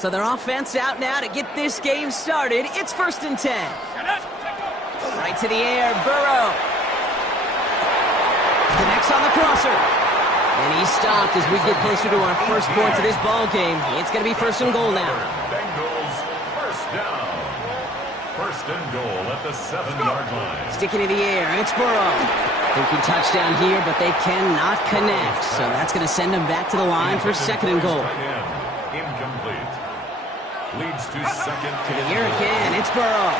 So their offense out now to get this game started. It's 1st and 10. Right to the air, Burrow. Connects on the crosser. And he's stopped as we get closer to our first point of this ball game. It's going to be 1st and goal now. Bengals, 1st down. 1st and goal at the 7-yard line. Sticking in the air, it's Burrow. Thinking touchdown here, but they cannot connect. So that's going to send them back to the line for 2nd and goal. Incomplete. Leads to 2nd. To the air again, it's Burrow.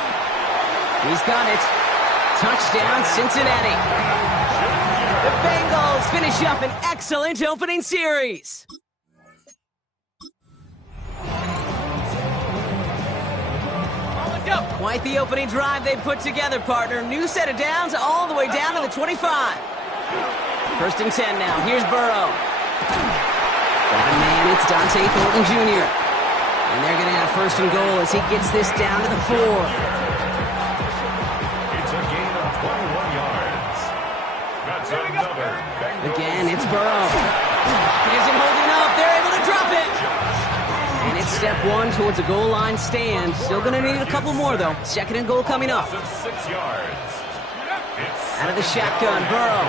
He's got it. Touchdown, Cincinnati. The Bengals finish up an excellent opening series. Quite the opening drive they put together, partner. New set of downs all the way down to the 25. 1st and 10 now. Here's Burrow. Got a man, it's Dante Thornton Jr. And they're going to have 1st and goal as he gets this down to the 4. It's a gain of 21 yards. That's another. Again, it's Burrow. It isn't holding up. They're able to drop it. And it's step 1 towards a goal line stand. Still going to need a couple more, though. 2nd and goal coming up. 6 yards. Out of the shotgun, Burrow.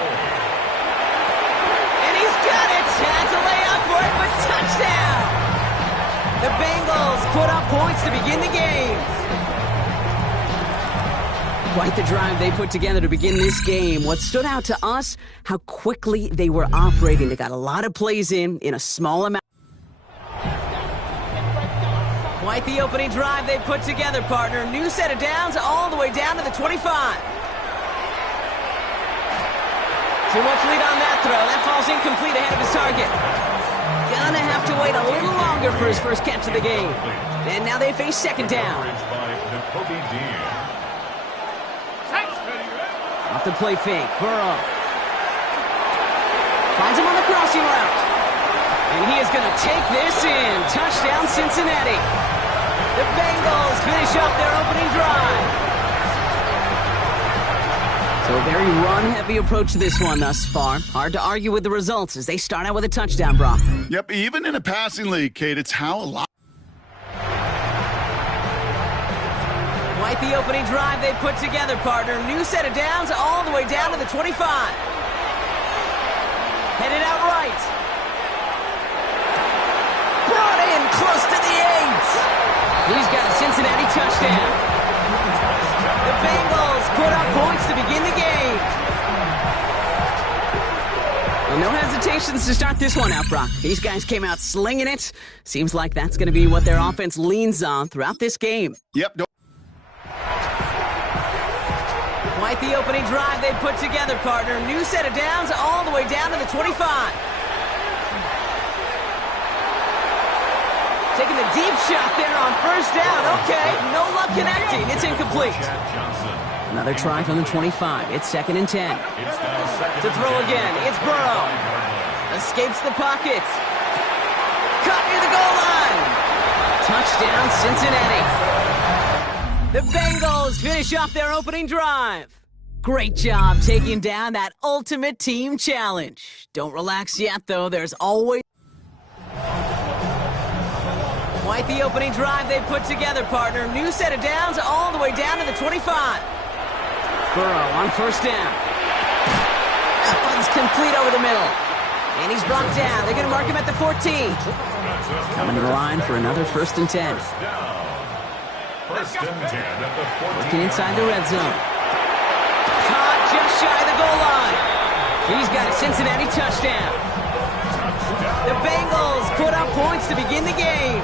And he's got it. Has a layout for it, but touchdown. The Bengals put up points to begin the game. Quite the drive they put together to begin this game. What stood out to us, how quickly they were operating. They got a lot of plays in a small amount. Quite the opening drive they put together, partner. New set of downs all the way down to the 25. Too much lead on that throw. That falls incomplete ahead of his target. Gonna have to wait a little longer for his first catch of the game. And now they face 2nd down. Off the play fake, Burrow. Finds him on the crossing route. And he is going to take this in. Touchdown, Cincinnati. The Bengals finish up their opening drive. So a very run-heavy approach to this one thus far. Hard to argue with the results as they start out with a touchdown, Brock. Yep, even in a passing league, Kate, it's how a lot. Quite the opening drive they put together, partner. New set of downs all the way down to the 25. Headed out right. Brought in close to the 8. He's got a Cincinnati touchdown. The Bengals put up points to begin the game. Well, no hesitations to start this one out, Brock. These guys came out slinging it. Seems like that's going to be what their offense leans on throughout this game. Yep. Quite the opening drive they put together, partner. New set of downs all the way down to the 25. Taking the deep shot there on 1st down. Okay, no luck connecting. It's incomplete. Another try from the 25. It's 2nd and 10. To throw again, it's Burrow. Escapes the pocket. Caught near the goal line. Touchdown, Cincinnati. The Bengals finish off their opening drive. Great job taking down that ultimate team challenge. Don't relax yet, though. There's always... Quite the opening drive they put together, partner. New set of downs all the way down to the 25. Burrow on first down. That one's complete over the middle. And he's brought down. They're going to mark him at the 14. Coming to the line for another 1st and 10. First and 10 at the 14. Looking inside the red zone. Caught just shy of the goal line. He's got a Cincinnati touchdown. The Bengals put up points to begin the game.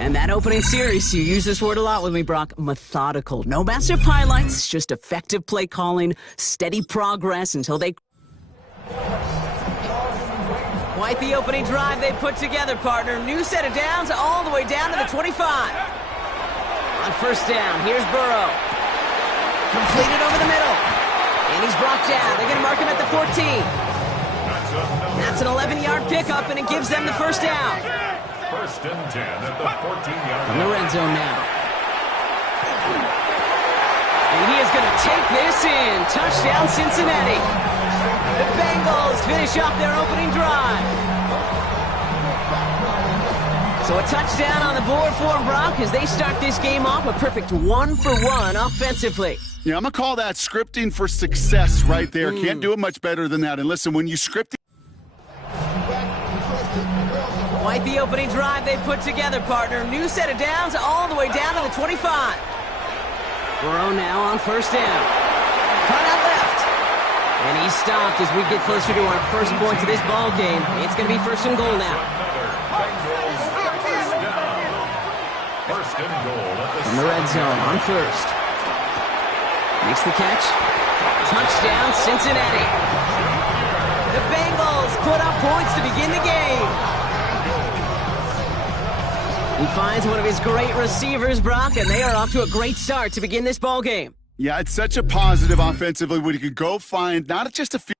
And that opening series, you use this word a lot with me, Brock, methodical. No massive highlights, just effective play calling, steady progress until they... Quite the opening drive they put together, partner. New set of downs all the way down to the 25. On first down, here's Burrow. Completed over the middle. And he's brought down. They're going to mark him at the 14. That's an 11-yard pickup, and it gives them the first down. First and 10 at the 14-yard line. In the red zone now. And he is going to take this in. Touchdown, Cincinnati. The Bengals finish off their opening drive. So a touchdown on the board for them, Brock, as they start this game off a perfect 1-for-1 offensively. Yeah, I'm going to call that scripting for success right there. Can't do it much better than that. And listen, when you script... Quite the opening drive they put together, partner. New set of downs all the way down to the 25. Burrow now on first down. Cut out left. And he's stopped as we get closer to our first point to this ball game. It's going to be first and goal now. First and goal at the in the red zone on first. Makes the catch. Touchdown, Cincinnati. The Bengals put up points to begin the game. He finds one of his great receivers, Brock, and they are off to a great start to begin this ball game. Yeah, it's such a positive offensively when you can go find not just a few.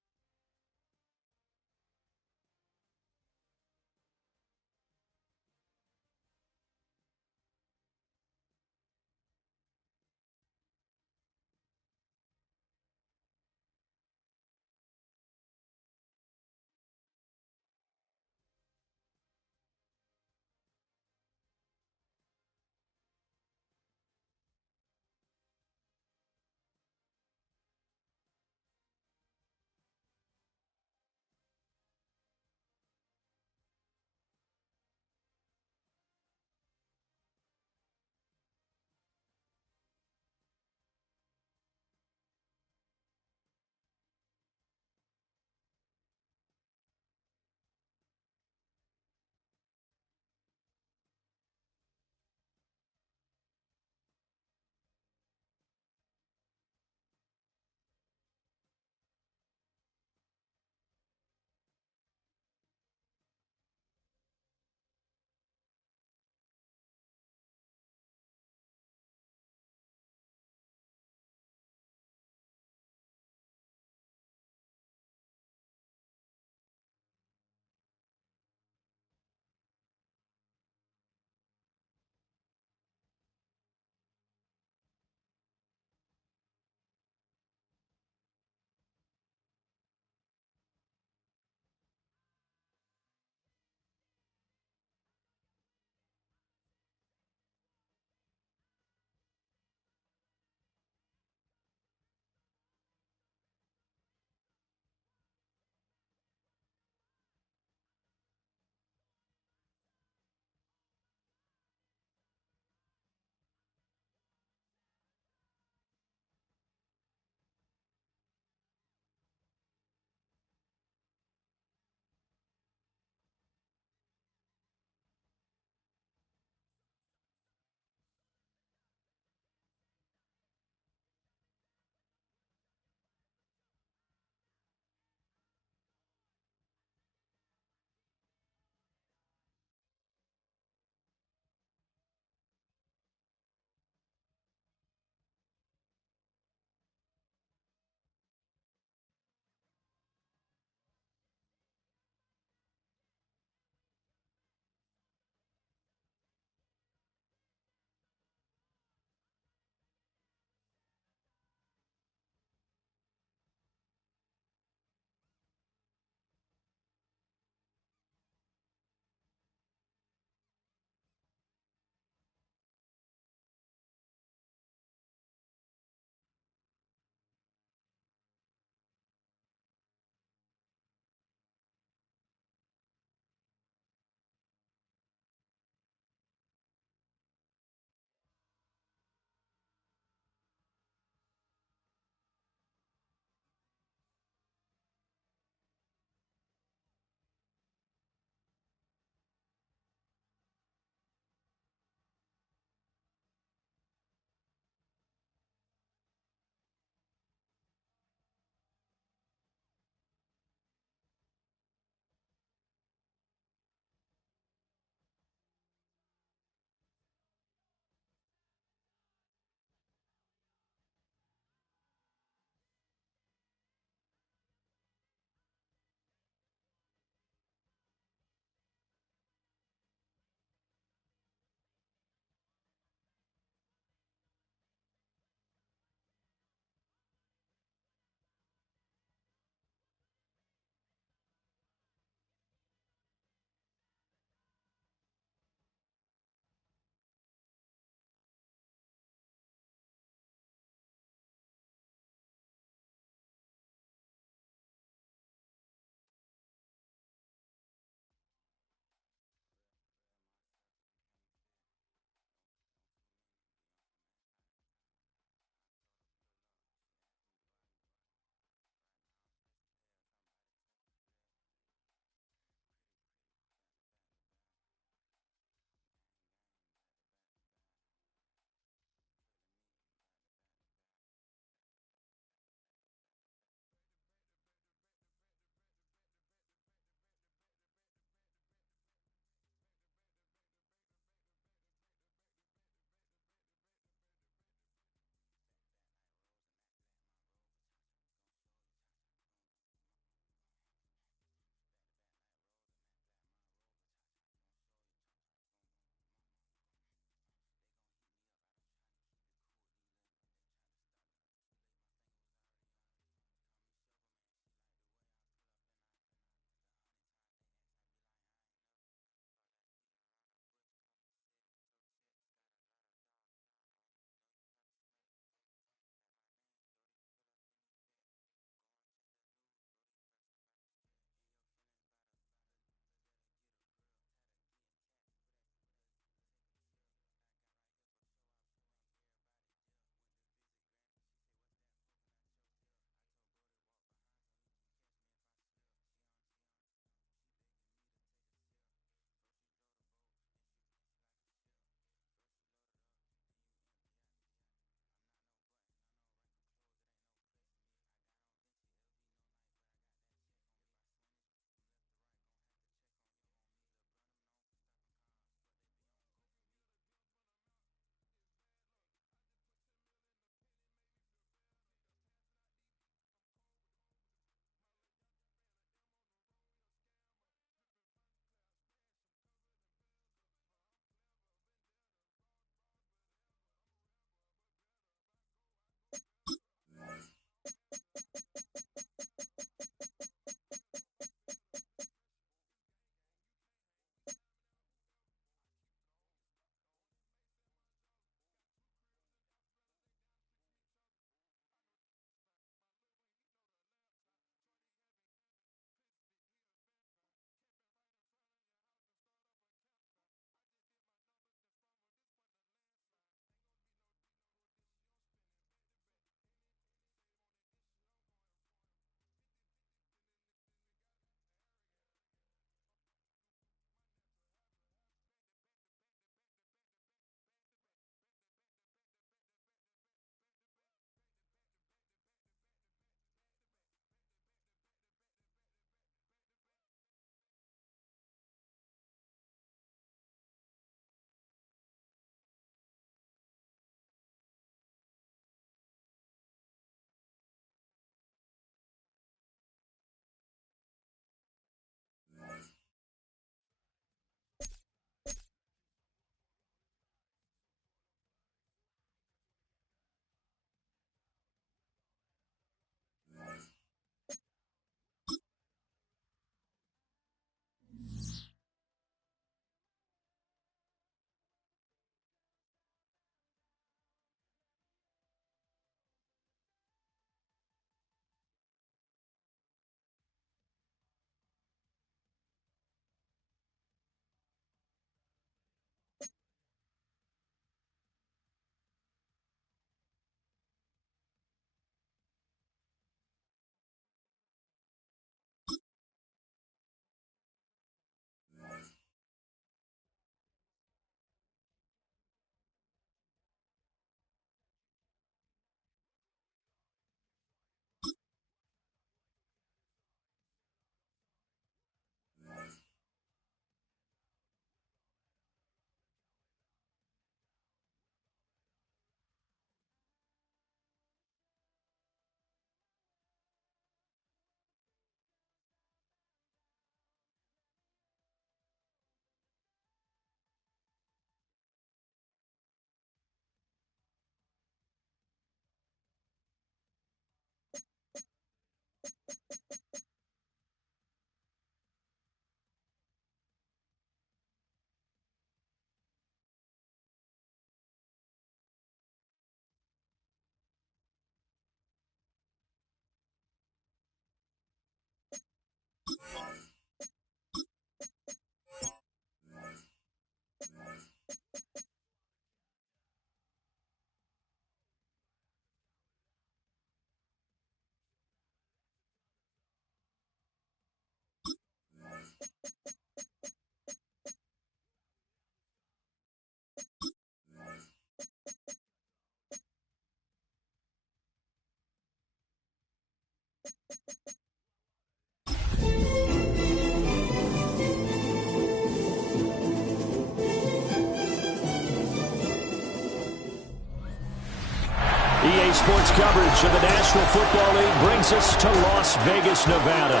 EA Sports coverage of the National Football League brings us to Las Vegas, Nevada,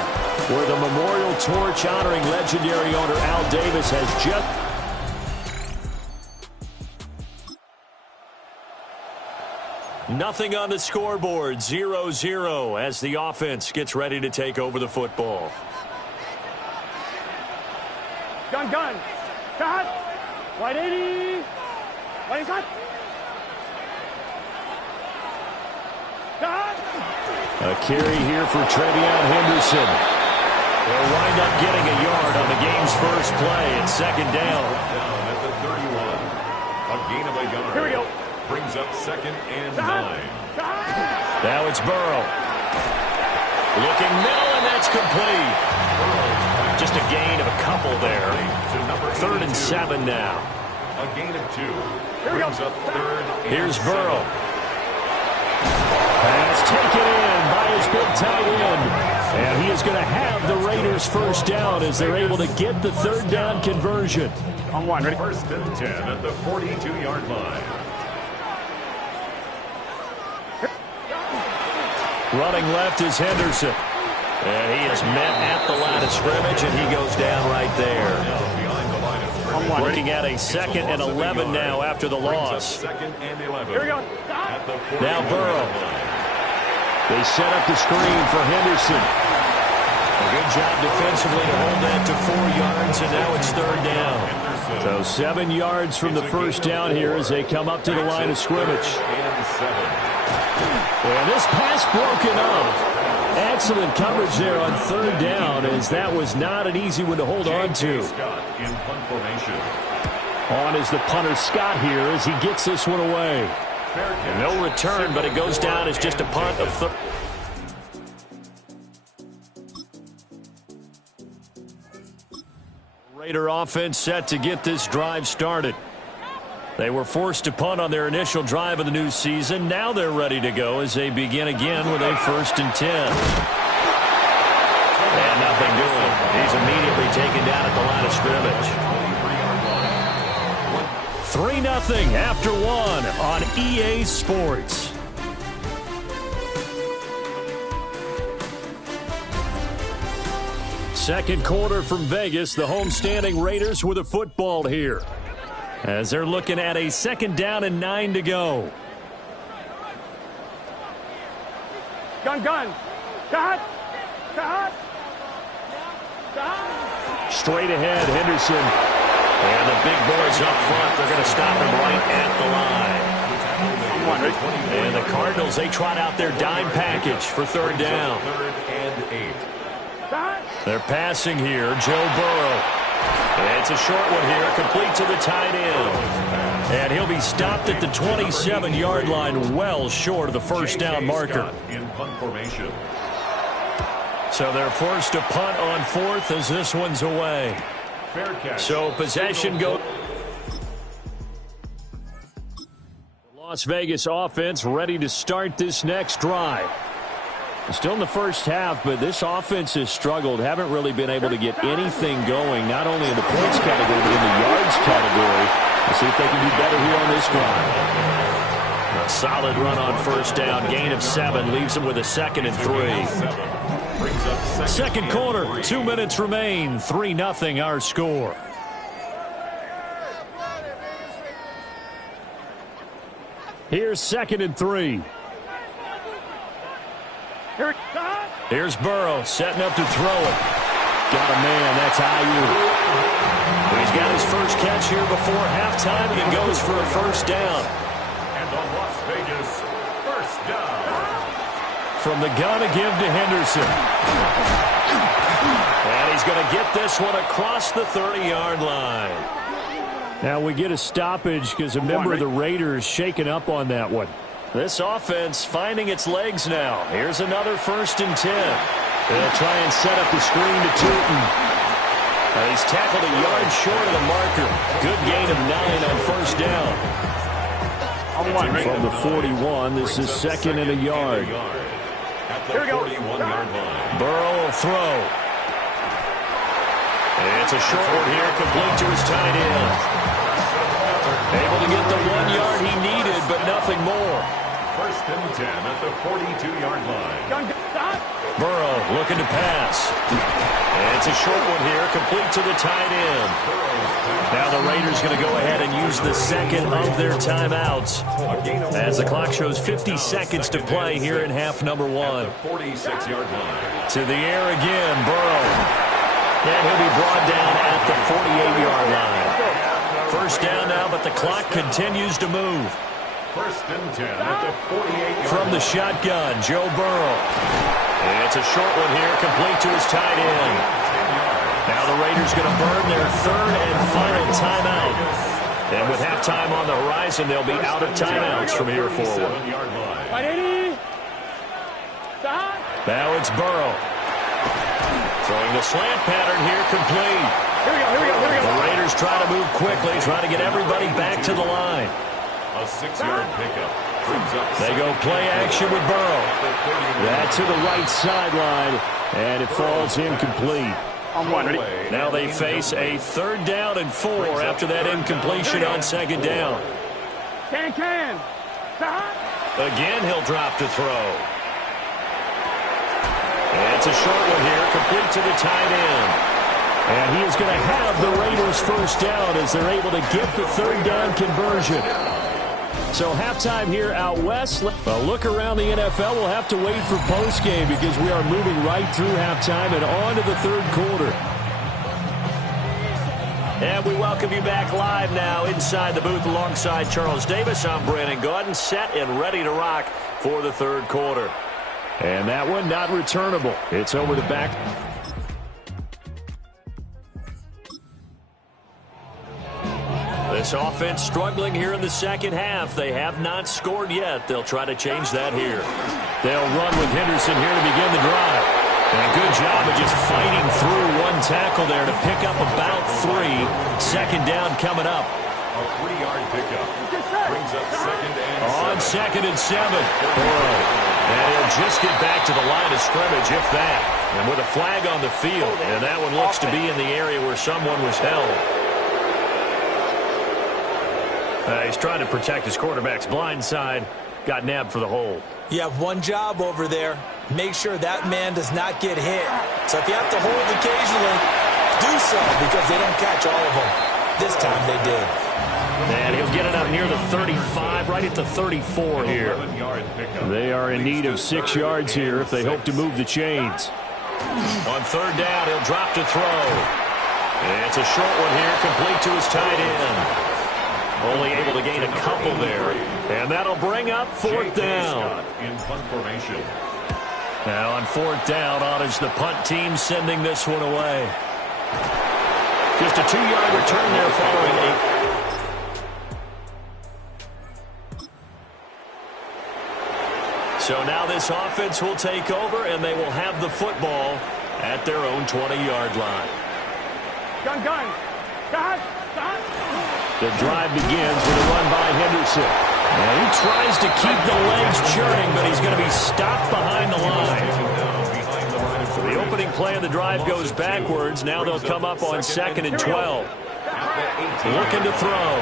where the memorial torch honoring legendary owner Al Davis has just... Nothing on the scoreboard, 0-0 as the offense gets ready to take over the football. Gun. Cut. Wide 80. Wide cut. A carry here for Trevion Henderson. They'll wind up getting a yard on the game's first play. It's second down. Down at the 31. A gain of a yard. Here we go. Brings up second and 9. Now it's Burrow. Looking middle, and that's complete. Just a gain of a couple there. Third and 7 now. A gain of 2. Here we go. Brings up third and Here's 7. Burrow. Pass taken in by his big tight end. And he is going to have the Raiders first down as they're able to get the third down conversion. On one, ready? First and 10 at the 42-yard line. Running left is Henderson. And he is met at the line of scrimmage, and he goes down right there. Behind the line of scrimmage. Looking at a 2nd and 11 now after the loss. Second and 11. Here we go. At the 40-yard Now Burrow. line. They set up the screen for Henderson. A good job defensively to hold that to 4 yards, and now it's third down. So 7 yards from the first down here as they come up to the line of scrimmage. And 7. And this pass broken up. Excellent coverage there on third down, as that was not an easy one to hold on to. Scott in punt formation. On is the punter Scott here as he gets this one away. And no return, but it goes down as just a punt of third. Raider offense set to get this drive started. They were forced to punt on their initial drive of the new season. Now they're ready to go as they begin again with a 1st and 10. And nothing doing. He's immediately taken down at the line of scrimmage. 3-0 after 1 on EA Sports. Second quarter from Vegas. The homestanding Raiders with a football here, as they're looking at a 2nd down and 9 to go. Gun. Cut. Straight ahead, Henderson. And the big boys up front, they're going to stop him right at the line. And the Cardinals, they trot out their dime package for third down. Third and 8. They're passing here, Joe Burrow. And it's a short one here, complete to the tight end. And he'll be stopped at the 27-yard line, well short of the first down marker. In punt formation. So they're forced to punt on 4th as this one's away. Fair catch. So possession goes. Las Vegas offense ready to start this next drive. Still in the first half, but this offense has struggled. Haven't really been able to get anything going, not only in the points category, but in the yards category. Let's see if they can do better here on this drive. A solid run on first down. Gain of 7 leaves them with a 2nd and 3. Second quarter, 2 minutes remain. 3-0 our score. Here's 2nd and 3. Here's Burrow setting up to throw it. Got a man. That's Ayuk. He's got his first catch here before halftime. He goes for a first down. And the Las Vegas first down. From the gun to give to Henderson. And he's going to get this one across the 30-yard line. Now we get a stoppage because a member of the Raiders shaken up on that one. This offense finding its legs now. Here's another 1st and 10. They'll try and set up the screen to Tootin. He's tackled a yard short of the marker. Good gain of 9 on 1st down. From the 41, this is 2nd and a yard. At the 41-yard line. Burrow will throw. It's a short one here, complete to his tight end. Able to get the 1 yard he needed, but nothing more. 1st and 10 at the 42-yard line. Burrow looking to pass. It's a short one here, complete to the tight end. Now the Raiders going to go ahead and use the 2nd of their timeouts as the clock shows 50 seconds to play here in half number 1. 46-yard line. To the air again, Burrow. And he'll be brought down at the 48-yard line. 1st down now, but the clock continues to move. 1st and 10 at the 48-yard line. From the shotgun, Joe Burrow. It's a short one here, complete to his tight end. Now the Raiders going to burn their 3rd and final timeout. And with halftime on the horizon, they'll be out of timeouts from here forward. Now it's Burrow. Throwing the slant pattern here, complete. The Raiders try to move quickly, trying to get everybody back to the line. A 6-yard pickup. They go play action with Burrow. That to the right sideline, and it falls incomplete. Now they face a 3rd down and 4 after that incompletion on 2nd down. Again, he'll drop to throw. It's a short one here, complete to the tight end. And he is going to have the Raiders 1st down as they're able to get the 3rd down conversion. So halftime here out west. A look around the NFL. We'll have to wait for postgame because we are moving right through halftime and on to the 3rd quarter. And we welcome you back live now inside the booth alongside Charles Davis. I'm Brandon Gaudin, set and ready to rock for the 3rd quarter. And that one not returnable. It's over the back. This offense struggling here in the 2nd half. They have not scored yet. They'll try to change that here. They'll run with Henderson here to begin the drive. And a good job of just fighting through one tackle there to pick up about 3. 2nd down coming up. A 3-yard pickup. Brings up 2nd and 7. On 2nd and 7. Burrow. And he'll just get back to the line of scrimmage, if that. And with a flag on the field. And that one looks to be in the area where someone was held. He's trying to protect his quarterback's blind side. Got nabbed for the hold. You have one job over there. Make sure that man does not get hit. So if you have to hold occasionally, do so because they don't catch all of them. This time they did. And he'll get it up near the 35, right at the 34 here. They are in need of 6 yards here if they hope to move the chains. On 3rd down, he'll drop to throw. It's a short one here, complete to his tight end. Only able to gain a couple there. And that'll bring up 4th down. In punt formation. Now on 4th down, on is the punt team sending this one away. Just a 2-yard return there following a... So now this offense will take over, and they will have the football at their own 20-yard line. The drive begins with a run by Henderson. And he tries to keep the legs churning, but he's going to be stopped behind the line. The opening play of the drive goes backwards. Now they'll come up on 2nd and 12. Looking to throw.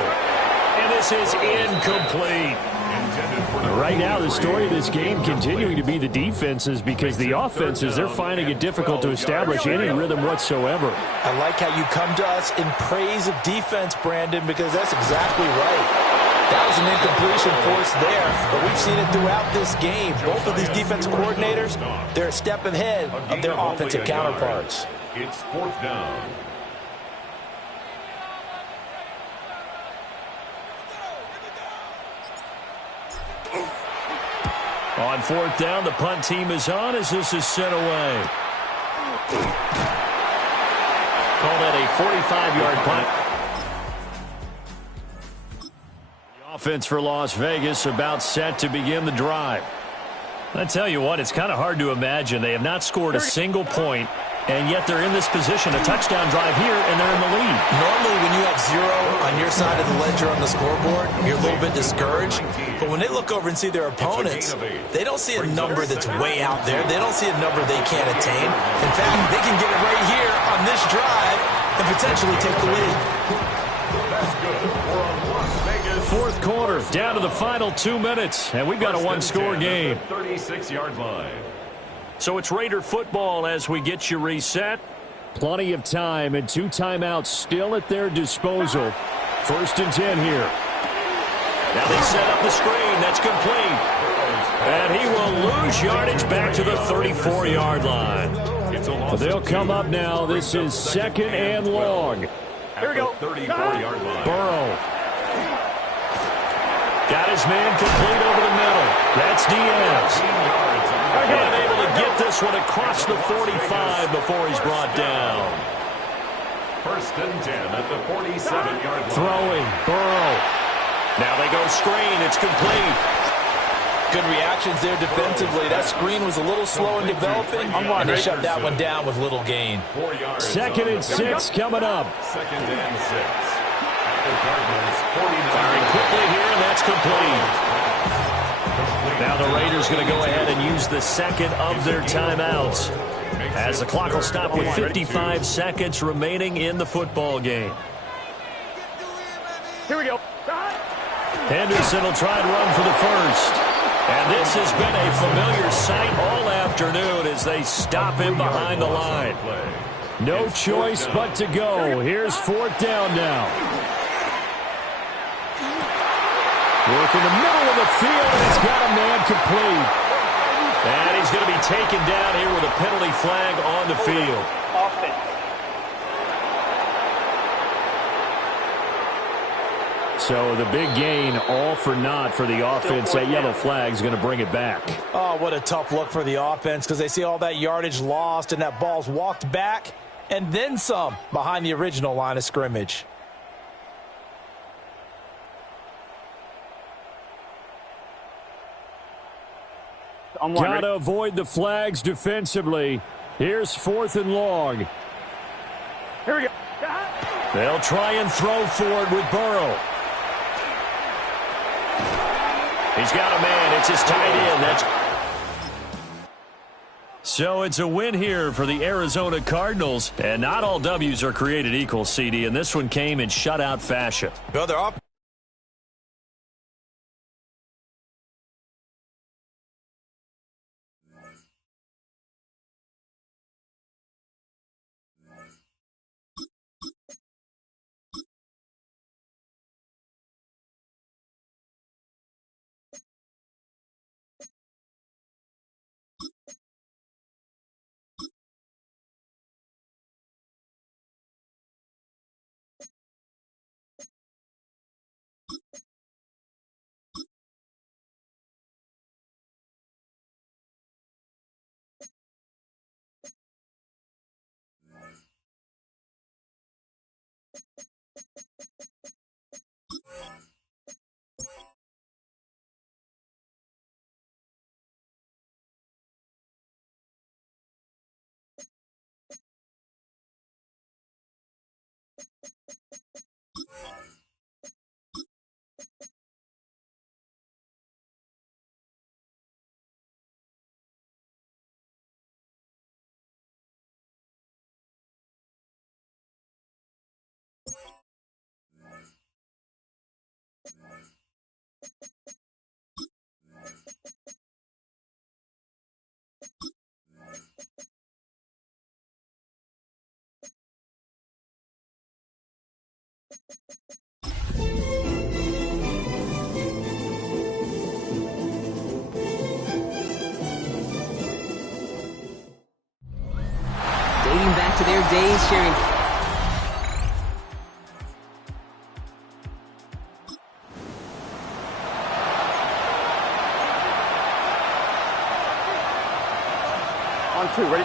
And this is incomplete. Right now, the story of this game continuing to be the defenses because the offenses, they're finding it difficult to establish any rhythm whatsoever. I like how you come to us in praise of defense, Brandon, because that's exactly right. That was an incompletion force there, but we've seen it throughout this game. Both of these defense coordinators, they're a step ahead of their offensive counterparts. It's 4th down. On 4th down, the punt team is on as this is sent away. Call that a 45-yard punt. The offense for Las Vegas about set to begin the drive. I tell you what, it's kind of hard to imagine. They have not scored a single point, and yet they're in this position, a touchdown drive here, and they're in the lead. Normally, when you have 0 on your side of the ledger on the scoreboard, you're a little bit discouraged. But when they look over and see their opponents, they don't see a number that's way out there. They don't see a number they can't attain. In fact, they can get it right here on this drive and potentially take the lead. That's good. We're on Las Vegas. Fourth quarter, down to the final 2 minutes, and we've got a one-score game. 36-yard line. So it's Raider football as we get you reset. Plenty of time and 2 timeouts still at their disposal. 1st and 10 here. Now they set up the screen. That's complete. And he will lose yardage back to the 34-yard line. They'll come up now. This is 2nd and long. Here we go. 34-yard line. Burrow. Got his man complete over the middle. That's Diaz. And able to get this one across the 45 before he's brought down. 1st and 10 at the 47-yard line. Throwing. Burrow. Now they go screen. It's complete. Good reactions there defensively. That screen was a little slow in developing. And they shut that one down with little gain. 4 yards. 2nd and 6 coming up. 2nd and 6. The Cardinals 49. Firing quickly here, and that's complete. Now the Raiders going to go ahead and use the second of their timeouts as the clock will stop with 55 seconds remaining in the football game. Here we go. Henderson will try and run for the first. And this has been a familiar sight all afternoon as they stop him behind the line. No choice but to go. Here's 4th down now. Work in the middle of the field, and he's got a man complete. And he's going to be taken down here with a penalty flag on the field. So the big gain, all for naught for the offense. That yellow flag is going to bring it back. Oh, what a tough look for the offense because they see all that yardage lost and that ball's walked back and then some behind the original line of scrimmage. Got to avoid the flags defensively. Here's 4th and long. Here we go. They'll try and throw forward with Burrow. He's got a man. It's his tight end. So it's a win here for the Arizona Cardinals. And not all W's are created equal, CD. And this one came in shutout fashion. Well, they're up. Dating back to their days sharing On 2, ready?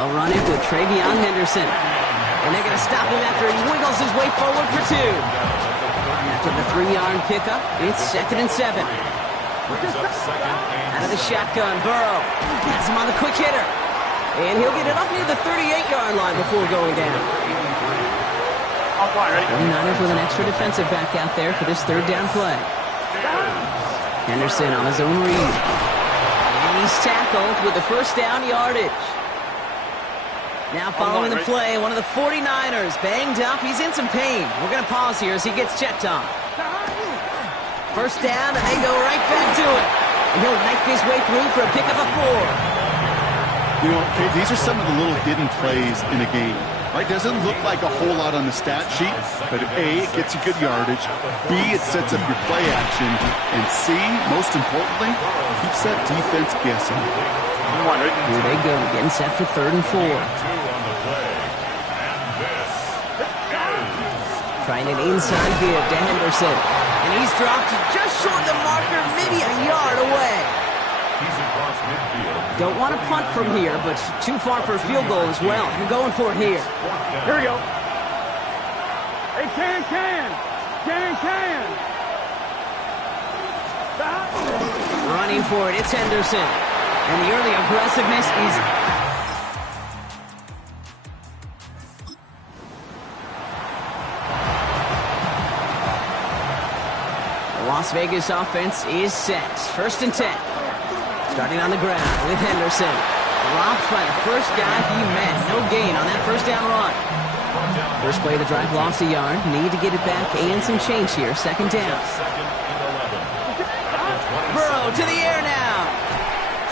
They'll run it with Travion Henderson. And they're going to stop him after he wiggles his way forward for 2. After the 3-yard pickup, it's 2nd and 7. Out of the shotgun, Burrow has him on the quick hitter. And he'll get it up near the 38-yard line before going down. 49ers with an extra defensive back out there for this 3rd down play. Henderson on his own read. And he's tackled with the 1st down yardage. Now following the play, one of the 49ers banged up. He's in some pain. We're going to pause here as he gets checked on. 1st down, and they go right back to it. And he'll knife his way through for a pickup of 4. You know, Kate, these are some of the little hidden plays in a game. Right? Doesn't look like a whole lot on the stat sheet, but A, it gets you good yardage. B, it sets up your play action. And C, most importantly, keeps that defense guessing. Here they go, getting set for 3rd and 4. Trying an inside give to Henderson. And he's dropped just short of the marker, maybe a yard away. Don't want to punt from here, but too far for a field goal as well. You're going for it here. Here we go. Hey, can. Running for it, it's Henderson. And the early aggressiveness is... The Las Vegas offense is set. 1st and 10. Starting on the ground with Henderson. Dropped by the first guy he met. No gain on that 1st down run. First play of the drive, lost a yard. Need to get it back and some change here. 2nd down. Burrow to the air now.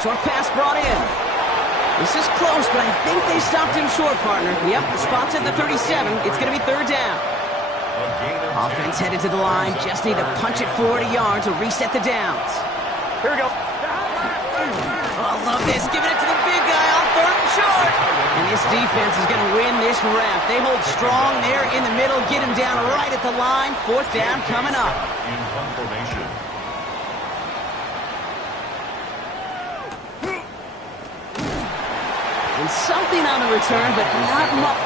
Short pass brought in. This is close, but I think they stopped him short, partner. Yep, the spot's at the 37. It's going to be 3rd down. Offense headed to the line. Just need to punch it forward a yard to reset the downs. Here we go. Oh, I love this. Giving it to the big guy on 3rd and short. And this defense is going to win this rep. They hold strong there in the middle. Get him down right at the line. 4th down coming up. And something on the return, but not much.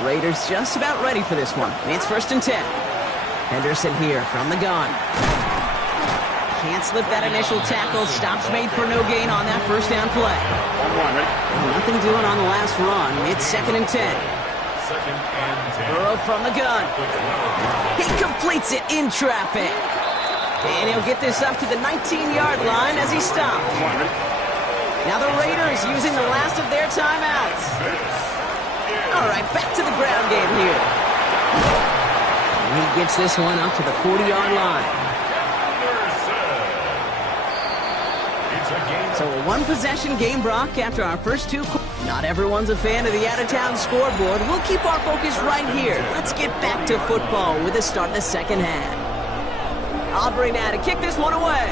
Raiders just about ready for this one. It's 1st and 10. Henderson here from the gun. Can't slip that initial tackle. Stops made for no gain on that 1st down play. Nothing doing on the last run. It's 2nd and 10. Burrow from the gun. He completes it in traffic. And he'll get this up to the 19-yard line as he stopped. Now the Raiders using the last of their timeouts. All right, back to the ground game here. And he gets this one up to the 40-yard line. So a one-possession game, Brock, after our first 2 quarters. Not everyone's a fan of the out-of-town scoreboard. We'll keep our focus right here. Let's get back to football with the start of the 2nd half. Aubrey now to kick this one away.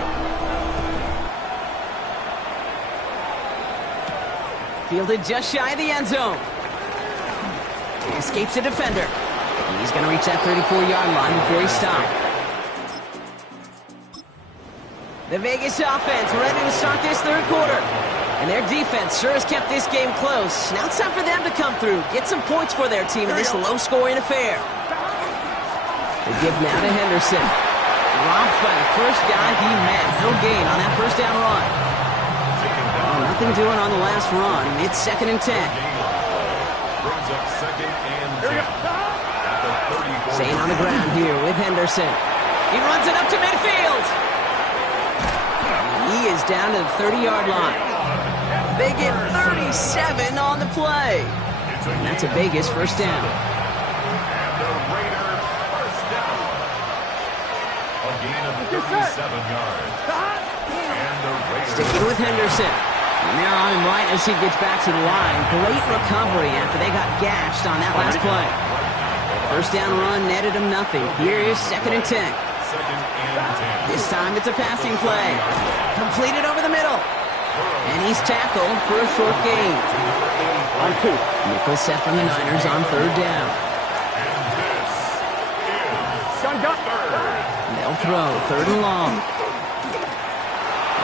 Fielded just shy of the end zone. Escapes a defender. He's going to reach that 34-yard line before he stopped. The Vegas offense ready to start this 3rd quarter. And their defense sure has kept this game close. Now it's time for them to come through. Get some points for their team in this low-scoring affair. They give now to Henderson. Dropped by the first guy he met. No gain on that 1st down run. Oh, nothing doing on the last run. It's 2nd and 10. Brings up 2nd and 10. Staying on the ground here with Henderson. He runs it up to midfield. He is down to the 30-yard line. They get 37 on the play. And that's a Vegas 1st down. And the Raiders 1st down. A gain of 37 yards. And the Raiders sticking with Henderson. And they're on him right as he gets back to the line. Great recovery after they got gashed on that last play. 1st down run netted him nothing. Here is 2nd and 10. 2nd and 10. This time it's a passing play. Completed over the middle. And he's tackled for a short gain. On 2. Nickel set from the Niners on 3rd down. And this is Gun. They'll throw, 3rd and long.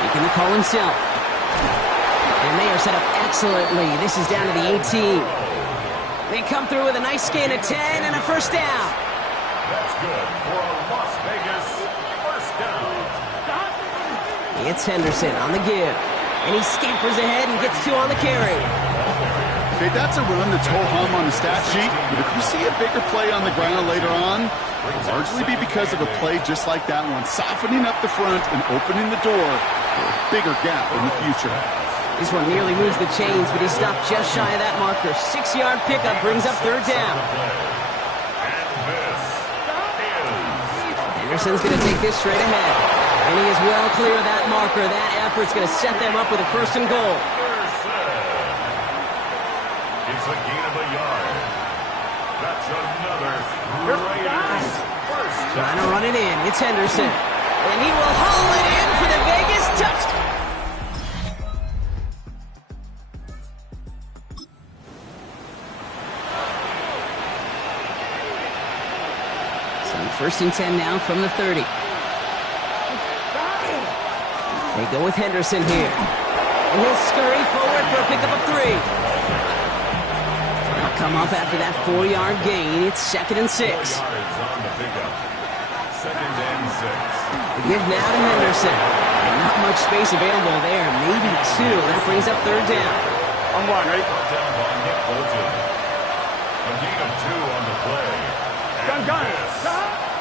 Making the call himself. And they are set up excellently. This is down to the 18. They come through with a nice gain of 10 and a first down. That's good for a Las Vegas first down. It's Henderson on the give. And he scampers ahead and gets 2 on the carry. Okay, that's a run that's ho-hum on the stat sheet, but if you see a bigger play on the ground later on, it'll largely be because of a play just like that one, softening up the front and opening the door for a bigger gap in the future. This one nearly moves the chains, but he stopped just shy of that marker. 6-yard pickup brings up 3rd down. Henderson's going to take this straight ahead. And he is well clear of that marker. That effort's going to set them up with a 1st and goal. It's a gain of a yard. That's another Raiders first down. Trying to run it in. It's Henderson. And he will haul it in for the Vegas touchdown. So 1st and 10 now from the 30. They go with Henderson here. And he'll scurry forward for a pickup of 3. They'll come up after that 4-yard gain. It's 2nd and 6. 4 yards on the pickup. 2nd and 6. The give now to Henderson. Not much space available there. Maybe 2. That brings up 3rd down. I'm one, ready? Brought down by Nick Bolton. A gain of 2 on the play. Gun.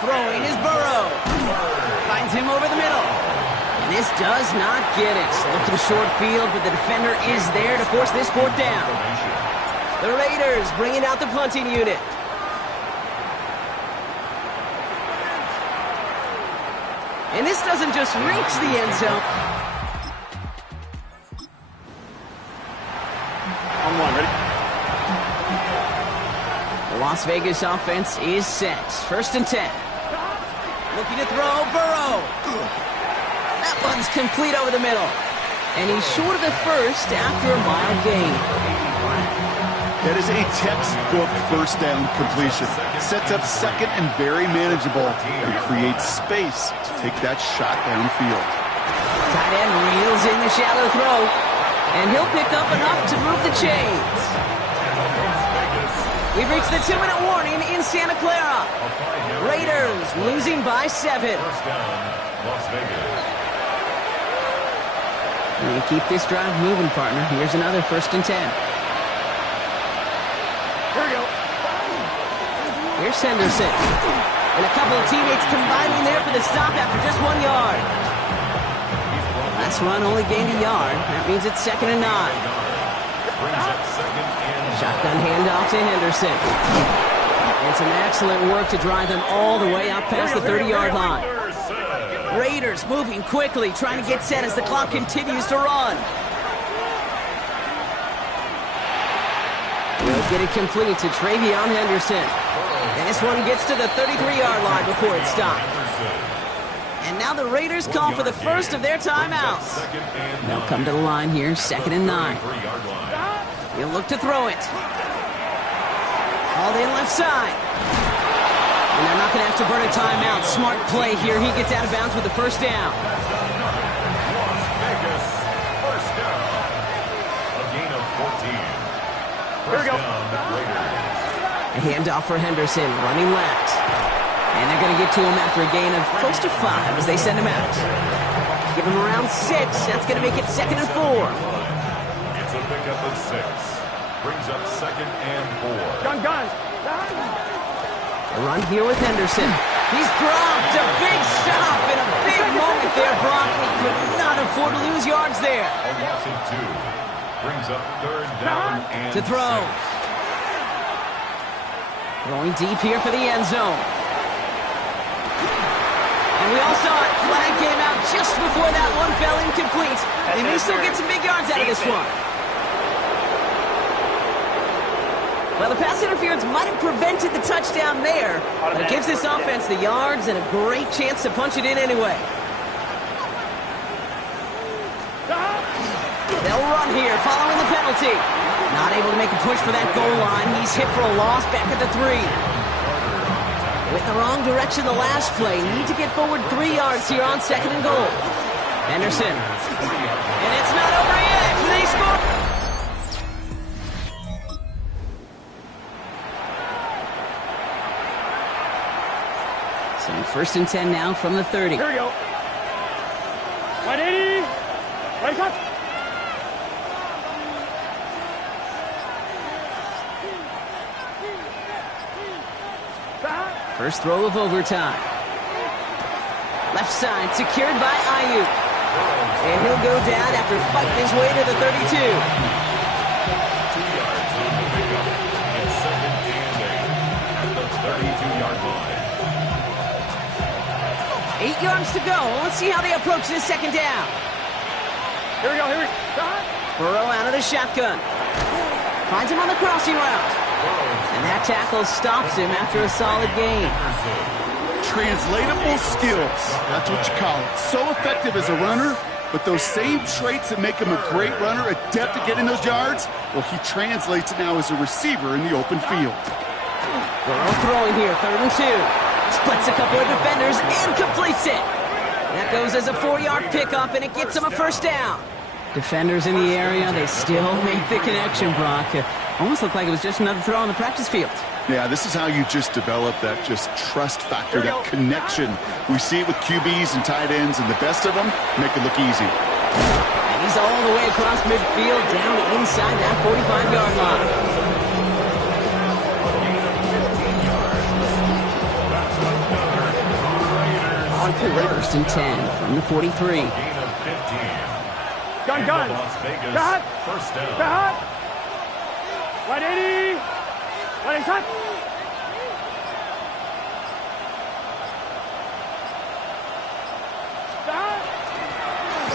Throwing is Burrow. Finds him over the middle. And this does not get it. Looking short field, but the defender is there to force this 4th down. The Raiders bringing out the punting unit. And this doesn't just reach the end zone. I'm one, ready? The Las Vegas offense is set. 1st and 10. Looking to throw, Burrow. That one's complete over the middle. And he's short of the 1st after a mild gain. That is a textbook 1st down completion. Sets up 2nd and very manageable and creates space to take that shot downfield. Tight end reels in the shallow throw. And he'll pick up enough to move the chains. We've reached the 2-minute warning in Santa Clara. Raiders losing by 7. First down, Las Vegas. And keep this drive moving, partner. Here's another 1st and 10. Here we go. Here's Henderson. And a couple of teammates combining there for the stop after just 1 yard. Last run only gained a yard. That means it's 2nd and 9. Brings up 2nd and Shotgun handoff to Henderson. And some excellent work to drive them all the way up past the 30-yard line. Raiders moving quickly, trying to get set as the clock continues to run. We'll get it complete to Travion Henderson. And this one gets to the 33-yard line before it stopped. And now the Raiders call for the 1st of their timeouts. They'll come to the line here, 2nd and 9. He'll look to throw it. Hauled in left side. And they're not going to have to burn a timeout. Smart play here. He gets out of bounds with the 1st down. Las Vegas first down. A gain of 14. First down, Raiders. A handoff for Henderson, running left. And they're going to get to him after a gain of close to 5 as they send him out. Give him around 6. That's going to make it 2nd and 4. It's a pickup of 6. Brings up 2nd and 4. Gun. A run here with Henderson. He's dropped. A big stop and a big moment there, Brock. We could not afford to lose yards there. A loss of 2. Brings up 3rd down and To throw. 6. Going deep here for the end zone. And we all saw it. Flag came out just before that one fell incomplete. They may still get some big yards out of this one. Well, the pass interference might have prevented the touchdown there, but it gives this offense the yards and a great chance to punch it in anyway. They'll run here following the penalty. Not able to make a push for that goal line. He's hit for a loss back at the 3. With went in the wrong direction the last play. Need to get forward 3 yards here on 2nd and goal. Henderson. And it's not over yet. They score. So 1st and 10 now from the 30. Here we go. 180. Right shot. First throw of overtime. Left side secured by Ayuk. And he'll go down after fighting his way to the 32. 2 yards on the pickup. It's 2nd and 8 at the 32-yard line. 8 yards to go. Let's see how they approach this 2nd down. Here we go. Here we go. Burrow out of the shotgun. Finds him on the crossing route. And that tackle stops him after a solid gain. Translatable skills. That's what you call it. So effective as a runner, but those same traits that make him a great runner, adept at getting those yards, well, he translates it now as a receiver in the open field. Burrow throwing here, 3rd and 2. Splits a couple of defenders and completes it. That goes as a 4-yard pickup, and it gets him a 1st down. Defenders in the area, they still make the connection, Brock. Almost looked like it was just another throw on the practice field. Yeah, this is how you just develop that just trust factor, that connection. We see it with QBs and tight ends, and the best of them make it look easy. And he's all the way across midfield, down inside that 45-yard line. On 2, ready? 1st and 10 from the 43. Gain of 15. Gun. Las Vegas, Got. 1st down. Got. 180. 180 shot.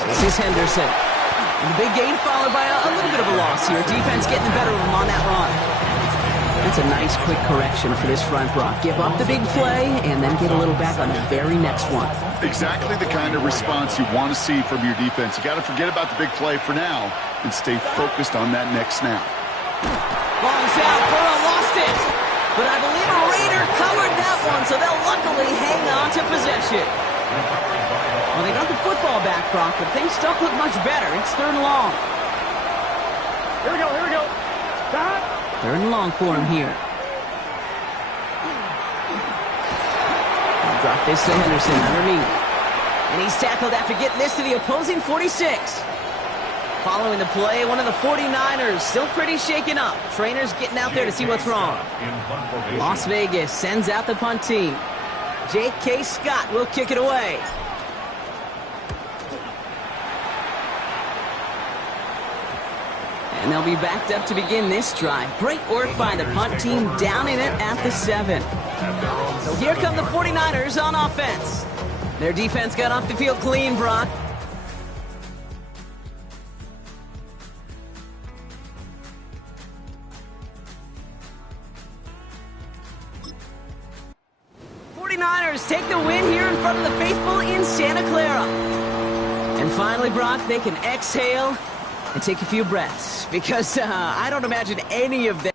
This is Henderson. And the big gain followed by a little bit of a loss here. Defense getting the better of him on that run. That's a nice quick correction for this front, Brock. Give up the big play and then get a little back on the very next one. Exactly the kind of response you want to see from your defense. You got to forget about the big play for now and stay focused on that next snap. Ball's out. Burrow lost it. But I believe a Raider covered that one, so they'll luckily hang on to possession. Well, they got the football back, Brock, but things don't look much better. It's 3rd and long. Here we go. Here we go. Got. 3rd and long for him here. He'll drop this to Henderson underneath. And he's tackled after getting this to the opposing 46. Following the play, one of the 49ers still pretty shaken up. Trainers getting out there to see what's wrong. Las Vegas sends out the punt team. J.K. Scott will kick it away. And they'll be backed up to begin this drive. Great work by the punt team, down in it at the 7. So here come the 49ers on offense. Their defense got off the field clean, Brock. Take the win here in front of the faithful in Santa Clara. And finally, Brock, they can exhale and take a few breaths because I don't imagine any of them.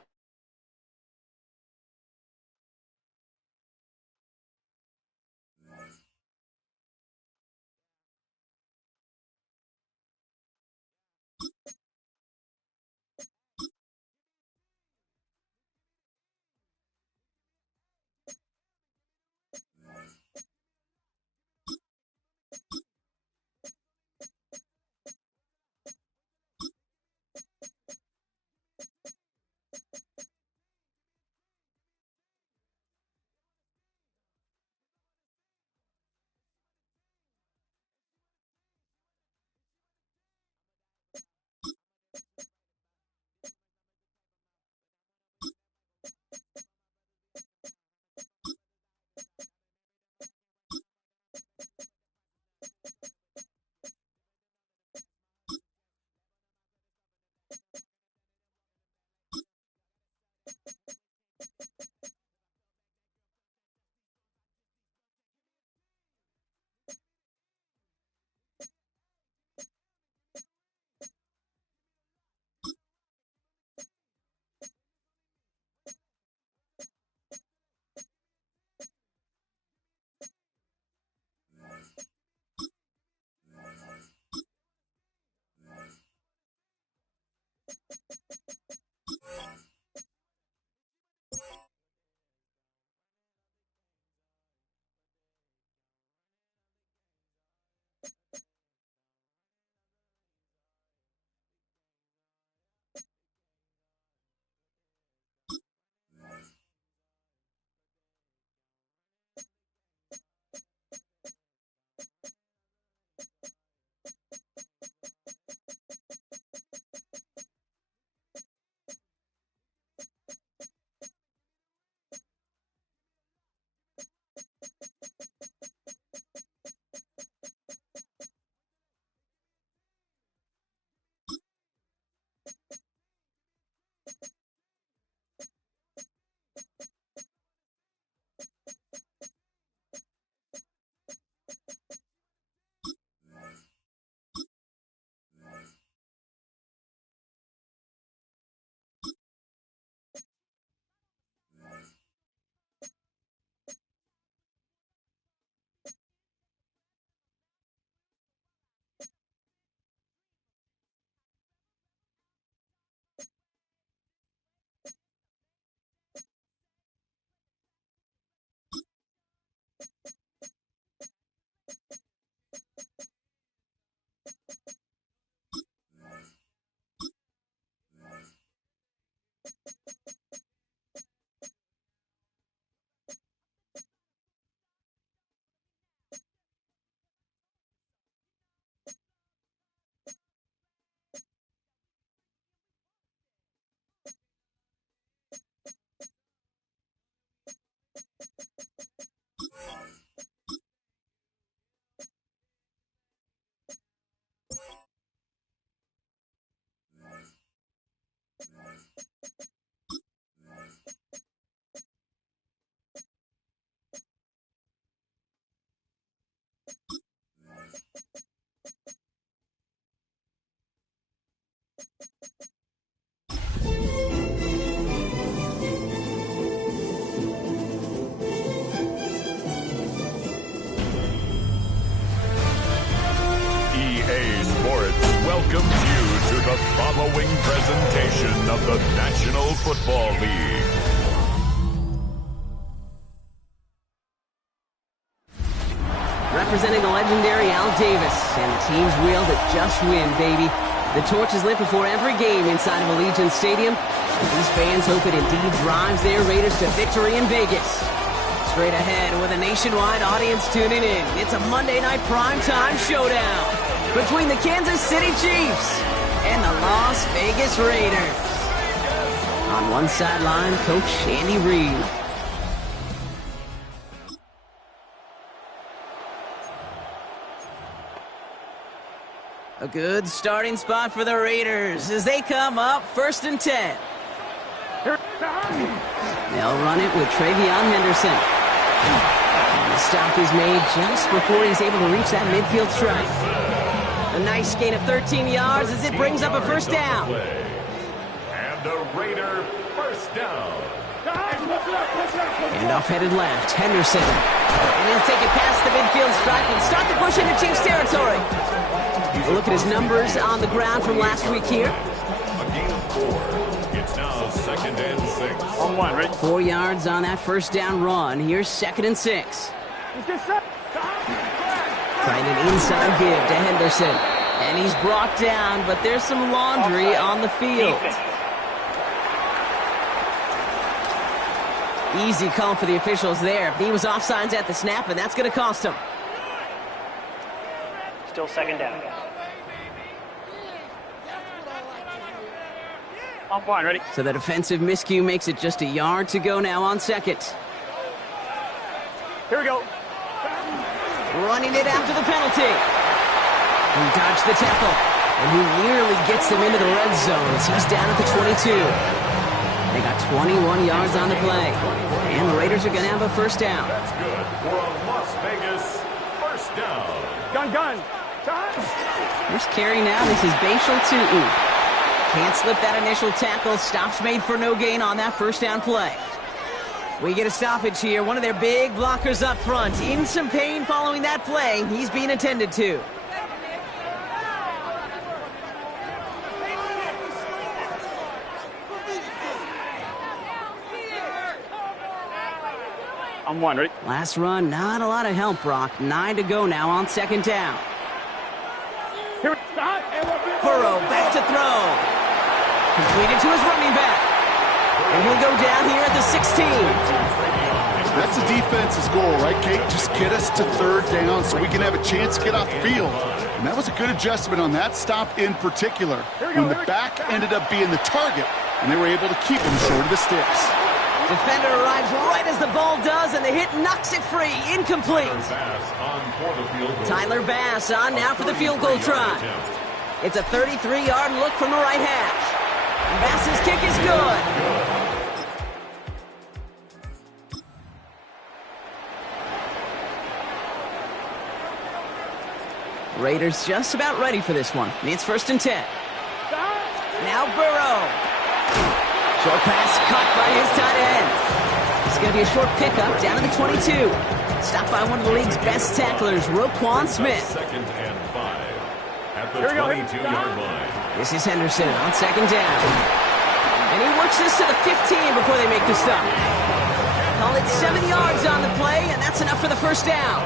welcomes you to the following presentation of the National Football League. Representing the legendary Al Davis, and the team's will to just win, baby. The torch is lit before every game inside of Allegiant Stadium, as these fans hope it indeed drives their Raiders to victory in Vegas. Straight ahead with a nationwide audience tuning in, it's a Monday night primetime showdown between the Kansas City Chiefs and the Las Vegas Raiders. On one sideline, Coach Andy Reid. A good starting spot for the Raiders as they come up 1st and 10. They'll run it with Travion Henderson. And the stop is made just before he's able to reach that midfield stripe. A nice gain of 13 yards as it brings up a first down. And a Raider first down. And off headed left, Henderson. And he'll take it past the midfield stripe and start the push into Chiefs territory. A look at his numbers on the ground from last week here. A gain of 4. It's now 2nd and 6. On one, right? 4 yards on that first down run. Here's 2nd and 6. Trying an inside give to Henderson. And he's brought down, but there's some laundry on the field. Easy call for the officials there. He was offsides at the snap, and that's going to cost him. Still 2nd down. On one, ready? So the defensive miscue makes it just a yard to go now on 2nd. Here we go. Running it after the penalty. He dodged the tackle, and he nearly gets them into the red zone as he's down at the 22. They got 21 yards on the play, and the Raiders are going to have a first down. That's good for a Las Vegas first down. Gun. First carry now. This is Bashal Tutin. Can't slip that initial tackle. Stops made for no gain on that first down play. We get a stoppage here. One of their big blockers up front. In some pain following that play. He's being attended to. I'm one. Ready? Last run, not a lot of help, Brock. 9 to go now on second down. Here, stop. Burrow back to throw. Completed to his running back. And he'll go down here at the 16. That's the defense's goal, right, Kate? Just get us to third down so we can have a chance to get off the field. And that was a good adjustment on that stop in particular, when the back ended up being the target, and they were able to keep him short of the sticks. Defender arrives right as the ball does, and the hit knocks it free. Incomplete. Tyler Bass on now for the field goal try. It's a 33-yard look from the right hash. Bass's kick is good. Raiders just about ready for this one. It's 1st and 10. Now Burrow. Short pass caught by his tight end. It's going to be a short pickup down to the 22. Stopped by one of the league's best tacklers, Roquan Smith. 2nd and 5 at the 22-yard line. This is Henderson on 2nd down. And he works this to the 15 before they make the stop. Call it 7 yards on the play, and that's enough for the 1st down.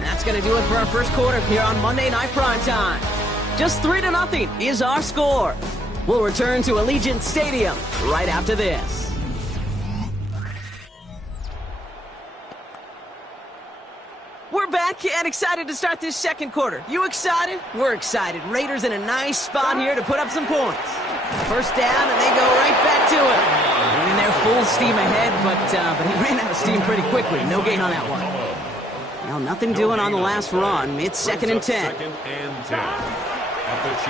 That's going to do it for our first quarter here on Monday Night Primetime. Just 3-0 is our score. We'll return to Allegiant Stadium right after this. We're back and excited to start this second quarter. You excited? We're excited. Raiders in a nice spot here to put up some points. 1st down, and they go right back to it. And they're full steam ahead, but he ran out of steam pretty quickly. No gain on that one. Well, nothing doing on the last run. It's 2nd and 10.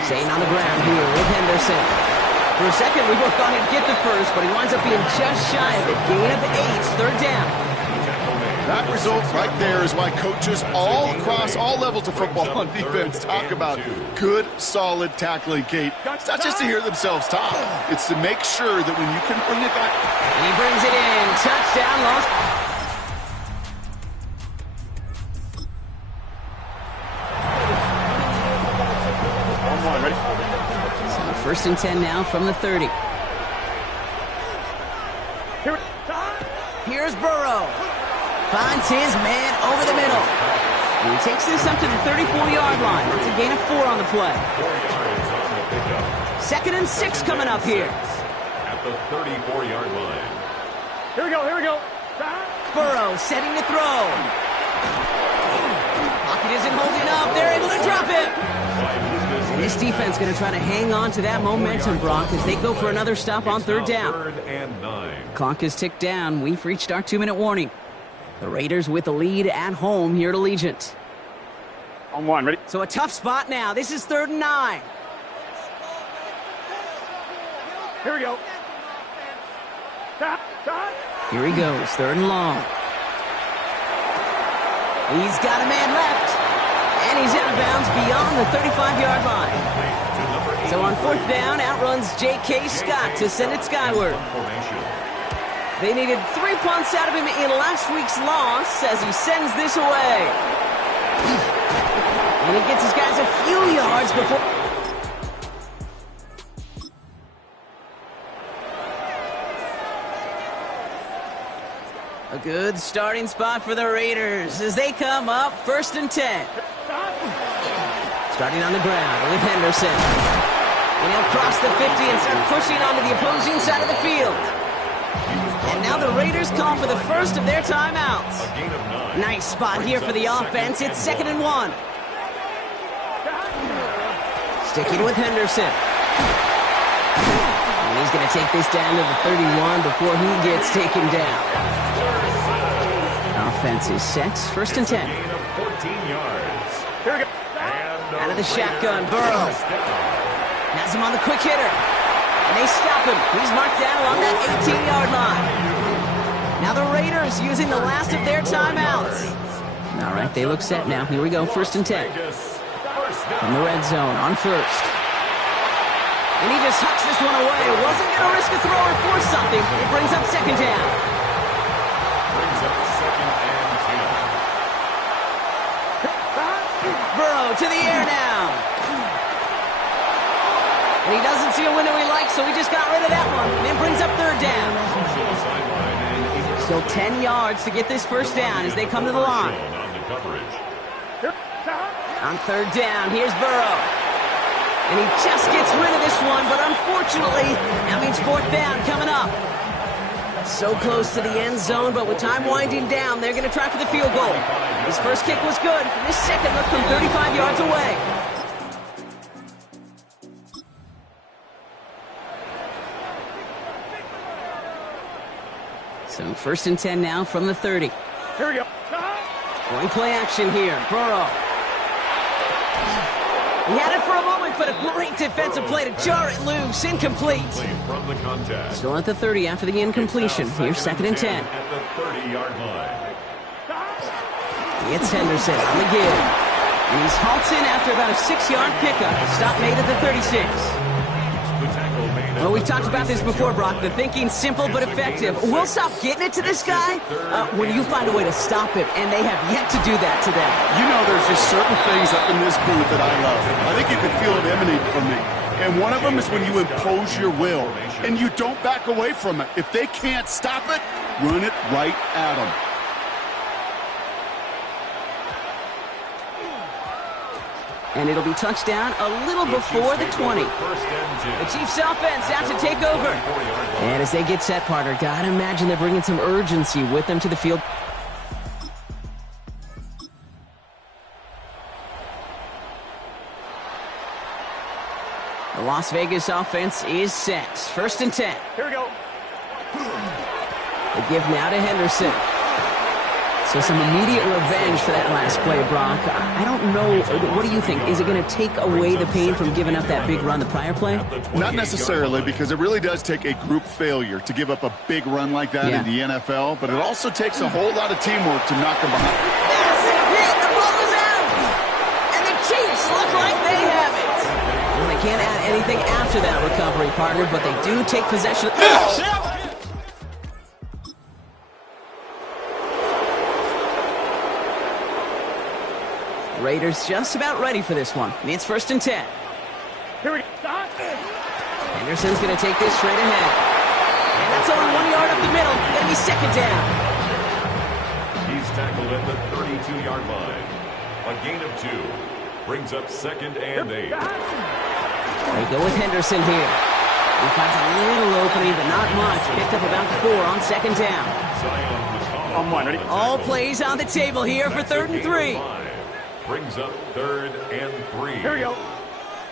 Staying on the ground here with Henderson. For a second, we both thought he'd get the first, but he winds up being just shy of it. Gain of 8, 3rd down. That result right there is why coaches all across all levels of football on defense talk about good, solid tackling, Kate. It's not just to hear themselves talk. It's to make sure that when you can bring it back. And he brings it in. Touchdown, lost. So 1st and 10 now from the 30. Here's Burrow. Finds his man over the middle. And he takes this up to the 34-yard line. That's a gain of 4 on the play. 2nd and 6 coming up here. At the 34-yard line. Here we go, here we go. Burrow setting to throw. Pocket isn't holding up. They're able to drop it. And this defense going to try to hang on to that momentum, Brock, as they go for another stop on 3rd down. 3rd and 9. Clock is ticked down. We've reached our 2-minute warning. The Raiders with the lead at home here at Allegiant. On 1, ready? So a tough spot now. This is 3rd and 9. Here we go. Stop. Here he goes, 3rd and long. He's got a man left. And he's out of bounds beyond the 35-yard line. So on 4th down, outruns J.K. Scott to send it skyward. They needed 3 punts out of him in last week's loss as he sends this away. And he gets his guys a few yards before... A good starting spot for the Raiders as they come up 1st and 10. Starting on the ground with Henderson. And he'll cross the 50 and start pushing onto the opposing side of the field. And now the Raiders call for the first of their timeouts. Nice spot here for the offense. It's 2nd and 1. Sticking with Henderson. And he's going to take this down to the 31 before he gets taken down. Offense is set. 1st and 10. Here we go. Out of the shotgun, Burrow. Has him on the quick hitter. And they stop him. He's marked down along that 18-yard line. Now the Raiders using the last of their timeouts. All right, they look set now. Here we go, 1st and 10. From the red zone on 1st. And he just hucks this one away. Wasn't going to risk a throw or force something. It brings up 2nd down. Brings up 2nd and 10. Burrow to the air now. And he doesn't see a window he likes, so he just got rid of that one. And it brings up 3rd down. Still 10 yards to get this first down as they come to the line. On the coverage. On third down, here's Burrow. And he just gets rid of this one, but unfortunately, that means fourth down coming up. So close to the end zone, but with time winding down, they're going to try for the field goal. His first kick was good. His second looked from 35 yards away. So first and 10 now from the 30. Here we go. Going play action here. Burrow. He had it for a moment, but a great defensive play to jar it loose. Incomplete. From the contest. Still at the 30 after the incompletion. Here's second and 10. At the 30-yard line. It's Henderson on the give. And he's halted after about a 6-yard pickup. Stop made at the 36. The tackle made. Well, we've talked about this before, Brock. The thinking's simple but effective. We'll stop getting it to this guy when you find a way to stop him, and they have yet to do that today. You know, there's just certain things up in this booth that I love. I think you can feel it emanate from me. And one of them is when you impose your will, and you don't back away from it. If they can't stop it, run it right at them. And it'll be touchdown a little before the 20. The Chiefs offense out to take over. And as they get set, Parker, gotta imagine they're bringing some urgency with them to the field. The Las Vegas offense is set. First and 10. Here we go. The give now to Henderson. So some immediate revenge for that last play, Brock. I don't know. What do you think? Is it going to take away the pain from giving up that big run the prior play? Not necessarily, because it really does take a group failure to give up a big run like that in the NFL, but it also takes a whole lot of teamwork to knock them behind. That's it! The ball is out! And the Chiefs look like they have it! Well, they can't add anything after that recovery, partner, but they do take possession. Raiders just about ready for this one. It's first and 10. Here we go. Henderson's going to take this straight ahead. And that's only 1 yard up the middle. Going to be second down. He's tackled at the 32-yard line. A gain of 2. Brings up second and 8. They go with Henderson here. He finds a little opening, but not much. Picked up about 4 on second down. On one, ready? All plays on the table here for third and 3. Brings up third and 3. Here we go.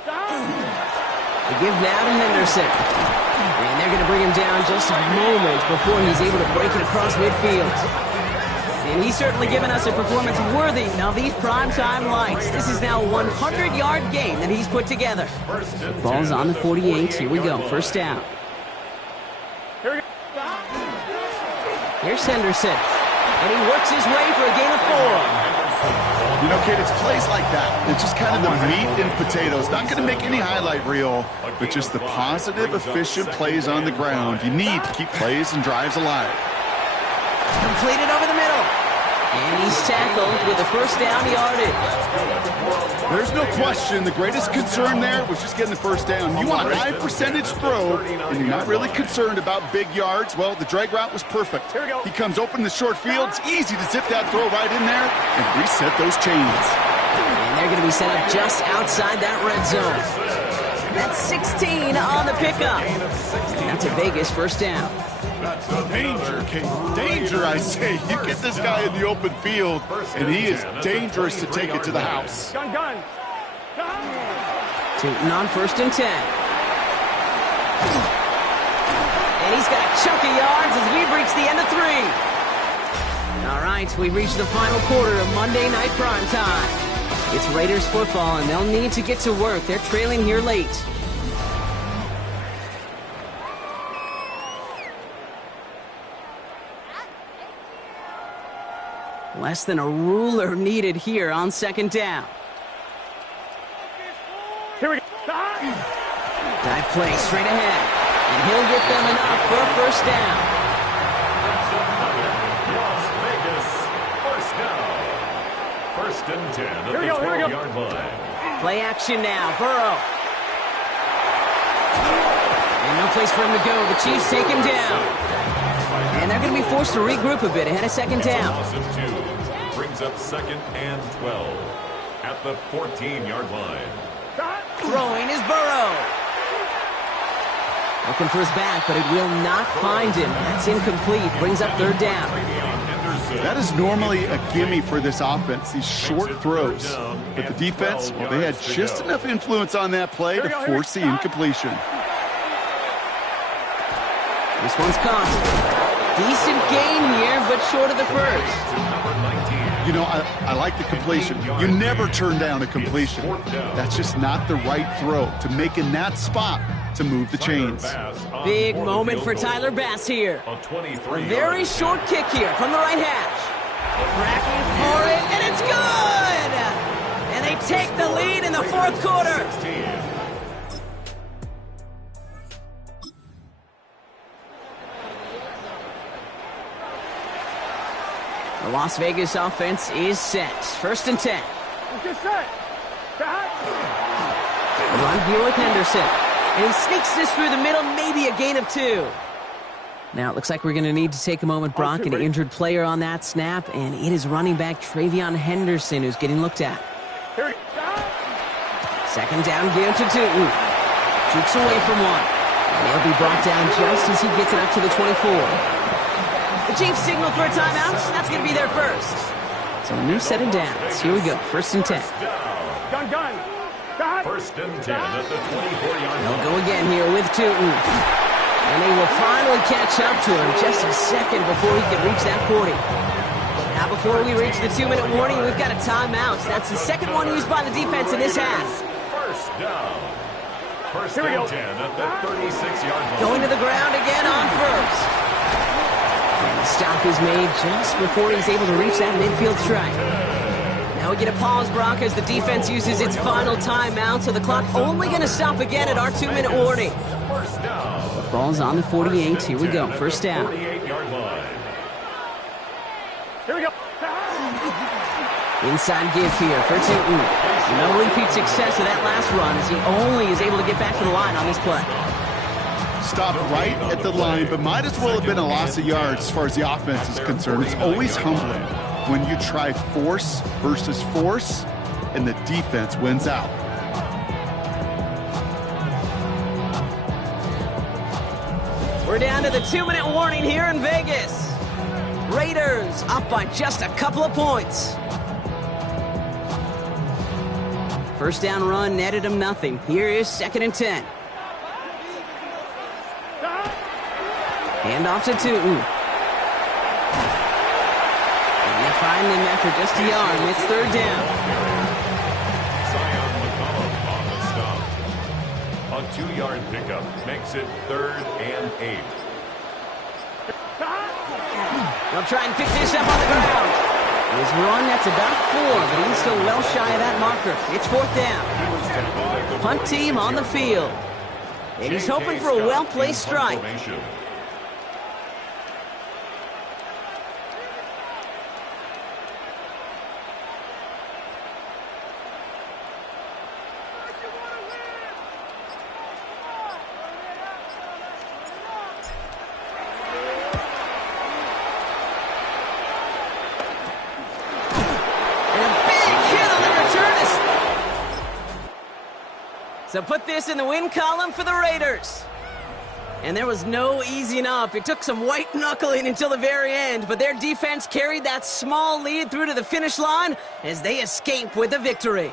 They give now to Henderson. And they're going to bring him down just a moment before he's able to break it across midfield. And he's certainly given us a performance worthy of these primetime lights. This is now a 100-yard game that he's put together. Ball's on the 48. Here we go. First down. Here we go. Here's Henderson. And he works his way for a gain of 4. You know, kid, it's plays like that. It's just kind of the meat and potatoes. Not going to make any highlight reel, but just the positive, efficient plays on the ground. You need to keep plays and drives alive. Completed over the middle. And he's tackled with the first down yardage. There's no question the greatest concern there was just getting the first down. You want a high percentage throw, and you're not really concerned about big yards. Well, the drag route was perfect. Here we go. He comes open in the short field. It's easy to zip that throw right in there and reset those chains. And they're going to be set up just outside that red zone. That's 16 on the pickup. And that's a Vegas first down. Danger, King. Danger, I say. You get this guy in the open field, and he is dangerous to take it to the house. Gun. Tootin on first and 10. And he's got a chunk of yards as we've reached the end of 3. All right, we've reached the final quarter of Monday Night Prime Time. It's Raiders football, and they'll need to get to work. They're trailing here late. Less than a ruler needed here on second down. Here we go. Dive play straight ahead. And he'll get them enough for a first down. Las Vegas, first down. First and 10 at the 12-yard line. Play action now. Burrow. And no place for him to go. The Chiefs take him down. And And they're going to be forced to regroup a bit ahead of second down. Loss of 2. Brings up 2nd and 12 at the 14-yard line. Throwing is Burrow. Looking for his back, but it will not find him. That's incomplete. Brings up 3rd down. That is normally a gimme for this offense, these short throws. But the defense, well, they had just enough influence on that play to force the incompletion. This one's caught. Decent gain here, but short of the first. You know, I like the completion. You never turn down a completion. That's just not the right throw to make in that spot to move the chains. Big moment for Tyler Bass here. A very short kick here from the right hash. Tracking for it, and it's good! And they take the lead in the 4th quarter. The Las Vegas offense is set. 1st and 10. Get set. Run here with Henderson. And he sneaks this through the middle, maybe a gain of 2. Now it looks like we're going to need to take a moment, Brock, an injured player on that snap, and it is running back Travion Henderson who's getting looked at. 2nd down, give to Tootin. Jukes away from one. And he'll be brought down just as he gets it up to the 24. The Chiefs signal for a timeout. That's going to be their first. So a new set of downs. Here we go. 1st and 10. Gun. 1st and 10 at the 24-yard line. They'll go again here with Tootin. And they will finally catch up to him just a second before he can reach that 40. Now before we reach the 2-minute warning, we've got a timeout. That's the second one used by the defense in this half. 1st down. 1st and 10 at the 36-yard line. Going to the ground again on 1st. And the stop is made just before he's able to reach that midfield strike. Now we get a pause, Brock, as the defense uses its final timeout, so the clock only going to stop again at our 2-minute warning. The ball's on the 48. Here we go. 1st down. 48-yard line. Here we go. Inside give here for Tootin. No repeat success of that last run as he only is able to get back to the line on this play. Stopped right at the line, but might as well have been a loss of yards as far as the offense is concerned. It's always humbling when you try force versus force, and the defense wins out. We're down to the 2-minute warning here in Vegas. Raiders up by just a couple of points. 1st down run netted them nothing. Here is 2nd and 10. Hand off to Tootin. And they find him after just a yard. It's 3rd down. Zion McCollum on the stop. A 2-yard pickup makes it 3rd and 8. They'll try and pick this up on the ground. His run, that's about 4, but he's still well shy of that marker. It's 4th down. Punt team on the field. And he's hoping for a well-placed strike. So put this in the win column for the Raiders. And there was no easing up. It took some white knuckling until the very end, but their defense carried that small lead through to the finish line as they escape with a victory.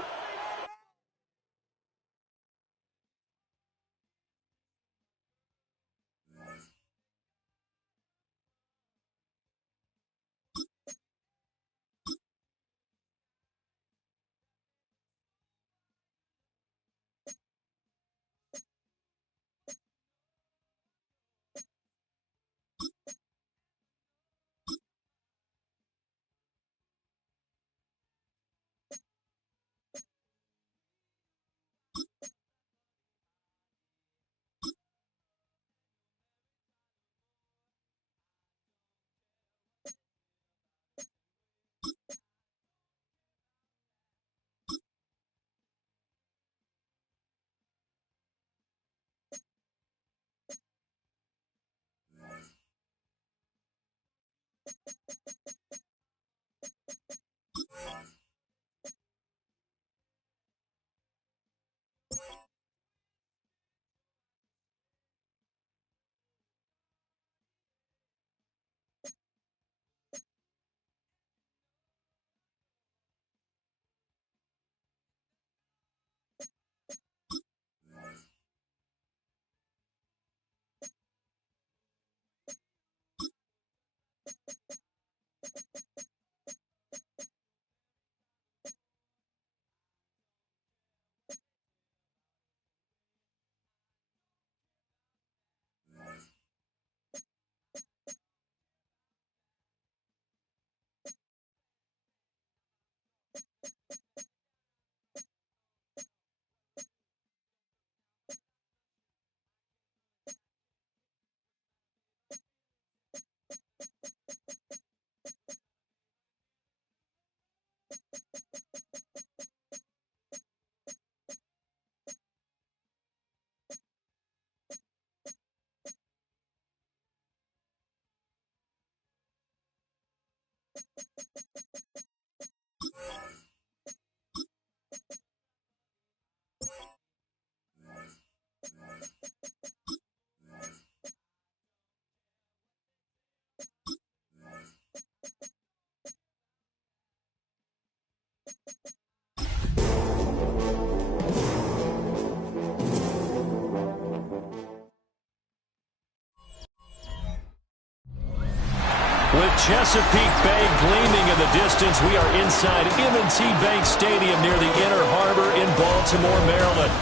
Chesapeake Bay gleaming in the distance. We are inside M&T Bank Stadium near the Inner Harbor in Baltimore, Maryland.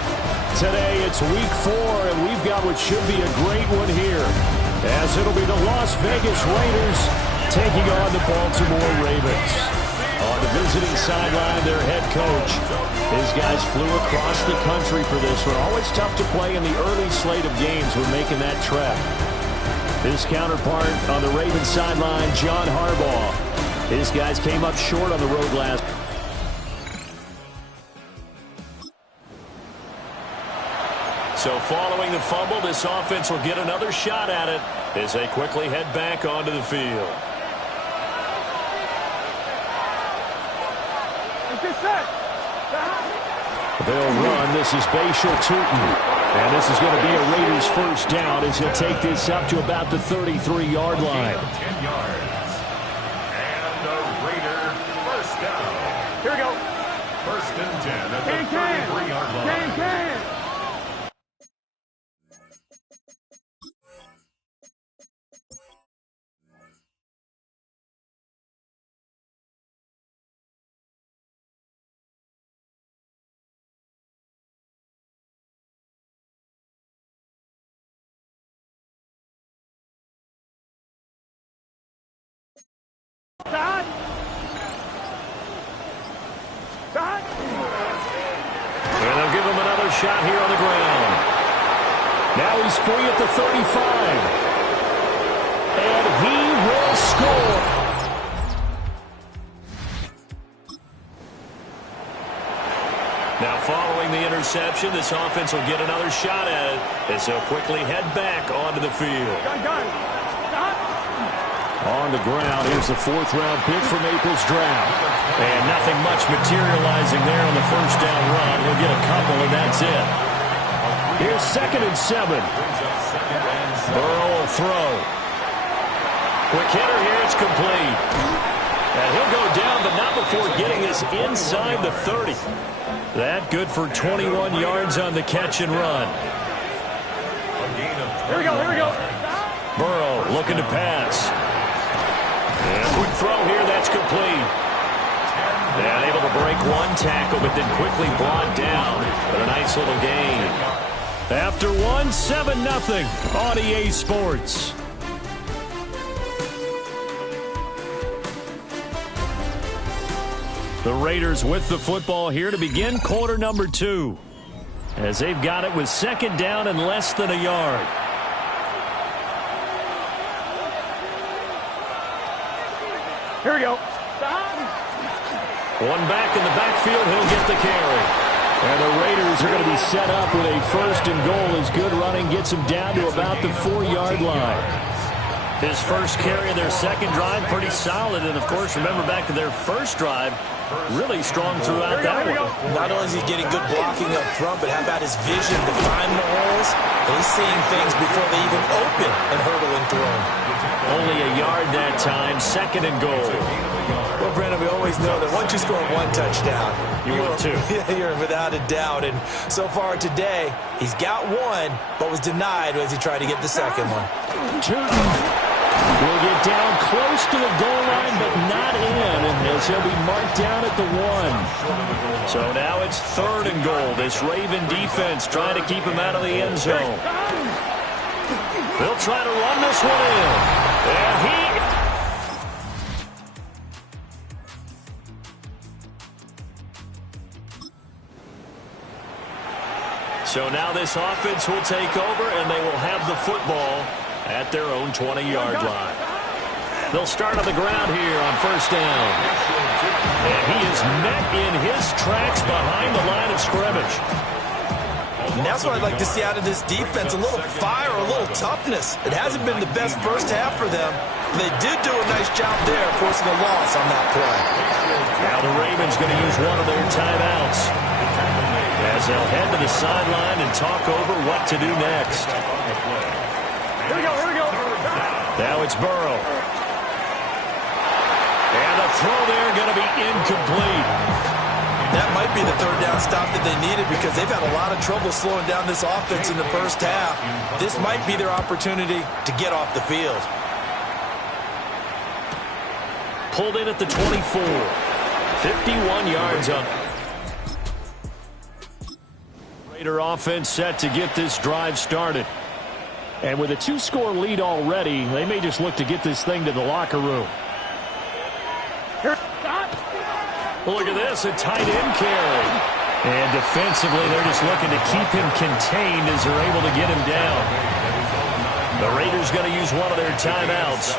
Today it's week 4, and we've got what should be a great one here, as it'll be the Las Vegas Raiders taking on the Baltimore Ravens. On the visiting sideline, their head coach. His guys flew across the country for this one. Always tough to play in the early slate of games when making that trek. His counterpart on the Ravens sideline, John Harbaugh. His guys came up short on the road last. So following the fumble, this offense will get another shot at it as they quickly head back onto the field. They'll run. This is Bashal Tootin. And this is going to be a Raiders first down as he'll take this up to about the 33-yard line. 10 yards. And a Raider first down. Here we go. First and 10 at the 33-yard line. Can. Start. And they'll give him another shot here on the ground. Now he's free at the 35. And he will score. Now following the interception, this offense will get another shot at it as they'll quickly head back onto the field. Gun. On the ground, here's the 4th-round pick from April's draft. And nothing much materializing there on the first down run. He'll get a couple, and that's it. Here's 2nd and 7. Burrow will throw. Quick hitter here, it's complete. And he'll go down, but not before getting this inside the 30. That good for 21 yards on the catch and run. Here we go. Burrow looking to pass. And a quick throw here, that's complete. And able to break one tackle, but then quickly brought down. But a nice little gain. After 7-0 on EA Sports. The Raiders with the football here to begin quarter number 2. As they've got it with 2nd down and less than a yard. Here we go. One back in the backfield, he'll get the carry. And the Raiders are going to be set up with a 1st and goal as good running gets him down to about the 4-yard line. His first carry of their 2nd drive, pretty solid. And, of course, remember back to their first drive, really strong throughout that one. Not only is he getting good blocking up front, but how about his vision to find the holes? And he's seeing things before they even open and hurdle and throw. Only a yard that time, 2nd and goal. Well, Brandon, we always know that once you score 1 touchdown, you're 2. You're without a doubt. And so far today, he's got 1, but was denied as he tried to get the 2nd one. Tootin will get down close to the goal line, but not in, as he'll be marked down at the 1. So now it's 3rd and goal. This Raven defense trying to keep him out of the end zone. They'll try to run this one in. And So now this offense will take over, and they will have the football at their own 20-yard line. They'll start on the ground here on 1st down. And he is met in his tracks behind the line of scrimmage. And that's what I'd like to see out of this defense, a little fire, a little toughness. It hasn't been the best first half for them. They did do a nice job there, forcing a loss on that play. Now the Ravens going to use one of their timeouts as they'll head to the sideline and talk over what to do next. Here we go. Now it's Burrow. And the throw there going to be incomplete. That might be the 3rd down stop that they needed because they've had a lot of trouble slowing down this offense in the first half. This might be their opportunity to get off the field. pulled in at the 24. 51 yards up. Raider offense set to get this drive started. And with a 2-score lead already, they may just look to get this thing to the locker room. Look at this, a tight end carry. And defensively, they're just looking to keep him contained as they're able to get him down. The Raiders going to use one of their timeouts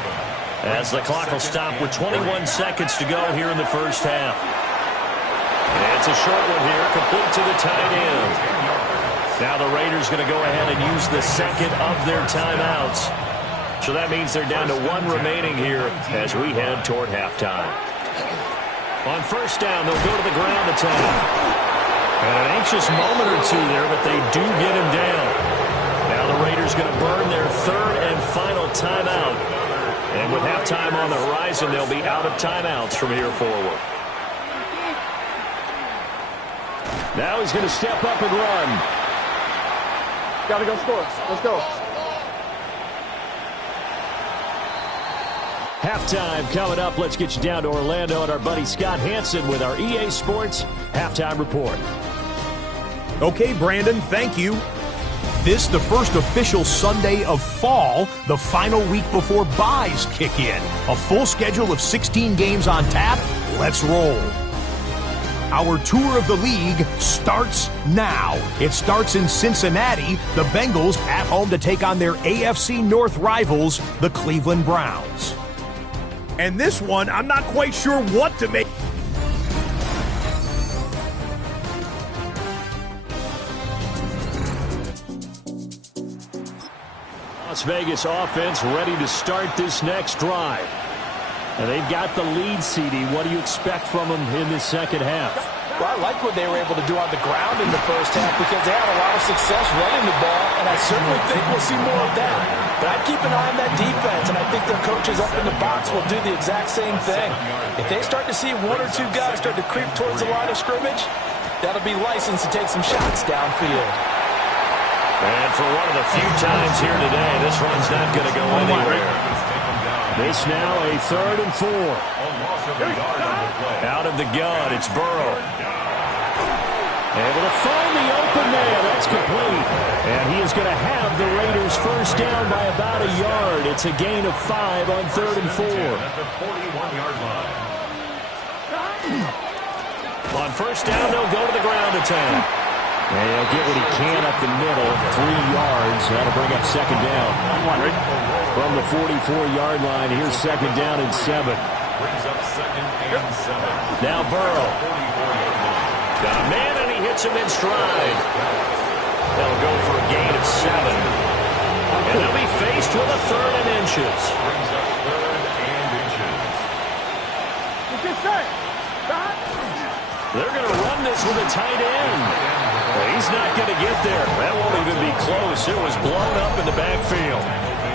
as the clock will stop with 21 seconds to go here in the first half. And it's a short one here, complete to the tight end. Now the Raiders going to go ahead and use the second of their timeouts. So that means they're down to 1 remaining here as we head toward halftime. On first down, they'll go to the ground attack. And an anxious moment or two there, but they do get him down. Now the Raiders going to burn their third and final timeout. And with halftime on the horizon, they'll be out of timeouts from here forward. Now he's going to step up and run. Gotta go score. Let's go. Halftime coming up. Let's get you down to Orlando and our buddy Scott Hansen with our EA Sports Halftime Report. Okay, Brandon, thank you. This the first official Sunday of fall, the final week before byes kick in. A full schedule of 16 games on tap. Let's roll. Our tour of the league starts now. It starts in Cincinnati. The Bengals at home to take on their AFC North rivals, the Cleveland Browns. And this one, I'm not quite sure what to make. Las Vegas offense ready to start this next drive. And they've got the lead, CD. What do you expect from them in this second half? Well, I like what they were able to do on the ground in the first half because they had a lot of success running the ball, and I certainly think we'll see more of that. But I'd keep an eye on that defense, and I think their coaches up in the box will do the exact same thing. If they start to see 1 or 2 guys start to creep towards the line of scrimmage, that'll be licensed to take some shots downfield. And for one of the few times here today, this run's not going to go anywhere. This now a 3rd and 4. Out of the gun, it's Burrow. Able to find the open man. That's complete. And he is going to have the Raiders first down by about a yard. It's a gain of 5 on 3rd and 4. On first down, they'll go to the ground attack. And he'll get what he can up the middle, 3 yards. That'll bring up second down. From the 44-yard line, here's second down and 7. Brings up second and 7. Now Burrow. Got a man, and he hits him in stride. They'll go for a gain of 7. And they'll be faced with a 3rd and inches. Brings up 3rd and inches. They're going to run this with a tight end. Well, he's not going to get there. That won't even be close. It was blown up in the backfield.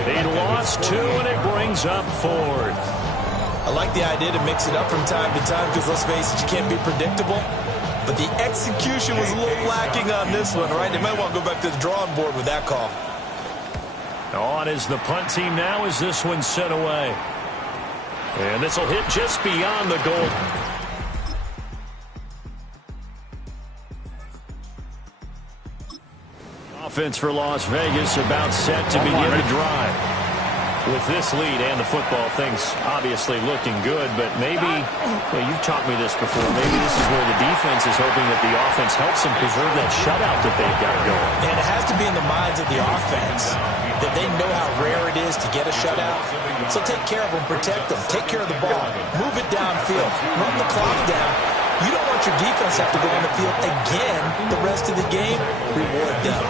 They lost 2, and it brings up 4th. I like the idea to mix it up from time to time because, let's face it, you can't be predictable. But the execution was a little lacking on this one, right? They might want to go back to the drawing board with that call. On is the punt team now as this one's sent away. And this will hit just beyond the goal. Offense for Las Vegas about set to begin the drive. With this lead and the football, things obviously looking good, but maybe, well, you've taught me this before, maybe this is where the defense is hoping that the offense helps them preserve that shutout that they've got going. And it has to be in the minds of the offense that they know how rare it is to get a shutout. So take care of them, protect them, take care of the ball, move it downfield, run the clock down. You don't want your defense to have to go on the field again the rest of the game. Reward them.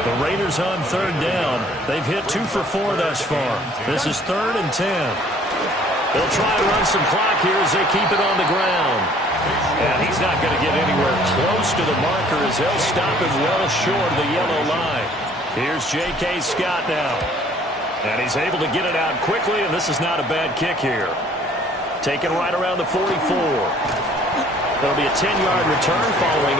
The Raiders on 3rd down. They've hit 2 for 4 thus far. This is 3rd and 10. They'll try and run some clock here as they keep it on the ground. And he's not going to get anywhere close to the marker as they'll stop him well short of the yellow line. Here's J.K. Scott now. And he's able to get it out quickly, and this is not a bad kick here. Taken right around the 44. There'll be a 10-yard return following.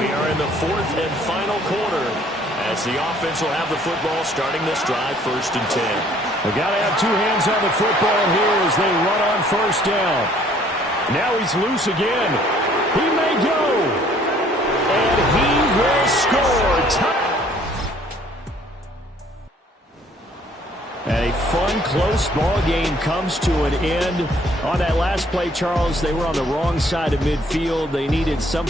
We are in the 4th and final quarter As the offense will have the football starting this drive, 1st and 10. They got to have 2 hands on the football here as they run on 1st down. Now he's loose again. He may go. And he will score. And a fun, close ball game comes to an end. On that last play, Charles, they were on the wrong side of midfield. They needed some.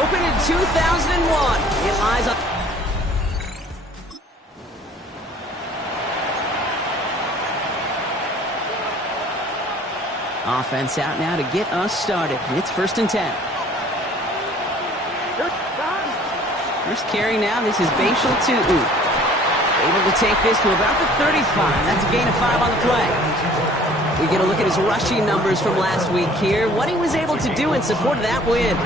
Opened in 2001. It lies on... Offense out now to get us started. It's 1st and 10. First carry now. This is Bashal Tutu. Able to take this to about the 35. That's a gain of 5 on the play. We get a look at his rushing numbers from last week here. What he was able to do in support of that win.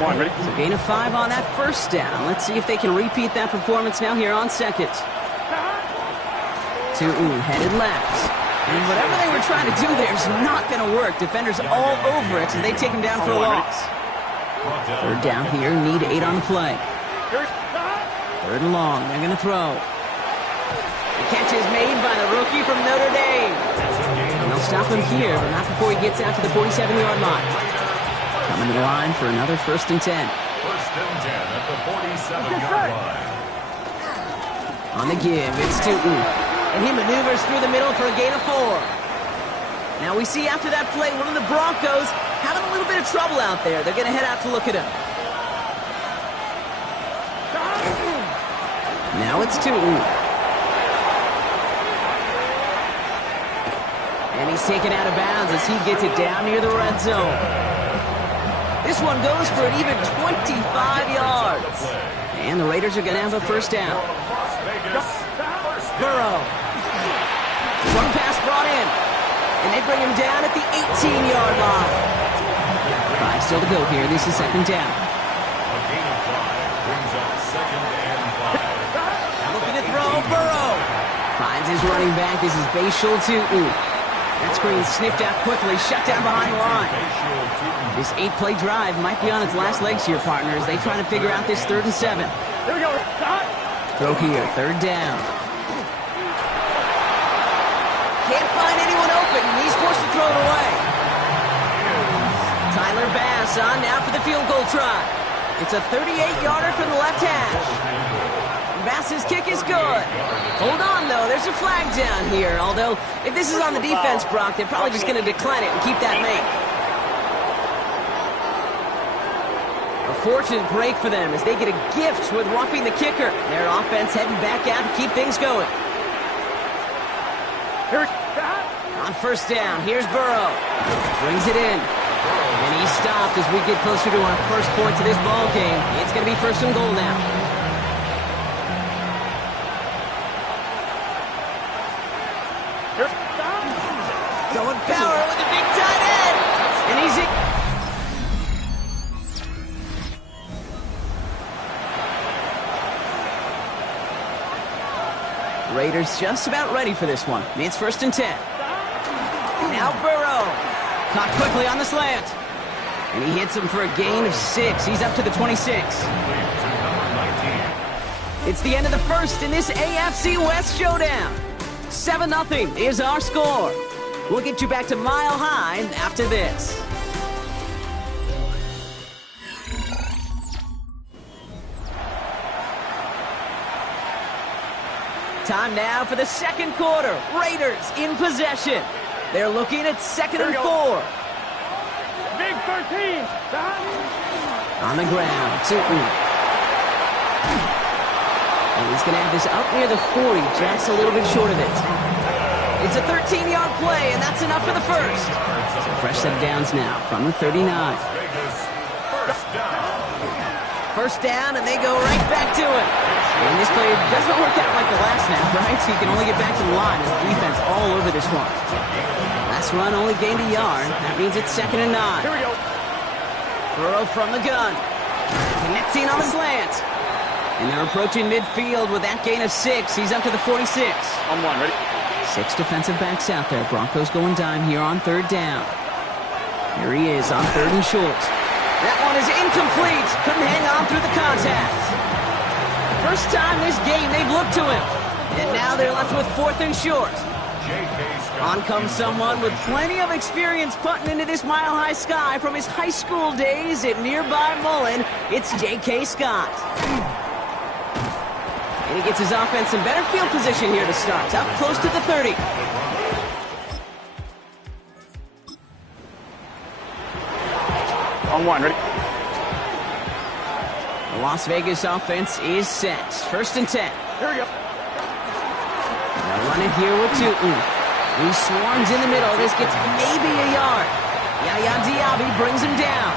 So gain of 5 on that 1st down. Let's see if they can repeat that performance now here on 2nd. Tutu headed left. And whatever they were trying to do there is not going to work. Defenders all over it, so they take him down for a loss. 3rd down here, need 8 on the play. 3rd and long, they're going to throw. The catch is made by the rookie from Notre Dame. And they'll stop him here, but not before he gets out to the 47-yard line. Coming to the line for another 1st and 10. 1st and 10 at the 47-yard line. On the give, it's Tutu. And he maneuvers through the middle for a gain of 4. Now we see after that play, one of the Broncos having a little bit of trouble out there. They're going to head out to look at him. Now it's Tutu. And he's taken out of bounds as he gets it down near the red zone. This one goes for an even 25 yards. And the Raiders are going to have a 1st down. Burrow. Run pass brought in. And they bring him down at the 18-yard line. 5 still to go here. This is second down. A gain of 5 brings up 2nd and 5. Looking to throw. Burrow. Finds his running back. This is Bashal Tootin. That screen sniffed out quickly. Shut down behind the line. This 8-play drive might be on its last legs here, partners. They try to figure out this 3rd and 7. Here we go. Throw here. 3rd down. Can't find anyone open. He's forced to throw it away. Tyler Bass on now for the field goal try. It's a 38-yarder from the left hash. Bass's kick is good. Hold on, though. There's a flag down here. Although, if this is on the defense, Brock, they're probably just going to decline it and keep that make. A fortunate break for them as they get a gift with roughing the kicker. Their offense heading back out to keep things going. On 1st down, here's Burrow. Brings it in. And he stopped as we get closer to our first point to this ball game. It's going to be 1st and goal now. Going power with a big tight end. And he's in. Raiders just about ready for this one. It's 1st and 10. Now Burrow. Caught quickly on the slant. And he hits him for a gain of 6. He's up to the 26. It's the end of the first in this AFC West showdown. 7-0 is our score. We'll get you back to Mile High after this. Time now for the 2nd quarter. Raiders in possession. They're looking at 2nd and 4. Big 13. On the ground, Tootin. And he's going to have this up near the 40, just a little bit short of it. It's a 13-yard play, and that's enough for the first. So fresh set of downs now from the 39. First down, and they go right back to it. And this play doesn't work out like the last snap, right? So you can only get back to the line as the defense all over this one. Last run only gained a yard. That means it's 2nd and 9. Here we go. Burrow from the gun. Connecting on the slant. And they're approaching midfield with that gain of 6. He's up to the 46. On 1, ready? 6 defensive backs out there. Broncos going dime here on 3rd down. Here he is on 3rd and short. That one is incomplete. Couldn't hang on through the contact. First time this game they've looked to him. And now they're left with 4th and short. On comes someone with plenty of experience putting into this mile-high sky from his high school days at nearby Mullen. It's J.K. Scott. And he gets his offense in better field position here to start. Up close to the 30. On 1, ready? The Las Vegas offense is set. 1st and 10. Here we go. They'll run it here with Tootin. He swarms in the middle. This gets maybe a yard. Yaya Diaby brings him down.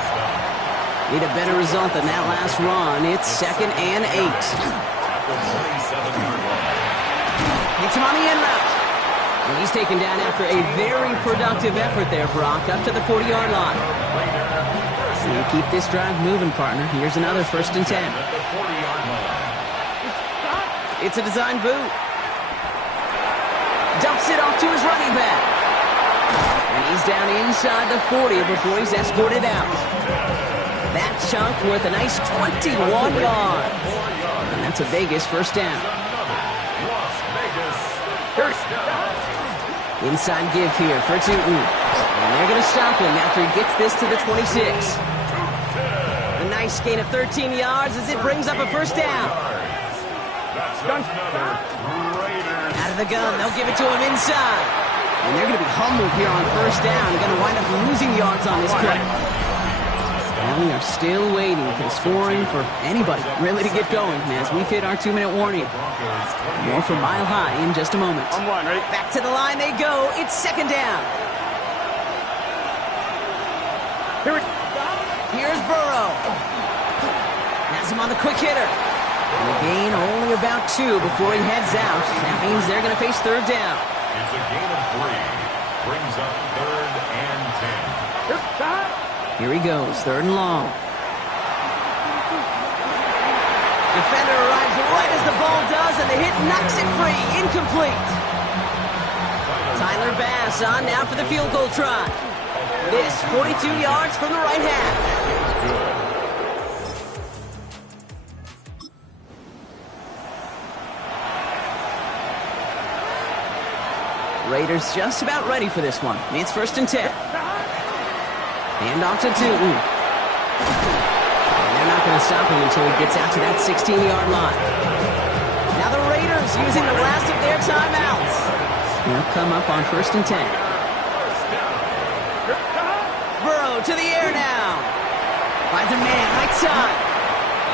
Need a better result than that last run. It's 2nd and 8. Hits him on the end route. And he's taken down after a very productive effort there, Brock, up to the 40-yard line. So you keep this drive moving, partner. Here's another 1st and 10. It's a design boot. Dumps it off to his running back. And he's down inside the 40 before he's escorted out. That chunk worth a nice 21 yards. And that's a Vegas 1st down. Inside give here for Tootin. And they're going to stop him after he gets this to the 26. A nice gain of 13 yards as it brings up a 1st down. Out of the gun, they'll give it to him inside. And they're going to be humbled here on 1st down. Going to wind up losing yards on this play. And we are still waiting for the scoring for anybody really to get going as we've hit our 2-minute warning. More from Mile High in just a moment. On 1, ready? Back to the line they go. It's 2nd down. Here's Burrow. Has him on the quick hitter. And a gain only of about 2 before he heads out. That means they're going to face third down. It's a gain of 3. Brings up 3rd and 10. Here he goes, 3rd and long. Defender arrives right as the ball does, and the hit knocks it free. Incomplete. Tyler Bass on now for the field goal try. This 42 yards from the right half. Raiders just about ready for this one. It's 1st and 10. Hand off to Tootin. And they're not going to stop him until he gets out to that 16-yard line. Now the Raiders using the last of their timeouts. They'll come up on 1st and 10. Burrow to the air now. Finds a man, right side.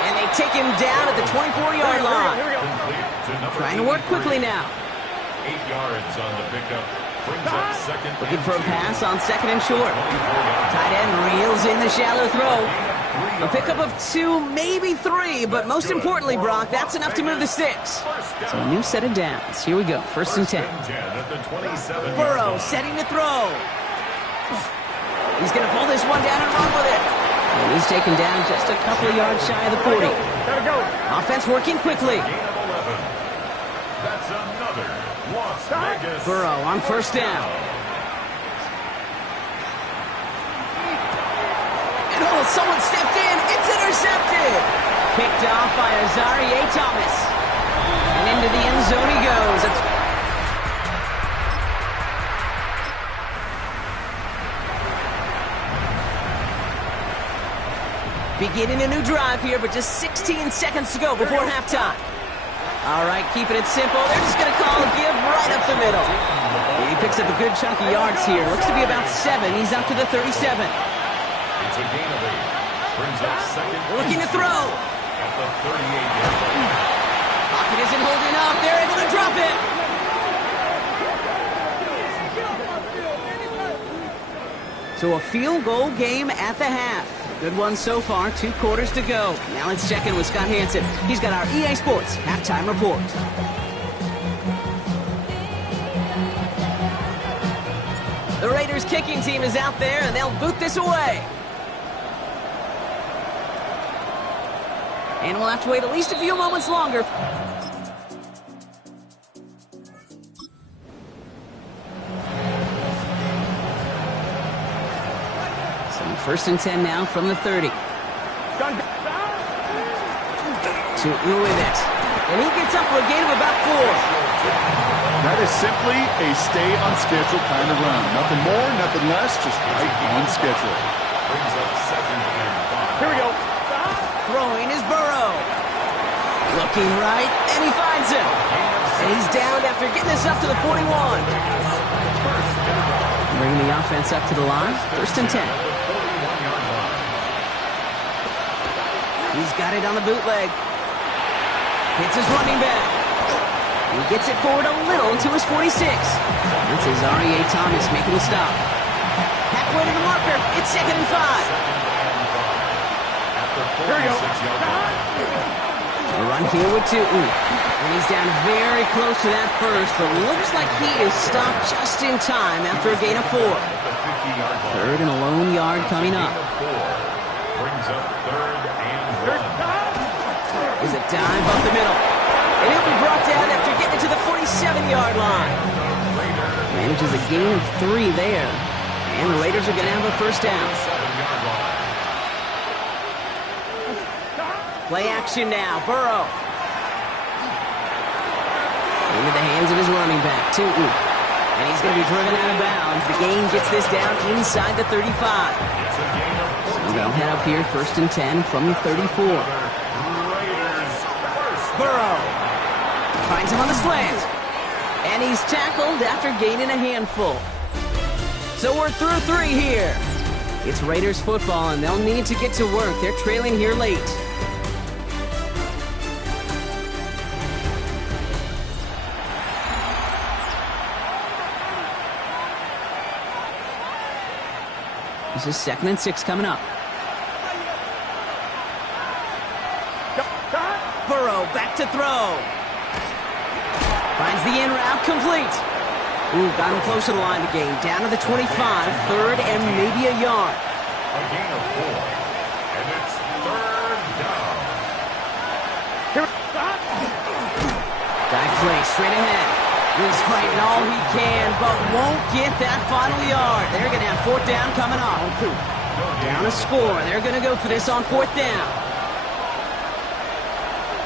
And they take him down at the 24-yard line. Trying to work quickly now. 8 yards on the pickup. Brings up 2nd. Looking for a pass on 2nd and short. Tight end reels in the shallow throw. A pickup of 2, maybe 3, but most importantly, Brock, that's enough to move the sticks. So a new set of downs. Here we go, 1st and 10. Burrow setting to throw. He's going to pull this one down and run with it. And he's taken down just a couple of yards shy of the 40. Offense working quickly. That's another Las Vegas. Burrow on 1st down. And oh, someone stepped in. It's intercepted. Picked off by Azarie Thomas. And into the end zone he goes. Beginning a new drive here, but just 16 seconds to go before halftime. All right, keeping it simple. They're just going to call a give right up the middle. He picks up a good chunk of yards here. Looks to be about 7. He's up to the 37. It's a gain of 8. Brings up 2nd. Looking to throw. At the 38-yard line. Pocket isn't holding up. They're able to drop it. So a field goal game at the half. Good one so far, 2 quarters to go. Now let's check in with Scott Hansen. He's got our EA Sports halftime report. The Raiders kicking team is out there, and they'll boot this away. And we'll have to wait at least a few moments longer. So 1st and 10 now from the 30. Tootin with it. And he gets up for a gain of about 4. That is simply a stay on schedule kind of run. Nothing more, nothing less, just right on schedule. Brings up 2nd and 5. Here we go. Throwing is Burrow. Looking right, and he finds him. And he's down after getting this up to the 41. Bringing the offense up to the line, 1st and 10. He's got it on the bootleg. Hits his running back. He gets it forward a little to his 46. That's Azarie Thomas making the stop. Halfway to the marker. It's 2nd and 5. Here we go. A run here with Tootin. And he's down very close to that first, but looks like he is stopped just in time after a gain of 4. 3rd and a lone yard coming up. Brings up 3rd and 1. Is a dive up the middle. And he'll be brought down after getting it to the 47-yard line. Manages a gain of 3 there. And the Raiders are going to have a 1st down. Play action now. Burrow. Into the hands of his running back, Tootin. And he's going to be driven out of bounds. The gain gets this down inside the 35. So they'll head up here 1st and 10 from the 34. Burrow finds him on the slant. And he's tackled after gaining a handful. So we're through 3 here. It's Raiders football, and they'll need to get to work. They're trailing here late. This is 2nd and 6 coming up. Burrow back to throw. Finds the in route complete. Ooh, got him close to the line to gain. Down to the 25, third and maybe a yard. A gain of 4. And it's third down. Dive play straight ahead. He's fighting all he can, but won't get that final yard. They're going to have fourth down coming up. Down a score. They're going to go for this on fourth down.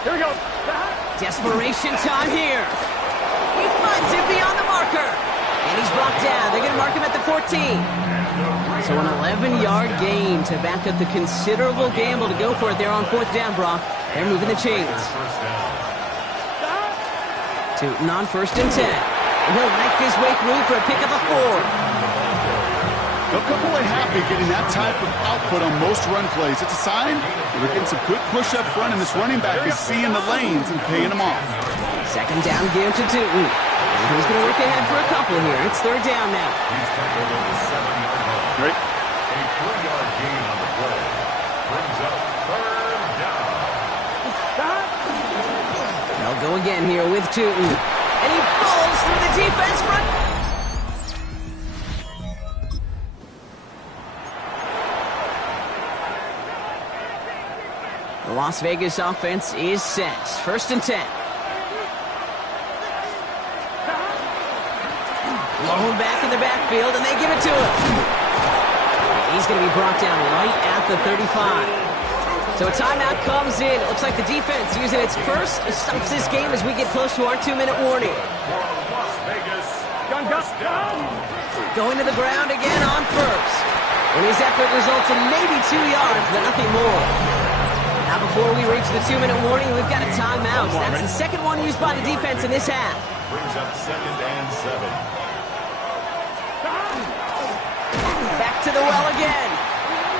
Here we go. Desperation time here. He finds it beyond the marker. And he's brought down. They're going to mark him at the 14. So an 11-yard gain to back up the considerable gamble to go for it there on fourth down, Brock. They're moving the chains. Tootin on first and 10. And he'll knife his way through for a pickup of 4. They'll come away happy getting that type of output on most run plays. It's a sign that they're getting some good push up front, and this running back is seeing the lanes and paying them off. Second down game to Tootin. And he's going to work ahead for a couple here. It's third down now. He's tackled at the 7-yard line. Great. A 3-yard gain on the play. Brings up third down. They'll go again here with Tootin. And he falls through the defense front. The Las Vegas offense is set. First and 10. Blown back in the backfield, and they give it to him. He's going to be brought down right at the 35. So a timeout comes in. It looks like the defense using its first stops this game as we get close to our 2-minute warning. Las Vegas. First down. Going to the ground again on first. And his effort results in maybe 2 yards, but nothing more. Now before we reach the 2-minute warning, we've got a timeout. That's the second one used by the defense in this half. Brings up second and 7. Back to the well again.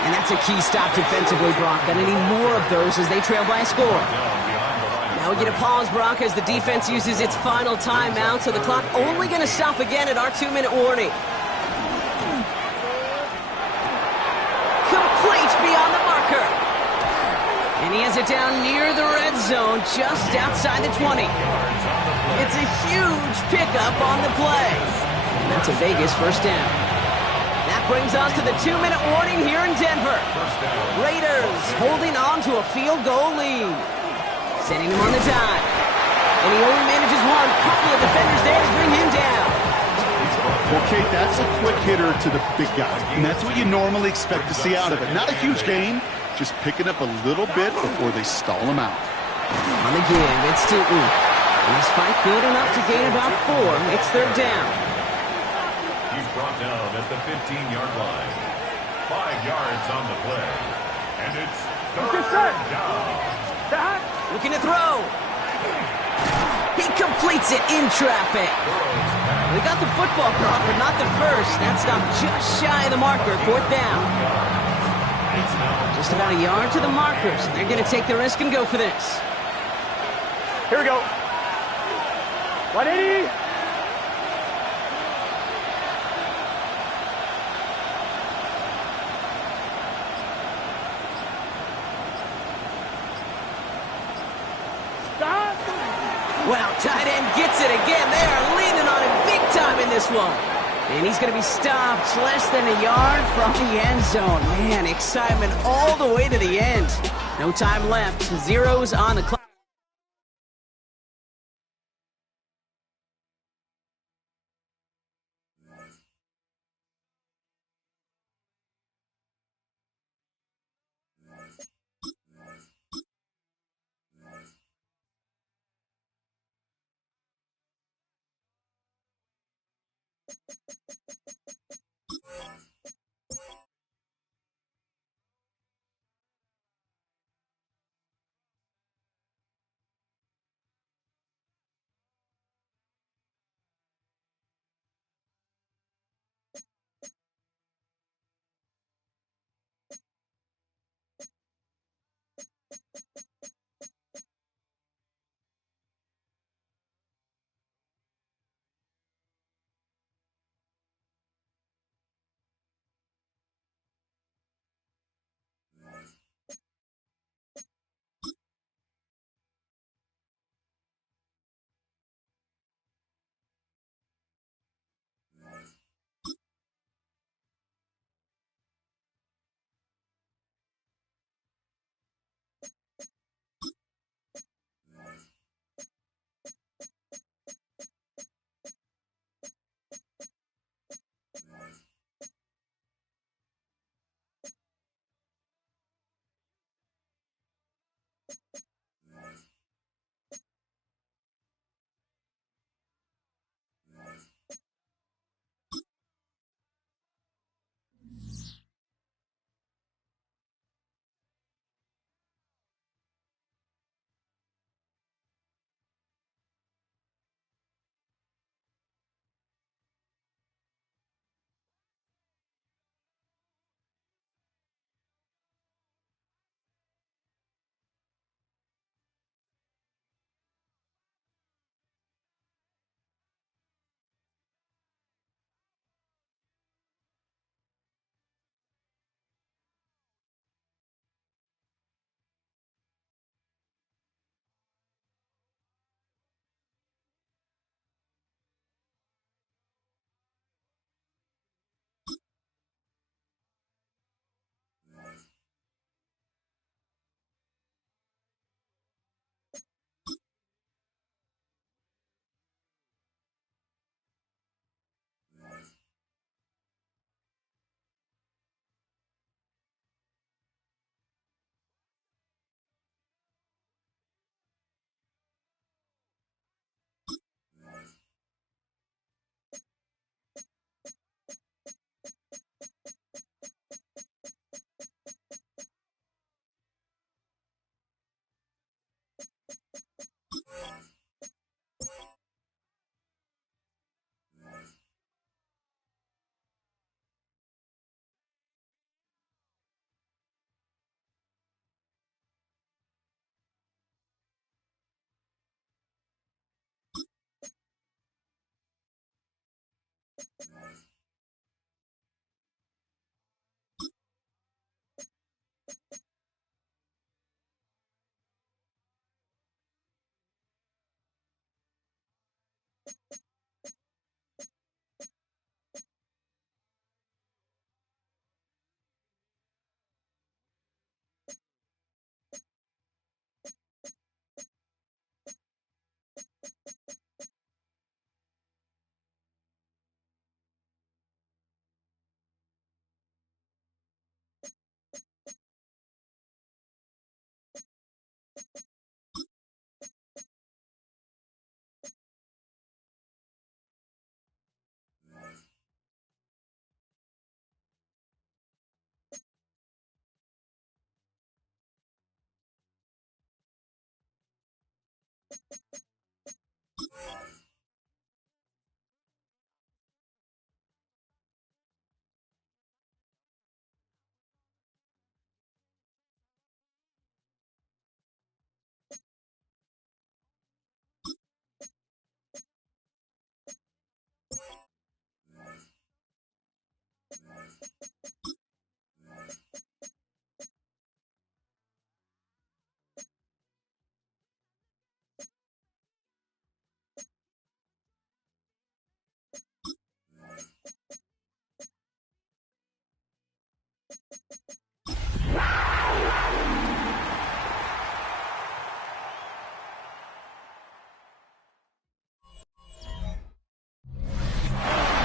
And that's a key stop defensively, Brock. Gonna need more of those as they trail by a score. Now we get a pause, Brock, as the defense uses its final timeout, so the clock only gonna stop again at our 2-minute warning. Complete beyond the marker. And he has it down near the red zone, just outside the 20. It's a huge pickup on the play. And that's a Vegas first down. That brings us to the 2-minute warning here in Denver. Raiders holding on to a field goal lead. Setting him on the dive. And he only manages one. Couple of defenders there to bring him down. Well, Kate, that's a quick hitter to the big guy. And that's what you normally expect to see out of it. Not a huge gain, just picking up a little bit before they stall him out. On the give, it's Tootin. And his fight good enough to gain about 4. It's third down. He's brought down at the 15-yard line. 5 yards on the play. And it's third down. Looking to throw. He completes it in traffic. We got the football prop, but not the first. That stopped just shy of the marker. Fourth down. Just about a yard to the marker, so they're going to take the risk and go for this. Here we go. 180. Well, tight end gets it again. They are leaning on him big time in this one. And he's going to be stopped less than a yard from the end zone. Man, excitement all the way to the end. No time left. Zeros on the clock.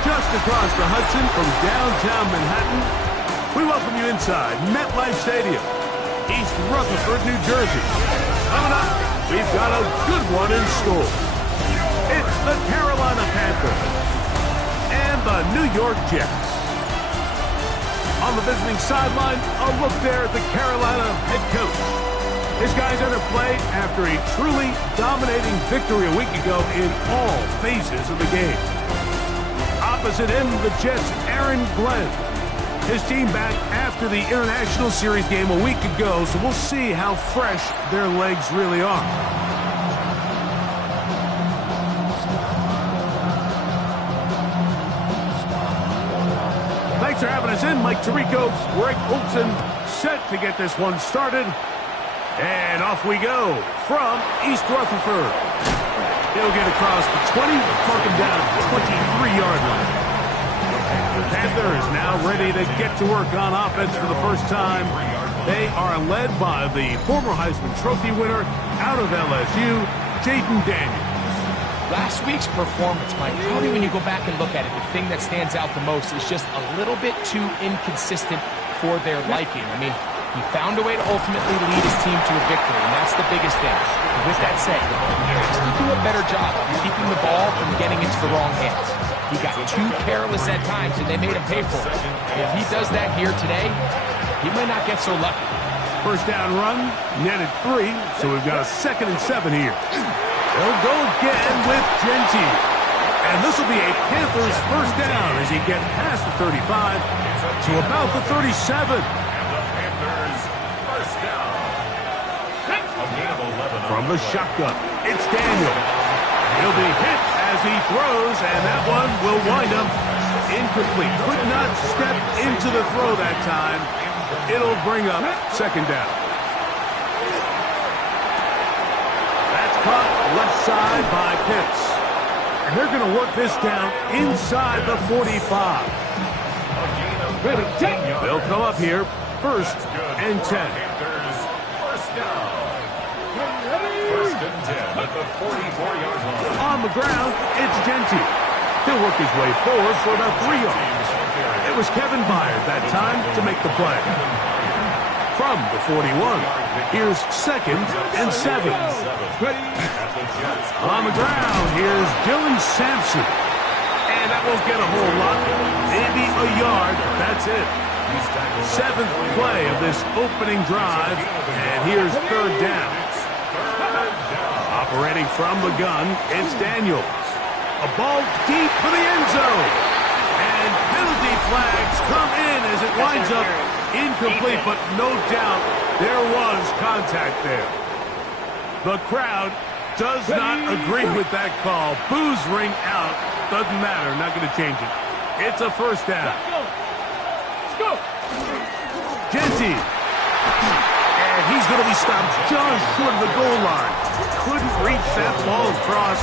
Just across the Hudson from downtown Manhattan, we welcome you inside MetLife Stadium, East Rutherford, New Jersey. Coming up, we've got a good one in store. It's the Carolina Panthers and the New York Jets. On the visiting sideline, a look there at the Carolina head coach. His guys enter play after a truly dominating victory a week ago in all phases of the game. Opposite end of the Jets, Aaron Glenn. His team back after the International Series game a week ago, so we'll see how fresh their legs really are. Thanks for having us in. Mike Tirico, Greg Olson, set to get this one started. And off we go from East Rutherford. He'll get across the 20, mark him down at the 23-yard line. The Panthers now ready to get to work on offense for the first time. They are led by the former Heisman Trophy winner out of LSU, Jaden Daniels. Last week's performance, Mike, probably when you go back and look at it, the thing that stands out the most is just a little bit too inconsistent for their liking. I mean, he found a way to ultimately lead his team to a victory, and that's the biggest thing. And with that said, he has to do a better job of keeping the ball from getting into the wrong hands. He got too careless at times, and they made him pay for it. If he does that here today, he might not get so lucky. First down run, netted 3, so we've got a 2nd and 7 here. They'll go again with Genty. And this will be a Panthers first down as he gets past the 35 to about the 37. From the shotgun, it's Daniel. He'll be hit as he throws, and that one will wind up incomplete. Could not step into the throw that time. It'll bring up 2nd down. That's caught left side by Pitts. And they're going to work this down inside the 45. They'll come up here, 1st and 10. At the 44-yard line. On the ground, it's Genty. He'll work his way forward for about 3 yards. It was Kevin Byard that time to make the play. From the 41, here's 2nd and 7. On the ground, here's Dylan Sampson. And that won't get a whole lot. Maybe a yard, that's it. 7th play of this opening drive, and here's 3rd down. Operating from the gun, it's Daniels. A ball deep for the end zone. And penalty flags come in as it winds up incomplete, but no doubt there was contact there. The crowd does not agree with that call. Boos ring out. Doesn't matter. Not going to change it. It's a first down. Let's go. Genty. And he He's going to be stopped just short of the goal line. Couldn't reach that ball across,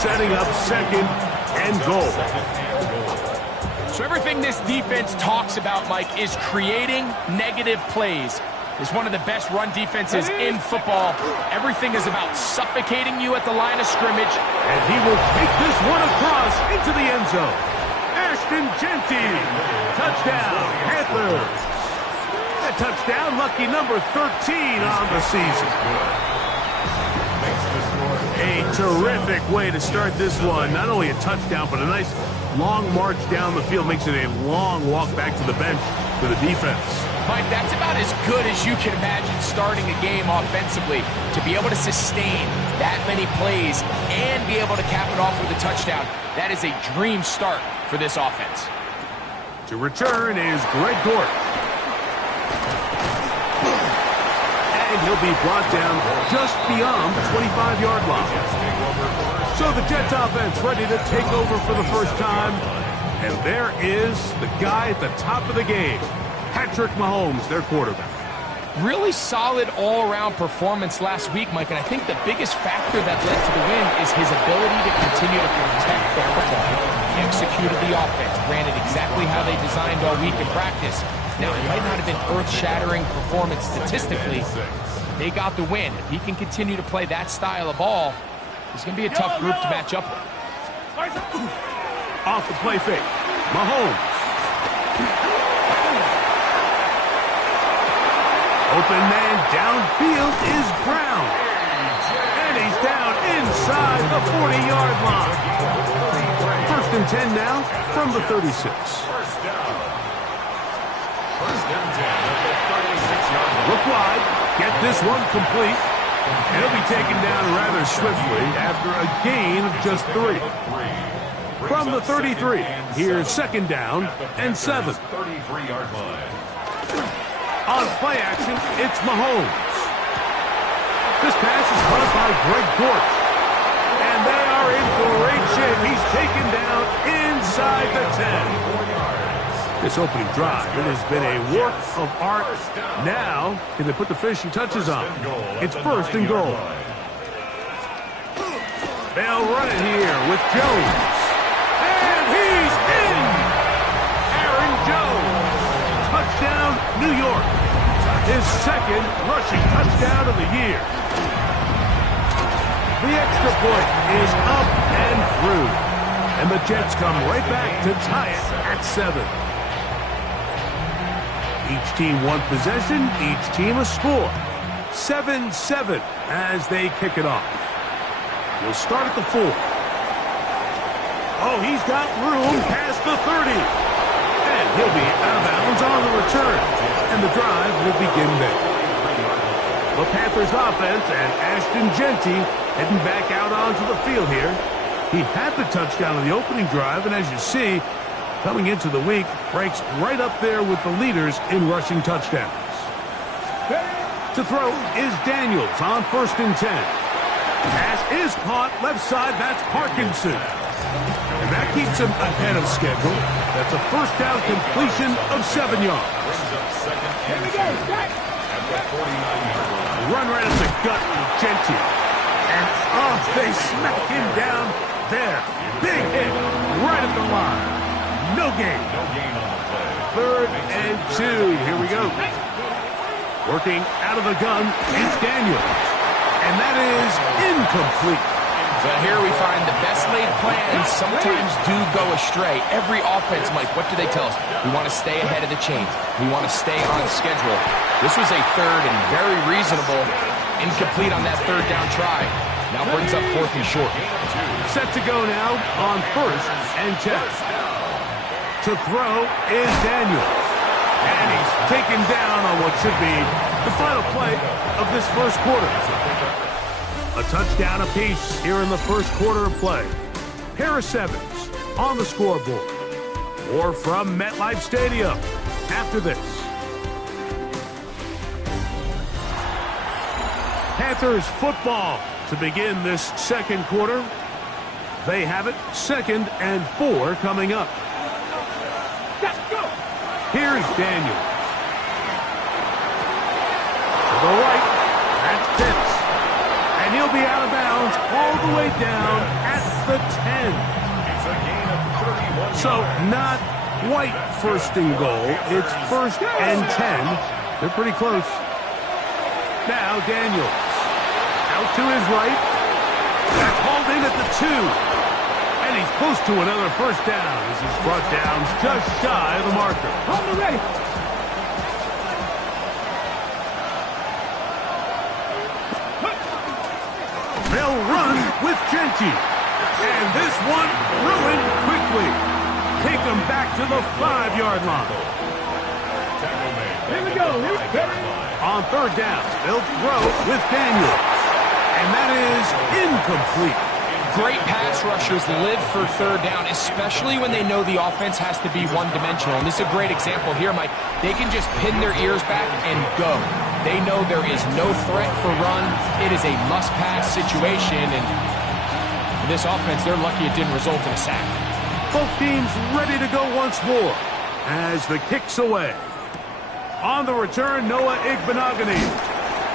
setting up second and goal. So everything this defense talks about, Mike, is creating negative plays. It's one of the best run defenses in football. Everything is about suffocating you at the line of scrimmage. And he will take this one across into the end zone. Ashton Genty, touchdown, Panthers. A touchdown, lucky number 13 on the season. A terrific way to start this one. Not only a touchdown, but a nice long march down the field. Makes it a long walk back to the bench for the defense. Mike, that's about as good as you can imagine starting a game offensively. To be able to sustain that many plays and be able to cap it off with a touchdown, that is a dream start for this offense. To return is Greg Gort. And he'll be brought down just beyond the 25-yard line. So the Jets offense ready to take over for the first time. And there is the guy at the top of the game, Patrick Mahomes, their quarterback. Really solid all-around performance last week, Mike, and I think the biggest factor that led to the win is his ability to continue to protect the football. He executed the offense, ran it exactly how they designed all week in practice. Now, it might not have been earth-shattering performance statistically, but they got the win. If he can continue to play that style of ball, it's going to be a tough group to match up with. Off the play fake, Mahomes. Open man downfield is Brown. And he's down inside the 40-yard line. First and 10 now from the 36. Look wide. Get this one complete. And he'll be taken down rather swiftly after a gain of just 3. From the 33, here's second down and 7. 33-yard line. On play action, it's Mahomes. This pass is caught by Greg Gort. And they are in great shape. He's taken down inside the 10. This opening drive, it has been a work of art. Now, can they put the finishing touches on? It's first and goal. They'll run it here with Jones. And he's in! Aaron Jones. Touchdown, New York. His second rushing touchdown of the year. The extra point is up and through. And the Jets come right back to tie it at 7. Each team one possession, each team a score. 7-7 as they kick it off. We'll start at the 4. Oh, he's got room past the 30. And he'll be out of bounds on the return. And the drive will begin there. The Panthers offense and Ashton Genty heading back out onto the field here. He had the touchdown on the opening drive, and as you see, coming into the week, ranks right up there with the leaders in rushing touchdowns. To throw is Daniels on first and 10. Pass is caught left side. That's Parkinson. And that keeps him ahead of schedule. That's a first down completion of 7 yards. Here we go. Run right at the gut with Genty. And they smack him down there. Big hit right at the line. No gain. Third and 2. Here we go. Working out of the gun is Daniel. And that is incomplete. But here we find the best laid plans sometimes do go astray. Every offense, Mike, what do they tell us? We want to stay ahead of the chains. We want to stay on schedule. This was a third and very reasonable incomplete on that third down try. Now brings up fourth and short. Set to go now on first and 10. To throw is Daniel. And he's taken down on what should be the final play of this first quarter. A touchdown apiece here in the first quarter of play. Pair of 7s on the scoreboard. More from MetLife Stadium after this. Panthers football to begin this second quarter. They have it 2nd and 4 coming up. Here's Daniel. the right. That's Pitts. And he'll be out of bounds all the way down at the 10. It's a gain of 31 So not quite first and goal. It's first and 10. They're pretty close. Now Daniels. Out to his right. That's hauled in at the 2. And he's close to another first down as his brought down just shy of the marker. On the ready. They'll run with Genty. And this one ruined quickly. Take them back to the 5-yard line. Here we go. On third down, they'll throw with Daniels. And that is incomplete. Great pass rushers live for third down, especially when they know the offense has to be one-dimensional. And this is a great example here, Mike. They can just pin their ears back and go. They know there is no threat for run. It is a must-pass situation, and for this offense, they're lucky it didn't result in a sack. Both teams ready to go once more as the kick's away. On the return, Noah Igbenogany.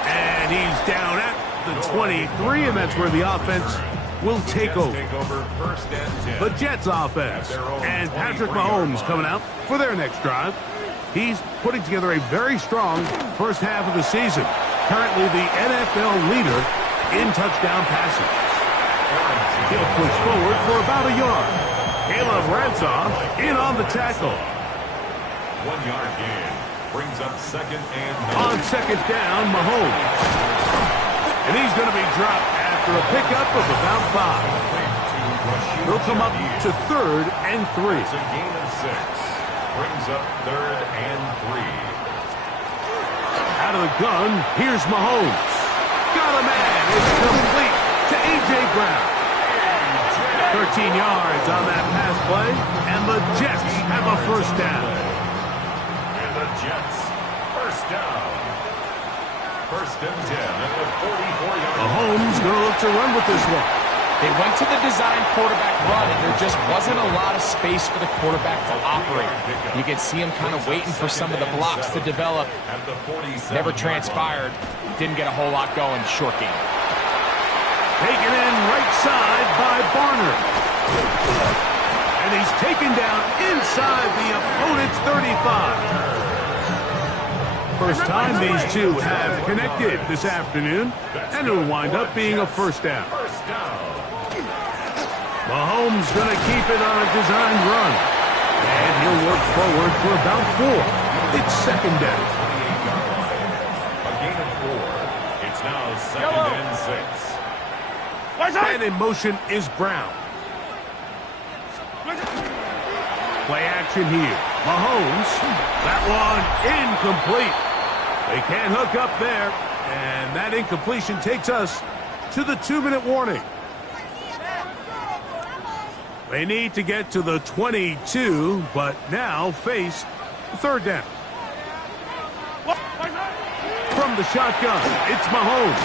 And he's down at the 23, and that's where the offense will take over. The Jets offense. And Patrick Mahomes coming out for their next drive. He's putting together a very strong first half of the season. Currently the NFL leader in touchdown passes. He'll push forward for about a yard. Caleb Ransom in on the tackle. 1-yard gain brings up second and 9. On second down, Mahomes. And he's going to be dropped after a pickup of about 5. He'll come up to third and 3. It's a gain of 6. Brings up third and 3. Out of the gun, here's Mahomes. Got a man. It's complete to A.J. Brown. 13 yards on that pass play, and the Jets have a first down. And the Jets, first down. First and 10 at the 44-yard line. Mahomes going to look to run with this one. They went to the design quarterback run, and there just wasn't a lot of space for the quarterback to operate. You can see him kind of waiting for some of the blocks to develop. Never transpired. Didn't get a whole lot going. Short game. Taken in right side by Barner. And he's taken down inside the opponent's 35. First time these two have connected this afternoon, and it'll wind up being a first down. Mahomes going to keep it on a designed run. And he'll work forward for about 4. It's second down. A gain of 4. It's now second and 6. And in motion is Brown. Play action here. Mahomes. That one incomplete. They can't hook up there. And that incompletion takes us to the 2-minute warning. They need to get to the 22, but now face third down. From the shotgun, it's Mahomes.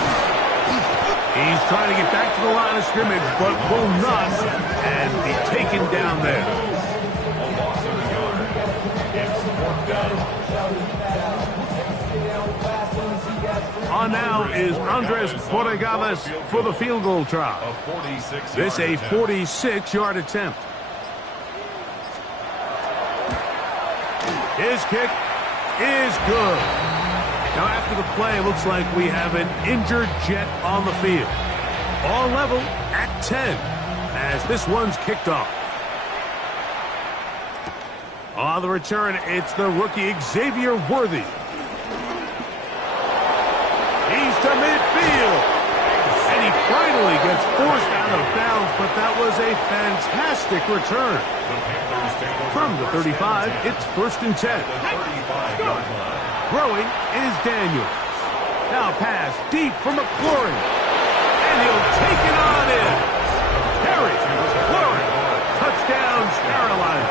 He's trying to get back to the line of scrimmage, but will not, and be taken down there. A loss of a yard. It's fourth down. On now is Andres Borregales for the field goal try. This a 46-yard attempt. His kick is good. Now after the play, it looks like we have an injured Jet on the field. All level at 10 as this one's kicked off. On the return, it's the rookie Xavier Worthy. He's to midfield. And he finally gets forced out of bounds, but that was a fantastic return. From the 35, it's first and 10. Throwing is Daniels. Now pass deep for McLaurin. And he'll take it on in. Harry McLaurin. Touchdown, Carolina.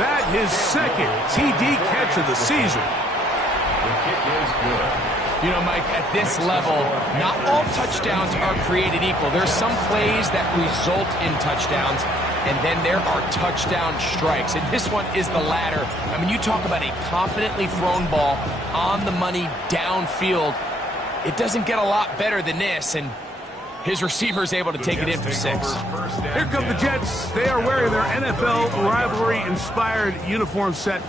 That his second TD catch of the season. The kick is good. You know, Mike, at this level, not all touchdowns are created equal. There's some plays that result in touchdowns, and then there are touchdown strikes. And this one is the latter. I mean, you talk about a confidently thrown ball on the money downfield. It doesn't get a lot better than this, and his receiver is able to take it in for 6. Here come the Jets. They are wearing their NFL rivalry-inspired uniform set.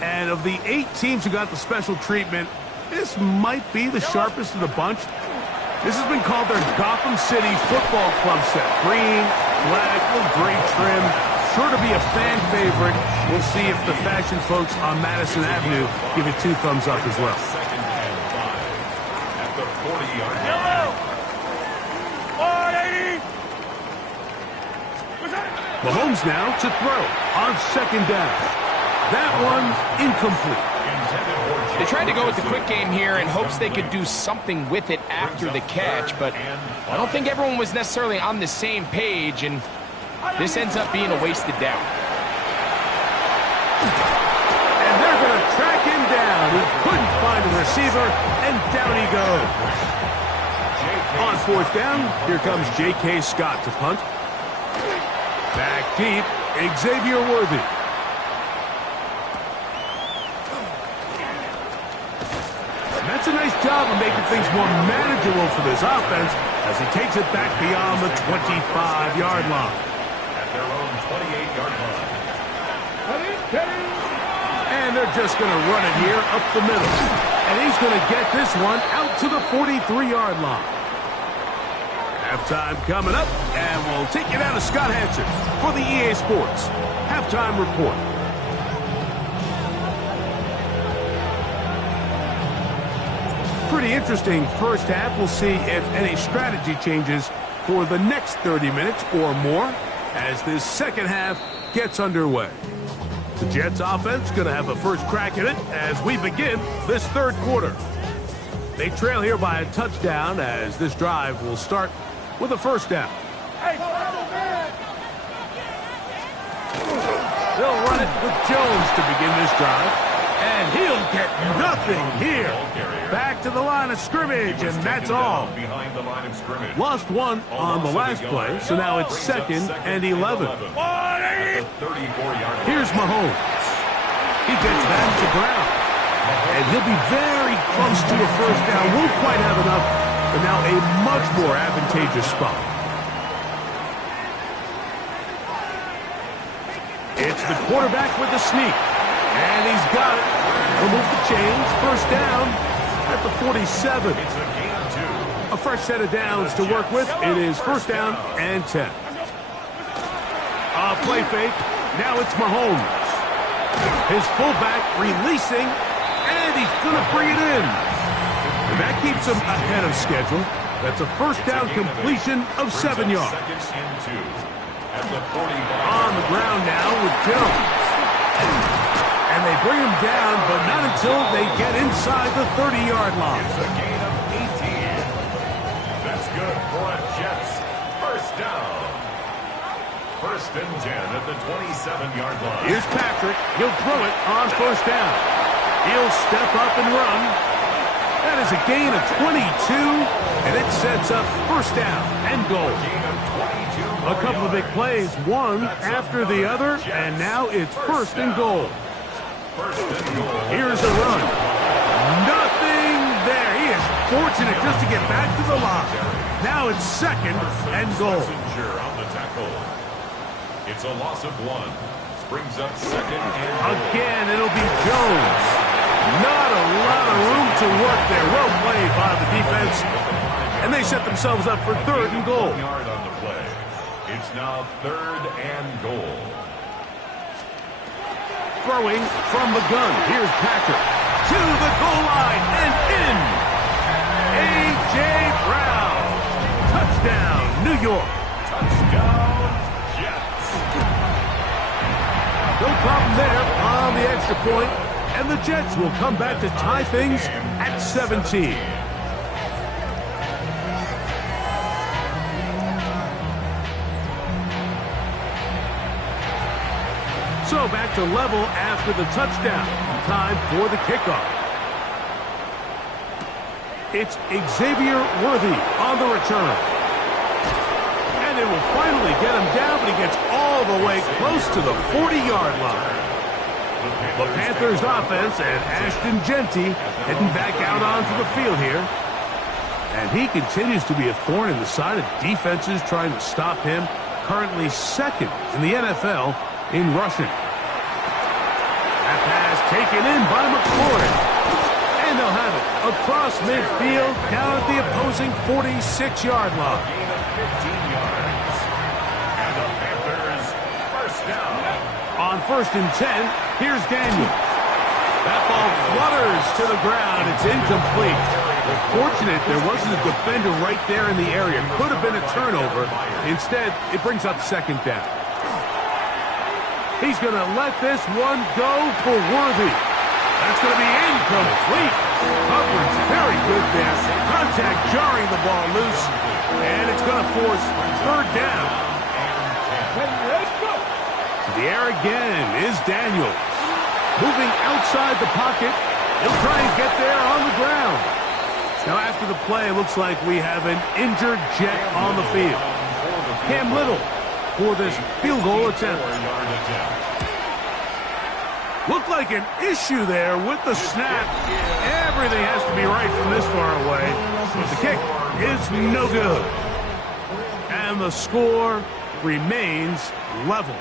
And of the 8 teams who got the special treatment, this might be the sharpest of the bunch. This has been called their Gotham City Football Club set. Green, black, little gray trim. Sure to be a fan favorite. We'll see if the fashion folks on Madison Avenue give it 2 thumbs up as well. Second and 5 at the 40-yard line. Mahomes now to throw on second down. That one incomplete. They tried to go with the quick game here in hopes they could do something with it after the catch, but I don't think everyone was necessarily on the same page, and this ends up being a wasted down. And they're going to track him down. He couldn't find a receiver, and down he goes. On fourth down, here comes J.K. Scott to punt. Back deep, Xavier Worthy. That's a nice job of making things more manageable for this offense as he takes it back beyond the 25-yard line. At their own 28-yard line. And they're just going to run it here up the middle. And he's going to get this one out to the 43-yard line. Halftime coming up, and we'll take you down to Scott Hansen for the EA Sports Halftime Report. Pretty interesting first half. We'll see if any strategy changes for the next 30 minutes or more as this second half gets underway. The Jets offense going to have a first crack at it as we begin this third quarter. They trail here by a touchdown as this drive will start with a first down. They'll run it with Jones to begin this drive. And he'll get nothing here. Back to the line of scrimmage, and that's all. Behind the line of scrimmage. Lost one on the last play, so now it's 2nd and 11. Here's Mahomes. He gets that to ground. And he'll be very close to a first down. Won't quite have enough, but now a much more advantageous spot. It's the quarterback with the sneak. And he's got it. He'll move the chains. First down at the 47. It's a gain of 2. A fresh set of downs to work with. It is first down and 10. Play fake. Now it's Mahomes. His fullback releasing, and he's going to bring it in. And that keeps him ahead of schedule. That's a first down completion of 7 yards. Second and 2 at the 45. On the ground now with Jones. And they bring him down, but not until they get inside the 30-yard line. It's a gain of 18. That's good for a Jets first down. First and 10 at the 27-yard line. Here's Patrick. He'll throw it on first down. He'll step up and run. That is a gain of 22, and it sets up first down and goal. A couple of big plays, one after the other, and now it's first and goal. Here's a run. Nothing there. He is fortunate just to get back to the line. Now it's second and goal. It's a loss of 1. Brings up second and goal. Again, it'll be Jones. Not a lot of room to work there. Well played by the defense. And they set themselves up for third and goal. 1 yard on the play. It's now third and goal. Throwing from the gun. Here's Patrick. To the goal line and in. A.J. Brown. Touchdown, New York. Touchdown, Jets. No problem there on the extra point. And the Jets will come back to tie things at 17. So back to level after the touchdown. Time for the kickoff. It's Xavier Worthy on the return. And it will finally get him down, but he gets all the way close to the 40-yard line. The Panthers offense and Ashton Genty heading back out onto the field here. And he continues to be a thorn in the side of defenses trying to stop him. Currently second in the NFL in rushing. That pass taken in by McCoy. And they'll have it across midfield down at the opposing 46-yard line. Gain of 15 yards. And the Panthers first down. On 1st and 10, here's Daniels. That ball flutters to the ground. It's incomplete. Fortunate there wasn't a defender right there in the area. Could have been a turnover. Instead, it brings up 2nd down. He's going to let this one go for Worthy. That's going to be incomplete. Coverage very good there. Contact jarring the ball loose. And it's going to force 3rd down. To the air again is Daniels. Moving outside the pocket. He'll try and get there on the ground. Now after the play, it looks like we have an injured Jet on the field. Cam Little for this field goal attempt. Looked like an issue there with the snap. Everything has to be right from this far away. But the kick is no good. And the score remains level.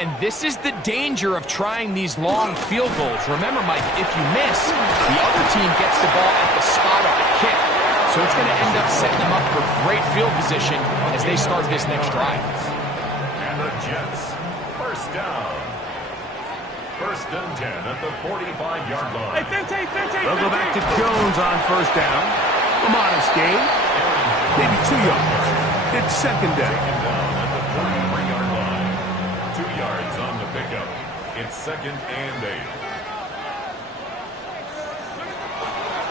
And this is the danger of trying these long field goals. Remember, Mike, if you miss, the other team gets the ball at the spot of the kick. So it's going to end up setting them up for great field position as they start this next drive. And the Jets, first down. 1st and 10 at the 45-yard line. They'll go back to Jones on 1st down. A modest gain. Maybe 2 yards. It's 2nd down. Second down at the 43-yard line. 2 yards on the pickup. It's 2nd and 8.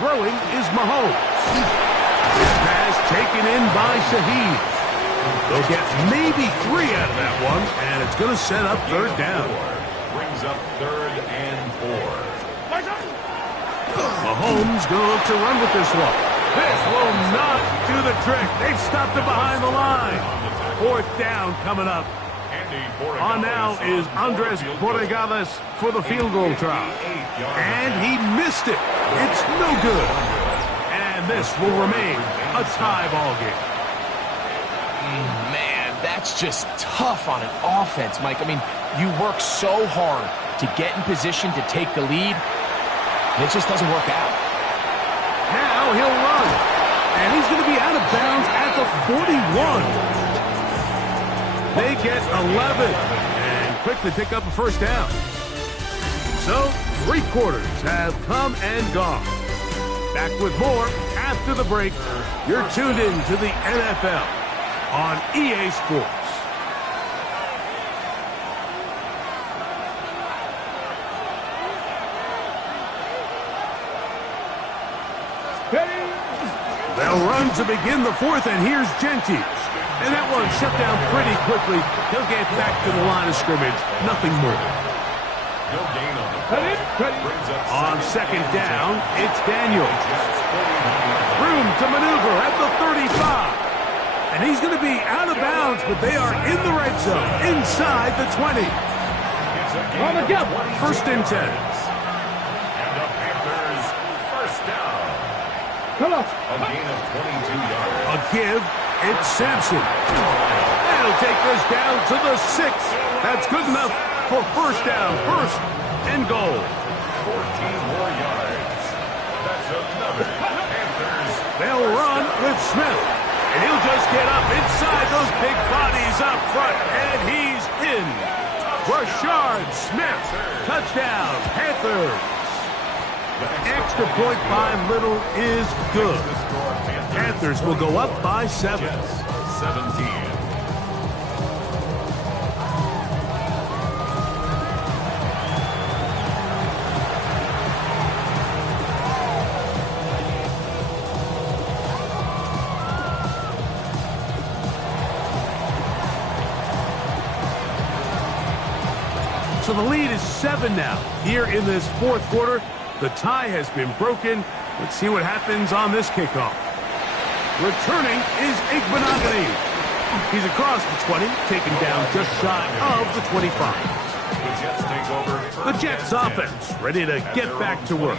Throwing is Mahomes. This pass taken in by Shaheed. They'll get maybe 3 out of that one, and it's going to set up 3rd down. Brings up 3rd and 4. Mahomes going to look to run with this one. This will not do the trick. They've stopped it behind the line. 4th down coming up. On now is Andres Borregales for the field goal try. And he missed it. It's no good. And this will remain a tie ball game. Man, that's just tough on an offense, Mike. I mean, you work so hard to get in position to take the lead, and it just doesn't work out. Now he'll run. And he's going to be out of bounds at the 41. They get 11 and quickly pick up a 1st down. So, 3 quarters have come and gone. Back with more after the break. You're tuned in to the NFL on EA Sports. They'll run to begin the 4th, and here's Gentry. And that one shut down pretty quickly. He'll get back to the line of scrimmage. Nothing more. No gain on the play. On 2nd down, it's Daniels. Room to maneuver at the 35. And he's going to be out of bounds, but they are in the red zone, inside the 20. On the go. 1st and 10. And the Panthers, first down. Come on. A gain of 22 yards. A give. It's Sampson. That'll take this down to the 6. That's good enough for 1st down. 1st and goal. 14 more yards. That's another Panthers. They'll run with Smith. And he'll just get up inside those big bodies up front. And he's in. Rashard Smith. Touchdown, Panthers. Extra point by Little is good. Panthers will go up by 7. 17. So the lead is 7 now. Here in this 4th quarter, the tie has been broken. Let's see what happens on this kickoff. Returning is Igbenogany. He's across the 20, taken down just shy of the 25. The Jets take over. The Jets offense ready to get back to work.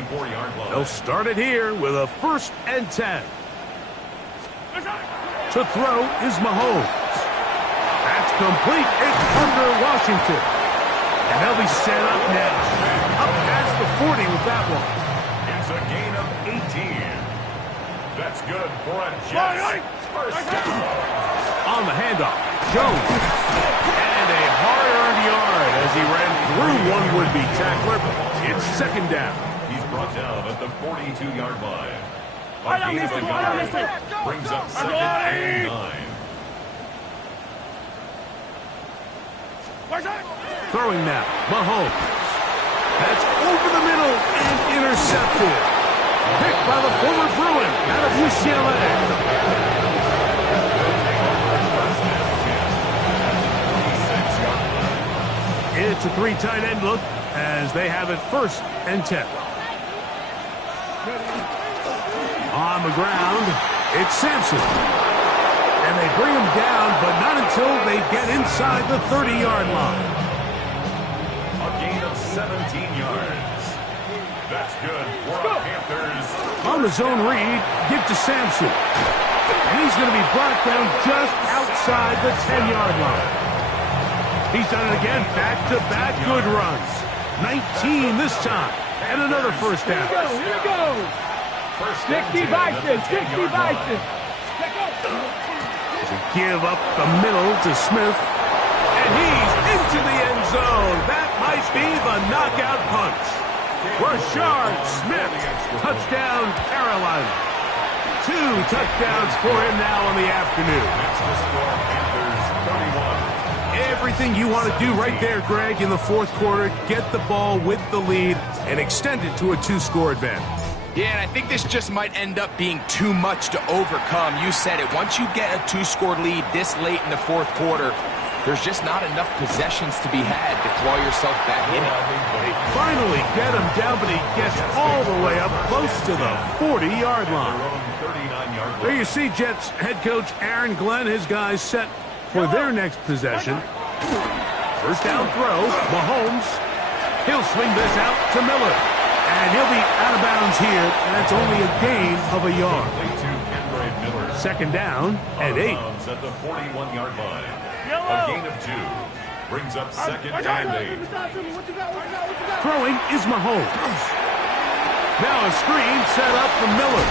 They'll start it here with a 1st and 10. To throw is Mahomes. That's complete. It's under Washington. And they'll be set up now. Up past the 40 with that one. It's a gain of 18. That's good for a Jets first down. On the handoff, Jones. And a hard-earned yard as he ran through one would-be tackler. It's second down. He's brought down at the 42-yard line. A gain of a yard brings up second and 9. Throwing now, Mahomes. That's over the middle and intercepted. Picked by the former Bruin out of UCLA. It's a 3 tight end look as they have it first and 10. On the ground, it's Sampson. And they bring him down, but not until they get inside the 30-yard line. A gain of 17 yards. That's good for the Panthers. On the zone read, give to Sampson. And he's going to be brought down just outside the 10-yard line. He's done it again, back-to-back good runs. 19 this time, and another first down. Here we go. Sticky Bison. Give up the middle to Smith. And he's into the end zone. That might be the knockout punch. Rashard Smith. Touchdown, Carolina. 2 touchdowns for him now on the afternoon. That's the score, Panthers 31. Everything you want to do right there, Greg, in the fourth quarter. Get the ball with the lead and extend it to a 2-score advantage. Yeah, and I think this just might end up being too much to overcome. You said it. Once you get a 2-score lead this late in the fourth quarter, there's just not enough possessions to be had to claw yourself back in it. They finally get him down, but he gets all the way up close to the 40-yard line. There you see Jets head coach Aaron Glenn, his guys set for their next possession. First down throw, Mahomes. He'll swing this out to Miller. And he'll be out of bounds here, and that's only a gain of a yard. Second down and 8. At the 41-yard line. A gain of 2 brings up second and 8. Throwing is Mahomes. Now a screen set up for Miller.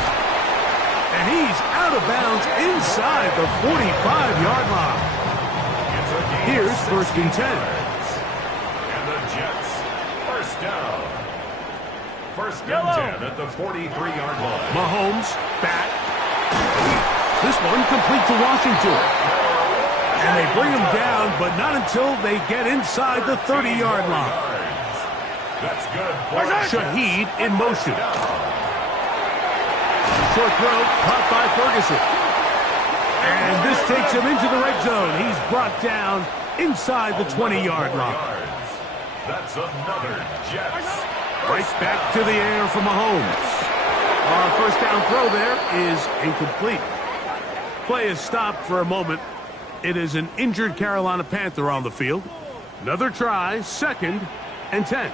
And he's out of bounds inside the 45-yard line. Here's first and 10. And the Jets first down. First and 10 at the 43-yard line. Mahomes back. This one complete to Washington. And they bring him down, but not until they get inside the 30-yard line. That's good. Shaheed in motion. Short throw, caught by Ferguson. And this takes him into the red zone. He's brought down inside the 20-yard line. That's another Jets. Right back to the air for Mahomes. First down throw there is incomplete. Play is stopped for a moment. It is an injured Carolina Panther on the field. Another try, second and 10.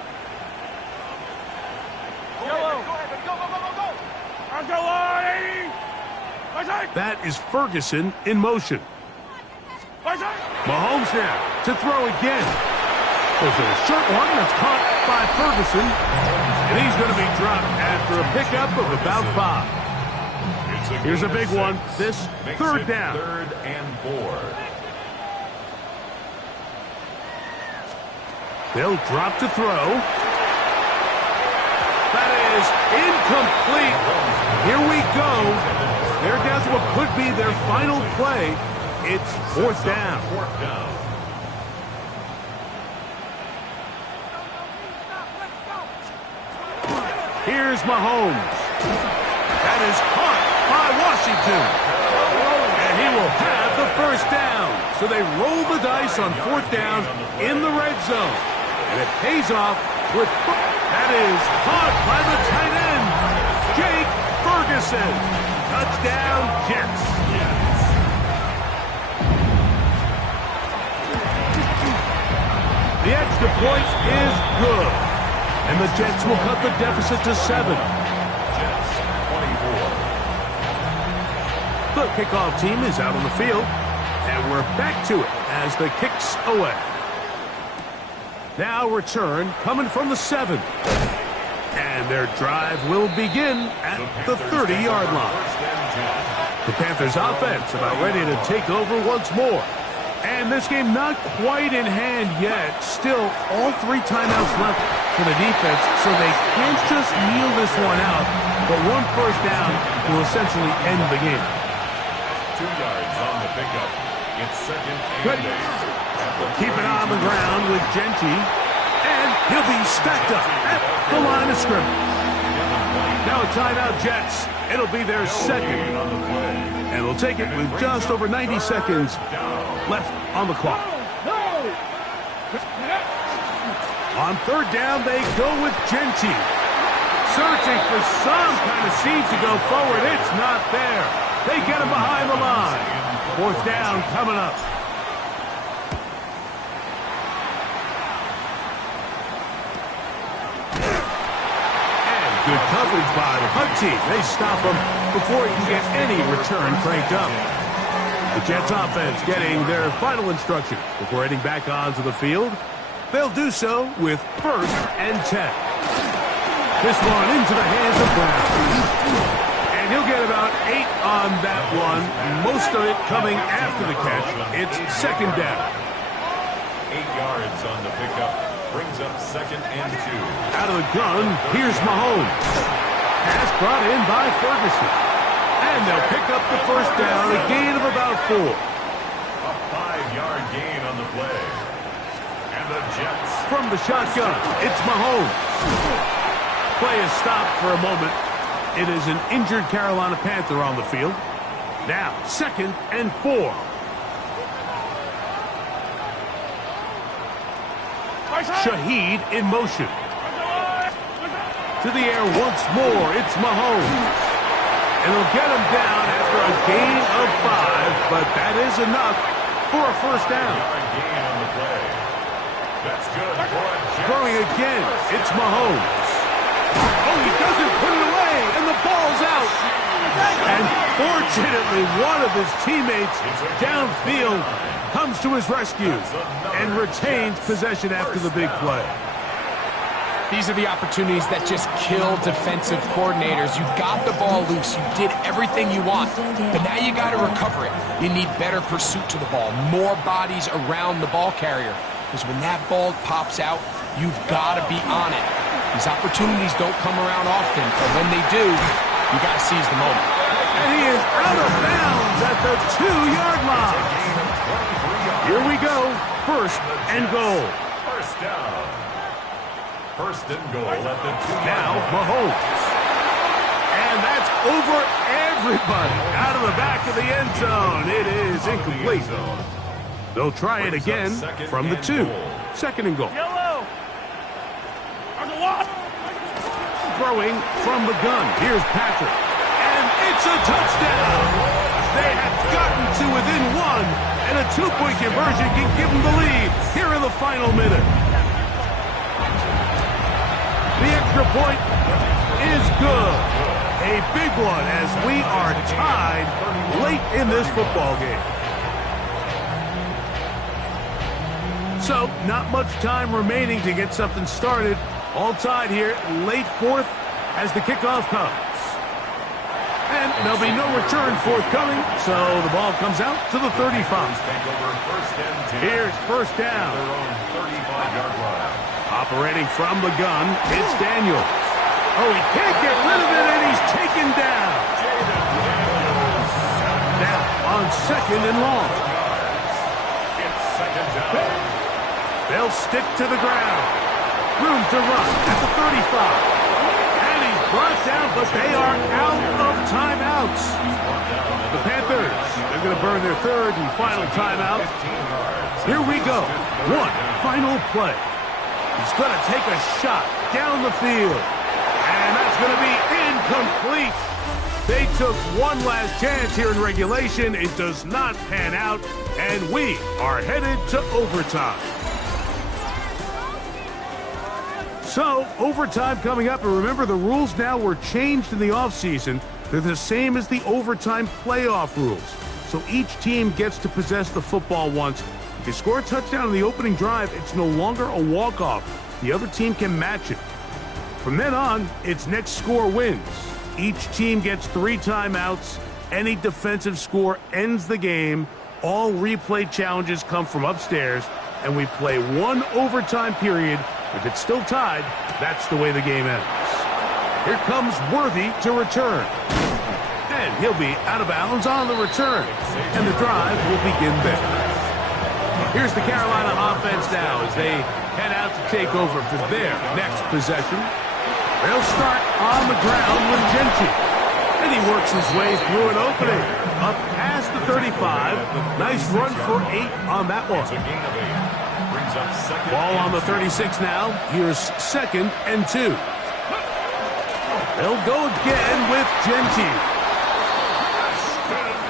That is Ferguson in motion. Mahomes now to throw again. There's a short one that's caught by Ferguson. And he's going to be dropped after a pickup of about 5. Here's a big one. This third down. Third and 4. They'll drop to throw. That is incomplete. Here we go. They're down to what could be their final play. It's fourth down. Here's Mahomes. That is caught by Washington. And he will have the first down. So they roll the dice on fourth down in the red zone. And it pays off with... That is caught by the tight end, Jake Ferguson. Touchdown, Jets. The extra point is good. And the Jets will cut the deficit to 7. Jets 24. The kickoff team is out on the field, and we're back to it as the kick's away. Now return coming from the 7. And their drive will begin at the 30-yard line. The Panthers offense about ready to take over once more. And this game not quite in hand yet. Still, all 3 timeouts left for the defense, so they can't just kneel this one out. But 1 first down will essentially end the game. 2 yards on the pickup. It's second and 8. Keep it on the ground with Genty. And he'll be stacked up at the line of scrimmage. Now a timeout, Jets. It'll be their second. And they'll take it with just over 90 seconds left on the clock. On 3rd down, they go with Genty. Searching for some kind of seam to go forward. It's not there. They get him behind the line. 4th down coming up. And good coverage by the punt team. They stop him before he can get any return cranked up. The Jets offense getting their final instructions before heading back onto the field. They'll do so with 1st and 10. This one into the hands of Brown. And he'll get about 8 on that one. Most of it coming after the catch. It's 2nd down. 8 yards on the pickup. Brings up 2nd and 2. Out of the gun, here's Mahomes. Pass brought in by Ferguson. And they'll pick up the 1st down, a gain of about 4. A 5-yard gain on the play. And the Jets. From the shotgun, it's Mahomes. Play is stopped for a moment. It is an injured Carolina Panther on the field. Now, 2nd and 4. Shaheed in motion. To the air once more, it's Mahomes. And he'll get him down after a gain of 5, but that is enough for a 1st down. Gain on the play. That's good for a Jets. Throwing again, it's Mahomes. Oh, he doesn't put it away, and the ball's out. And fortunately, one of his teammates downfield comes to his rescue and retains possession after the big play. These are the opportunities that just kill defensive coordinators. You got the ball loose. You did everything you want. But now you got to recover it. You need better pursuit to the ball, more bodies around the ball carrier. Because when that ball pops out, you've got to be on it. These opportunities don't come around often, but when they do, you got to seize the moment. And he is out of bounds at the 2-yard line. Here we go. 1st and goal. 1st down. 1st and goal at the 2-yard line. Now Mahomes. And that's over everybody. Out of the back of the end zone. It is incomplete. They'll try it again from the 2. 2nd and goal. Throwing from the gun. Here's Patrick. And it's a touchdown. They have gotten to within 1, and a 2-point conversion can give them the lead here in the final minute. The extra point is good. A big one as we are tied late in this football game. So, not much time remaining to get something started. All tied here, late 4th as the kickoff comes. And there'll be no return forthcoming, so the ball comes out to the 35. Here's 1st down. Operating from the gun, it's Daniels. Oh, he can't get rid of it, and he's taken down. Now on 2nd and long. It's 2nd down. They'll stick to the ground. Room to run at the 35. And he's brought down, but they are out of timeouts. The Panthers, they're going to burn their 3rd and final timeout. Here we go. 1 final play. He's going to take a shot down the field. And that's going to be incomplete. They took one last chance here in regulation. It does not pan out. And we are headed to overtime. So, overtime coming up, and remember the rules now were changed in the offseason They're the same as the overtime playoff rules. So each team gets to possess the football once. If you score a touchdown in the opening drive, it's no longer a walk-off. The other team can match it. From then on, it's next score wins. Each team gets 3 timeouts. Any defensive score ends the game. All replay challenges come from upstairs, and we play 1 overtime period. If it's still tied, that's the way the game ends. Here comes Worthy to return. And he'll be out of bounds on the return. And the drive will begin there. Here's the Carolina offense now as they head out to take over for their next possession. They'll start on the ground with Genty. And he works his way through an opening. Up past the 35. Nice run for 8 on that one. Ball on the 36 now. Here's 2nd and 2. They'll go again with Genty.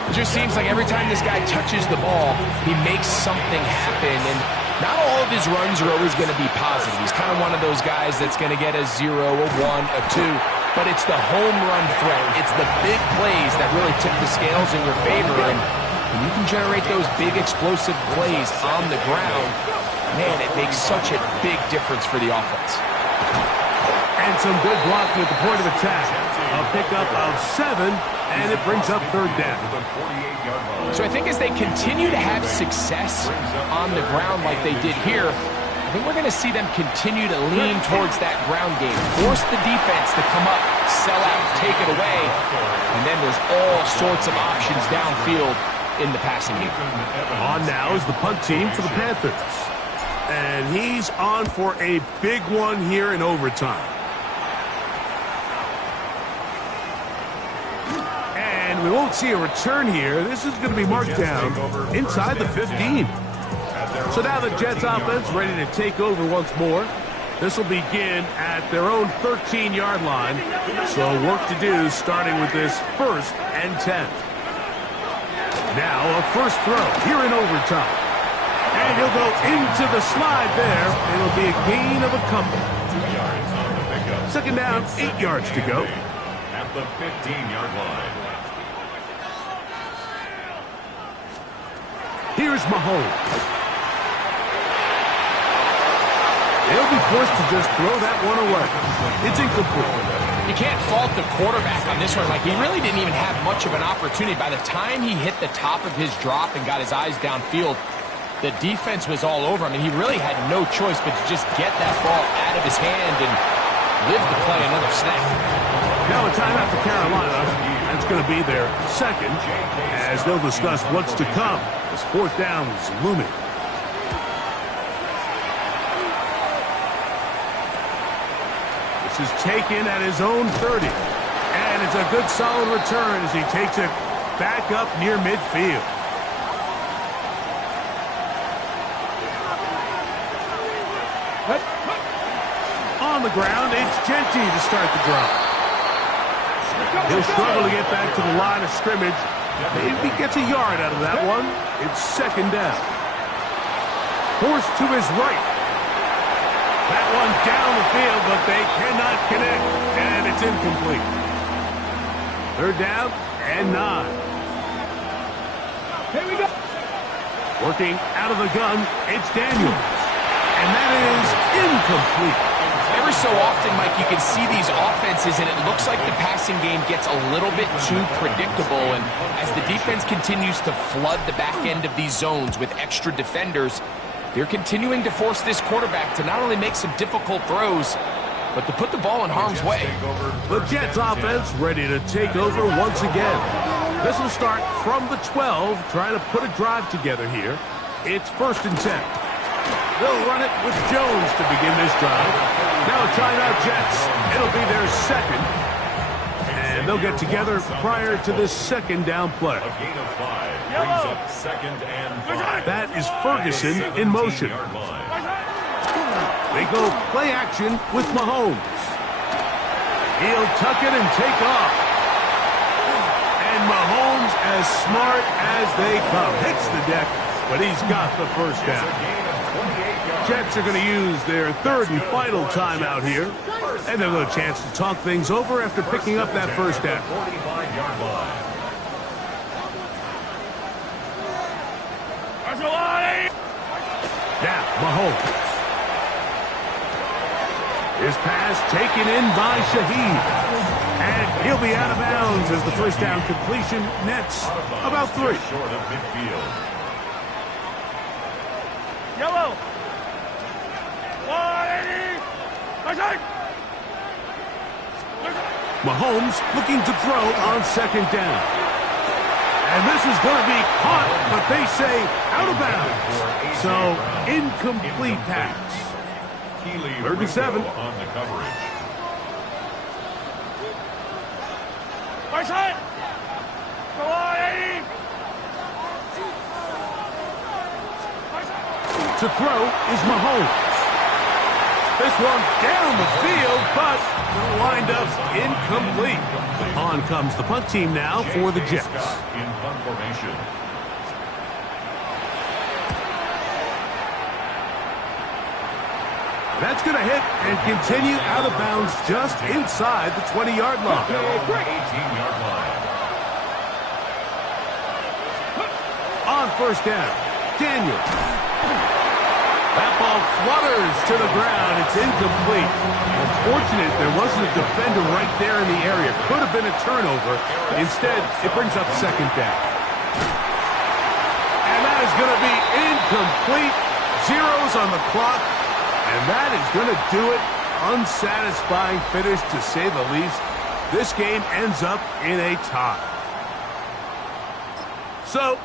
It just seems like every time this guy touches the ball, he makes something happen. And not all of his runs are always going to be positive. He's kind of one of those guys that's going to get a 0, a 1, a 2. But it's the home run threat. It's the big plays that really tip the scales in your favor. And when you can generate those big explosive plays on the ground, man, it makes such a big difference for the offense. And some good blocking at the point of attack. A pickup of 7, and it brings up 3rd down. So I think as they continue to have success on the ground like they did here, I think we're going to see them continue to lean towards that ground game. Force the defense to come up, sell out, take it away. And then there's all sorts of options downfield in the passing game. On now is the punt team for the Panthers. And he's on for a big one here in overtime. And we won't see a return here. This is going to be marked down inside the 15. So now the Jets offense ready to take over once more. This will begin at their own 13-yard line. So work to do starting with this 1st and 10. Now a first throw here in overtime. And he'll go into the slide there. It'll be a gain of a couple. 2nd down, 8 yards to go. At the 15-yard line. Here's Mahomes. He'll be forced to just throw that one away. It's incomplete. You can't fault the quarterback on this one. Like, he really didn't even have much of an opportunity. By the time he hit the top of his drop and got his eyes downfield, the defense was all over him, and he really had no choice but to just get that ball out of his hand and live to play another snap. Now a timeout for Carolina. That's going to be their 2nd, as they'll discuss what's to come as 4th down is looming. This is taken at his own 30, and it's a good solid return as he takes it back up near midfield. On the ground, it's Genty to start the drive. He'll struggle to get back to the line of scrimmage. Maybe gets a yard out of that one. It's 2nd down. Forced to his right. That one down the field, but they cannot connect, and it's incomplete. 3rd down and 9. Here we go. Working out of the gun, it's Daniels. And that is incomplete. Every so often, Mike, you can see these offenses, and it looks like the passing game gets a little bit too predictable. And as the defense continues to flood the back end of these zones with extra defenders, they're continuing to force this quarterback to not only make some difficult throws, but to put the ball in harm's way. The Jets offense ready to take over once again. This will start from the 12, trying to put a drive together here. It's 1st and 10. They'll run it with Jones to begin this drive. Now a timeout Jets. It'll be their 2nd. And they'll get together prior to this 2nd down play. A gain of 5 brings up 2nd and 5. That is Ferguson in motion. They go play action with Mahomes. He'll tuck it and take off. And Mahomes, as smart as they come, hits the deck, but he's got the 1st down. Jets are going to use their third and final timeout here. And they'll get a chance to talk things over after picking up that first down. 45-yard line. Now, Mahomes. His pass taken in by Shaheed. And he'll be out of bounds as the first down completion nets about 3. Short of midfield. Yellow. Mahomes looking to throw on second down. And this is going to be caught, but they say out of bounds. So, incomplete pass. Keely 3rd and 7. on the coverage. To throw is Mahomes. This one down the field, but will wind up incomplete. On comes the punt team now for the Jets. In punt formation. That's going to hit and continue out of bounds just inside the 20-yard line. 18-yard line. On first down, Daniel. That ball flutters to the ground. It's incomplete. Unfortunate there wasn't a defender right there in the area. Could have been a turnover. Instead, it brings up second down. And that is going to be incomplete. Zeros on the clock. And that is going to do it. Unsatisfying finish, to say the least. This game ends up in a tie. So,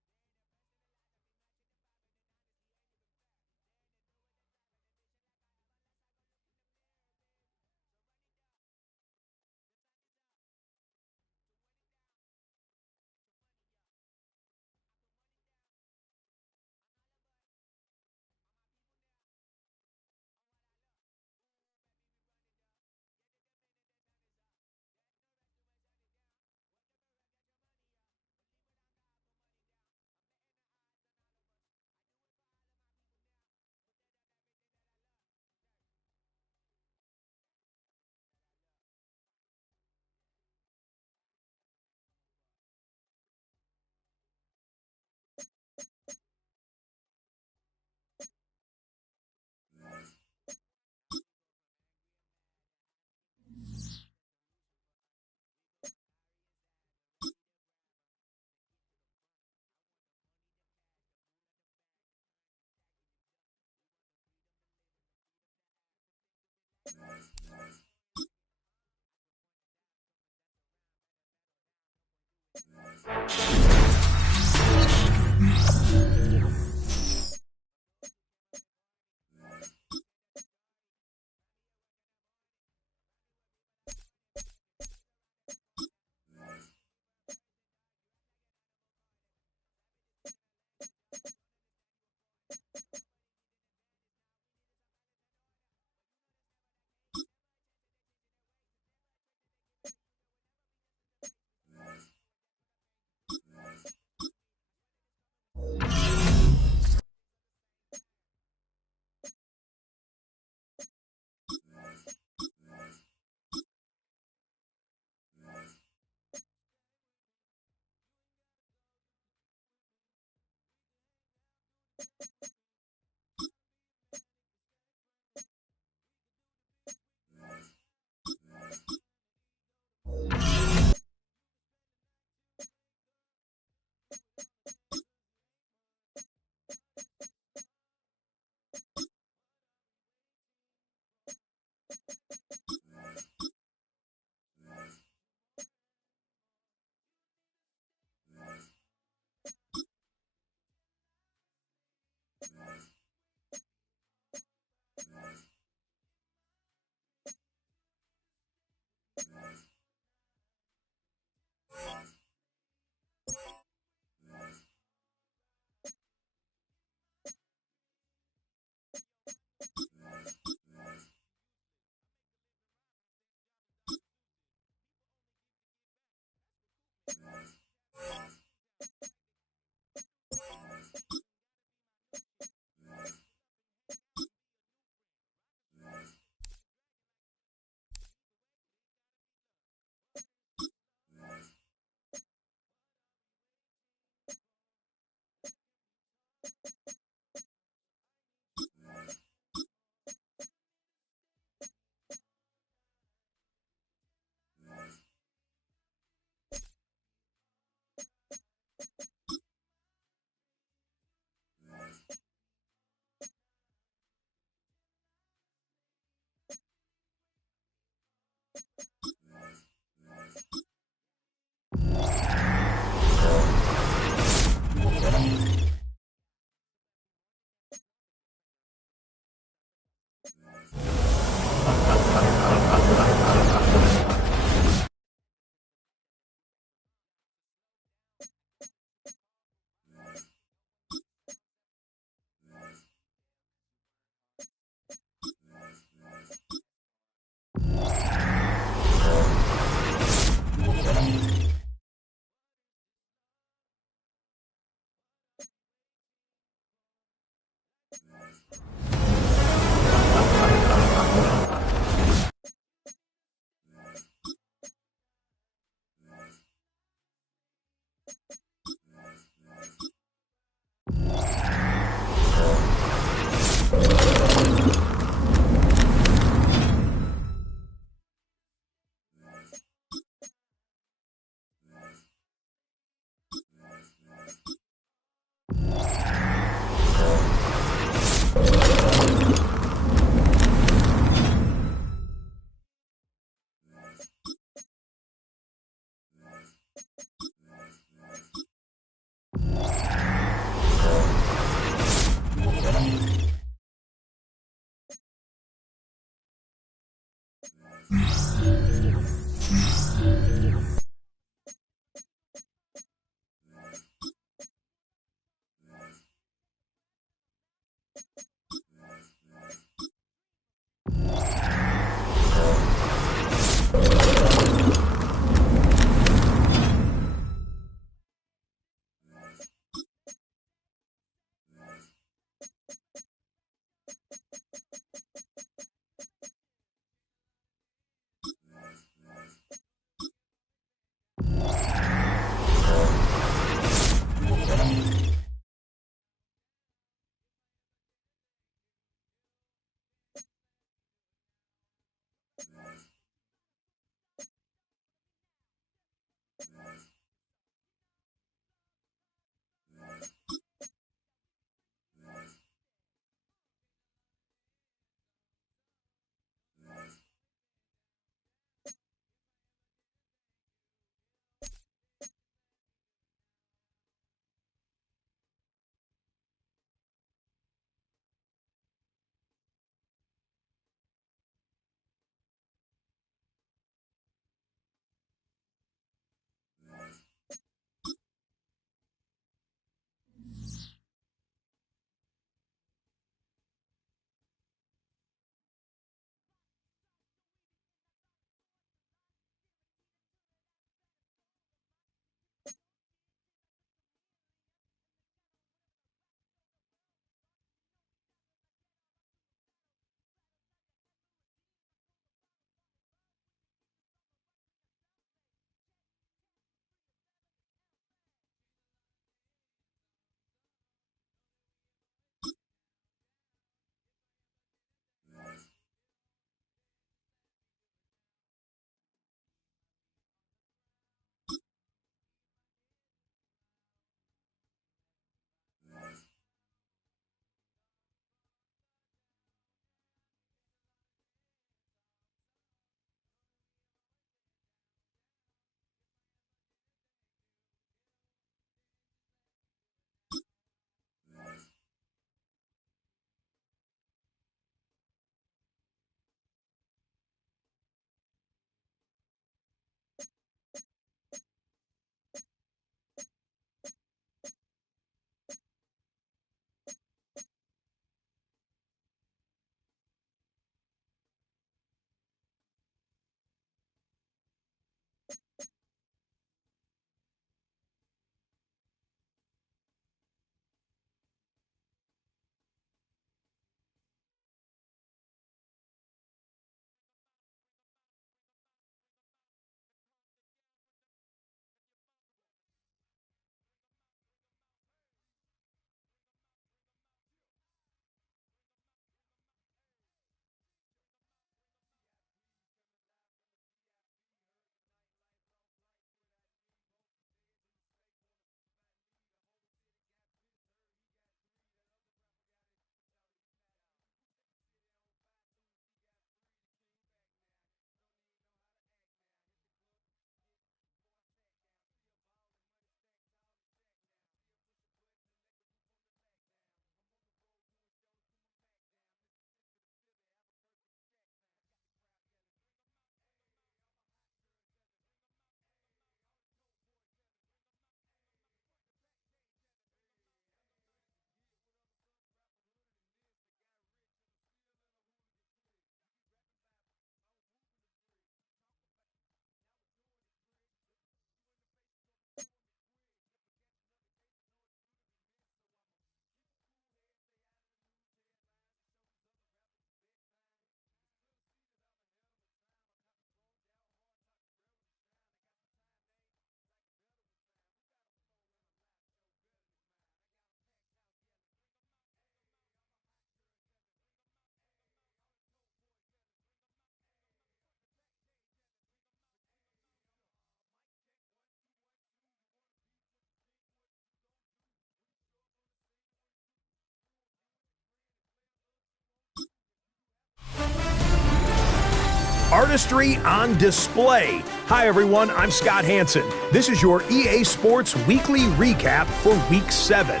Artistry on display. Hi, everyone. I'm Scott Hansen. This is your EA Sports Weekly Recap for Week 7.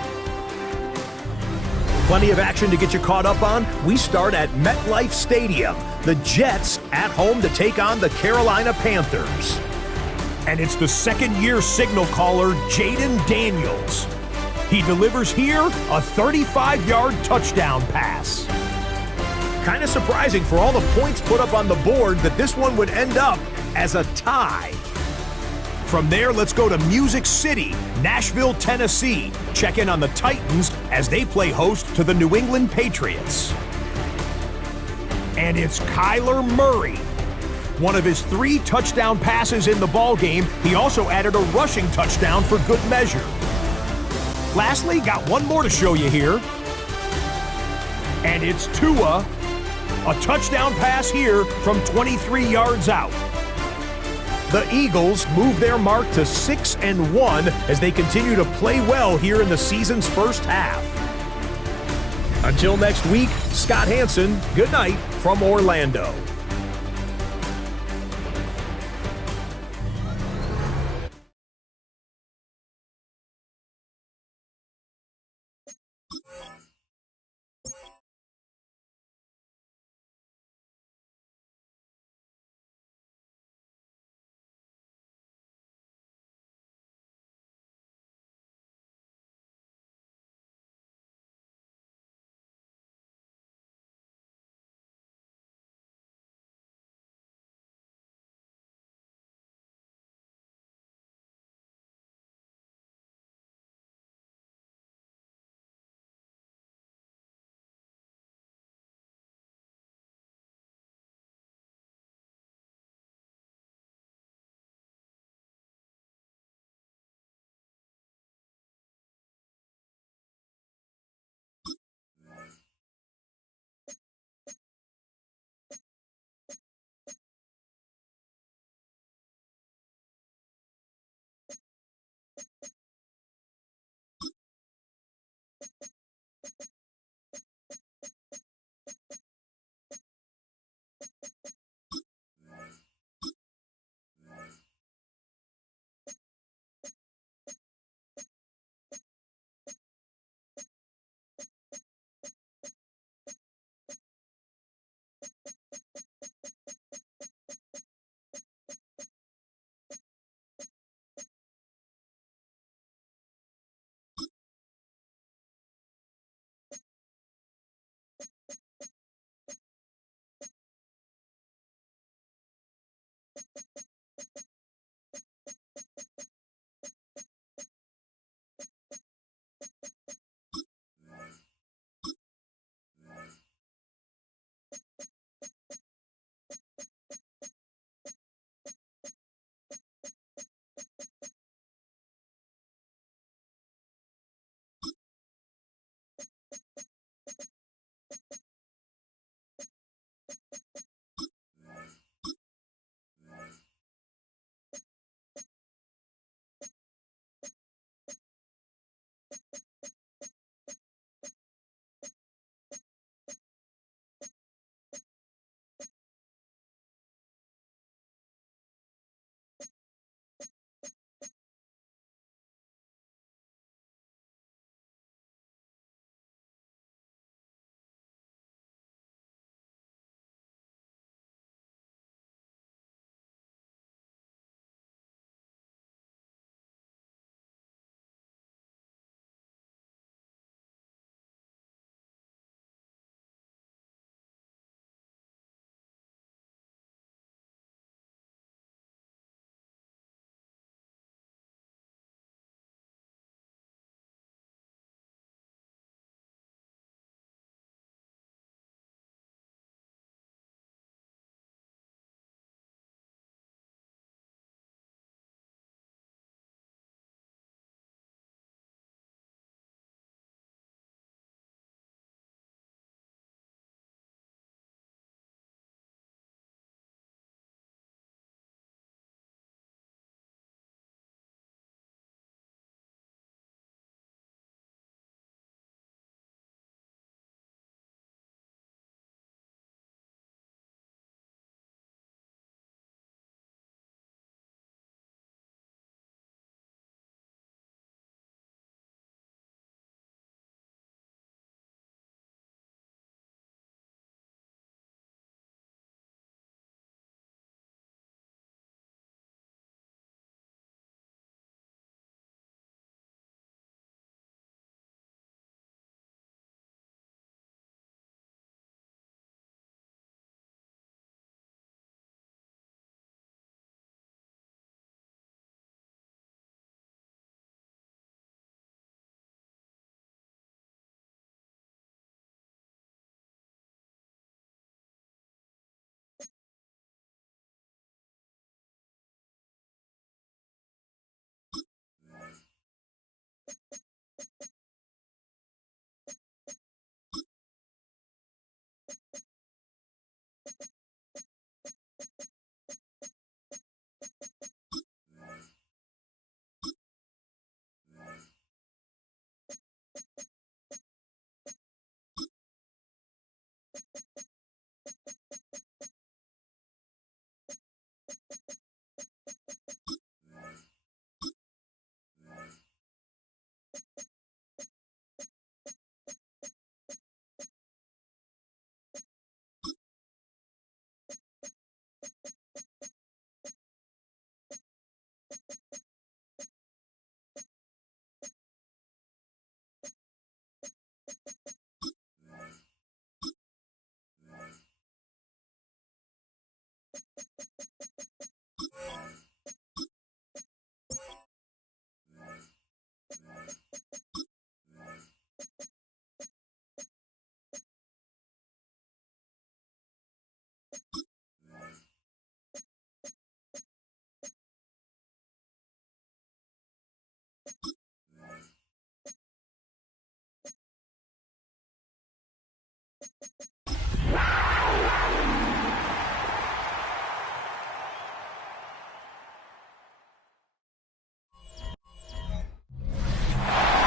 Plenty of action to get you caught up on. We start at MetLife Stadium. The Jets at home to take on the Carolina Panthers. And it's the second-year signal caller, Jaden Daniels. He delivers here a 35-yard touchdown pass. Kind of surprising for all the points put up on the board that this one would end up as a tie. From there, let's go to Music City, Nashville, Tennessee. Check in on the Titans as they play host to the New England Patriots. And it's Kyler Murray. One of his 3 touchdown passes in the ballgame, he also added a rushing touchdown for good measure. Lastly, got one more to show you here. And it's Tua. A touchdown pass here from 23 yards out. The Eagles move their mark to 6-1 as they continue to play well here in the season's first half. Until next week, Scott Hansen, good night from Orlando.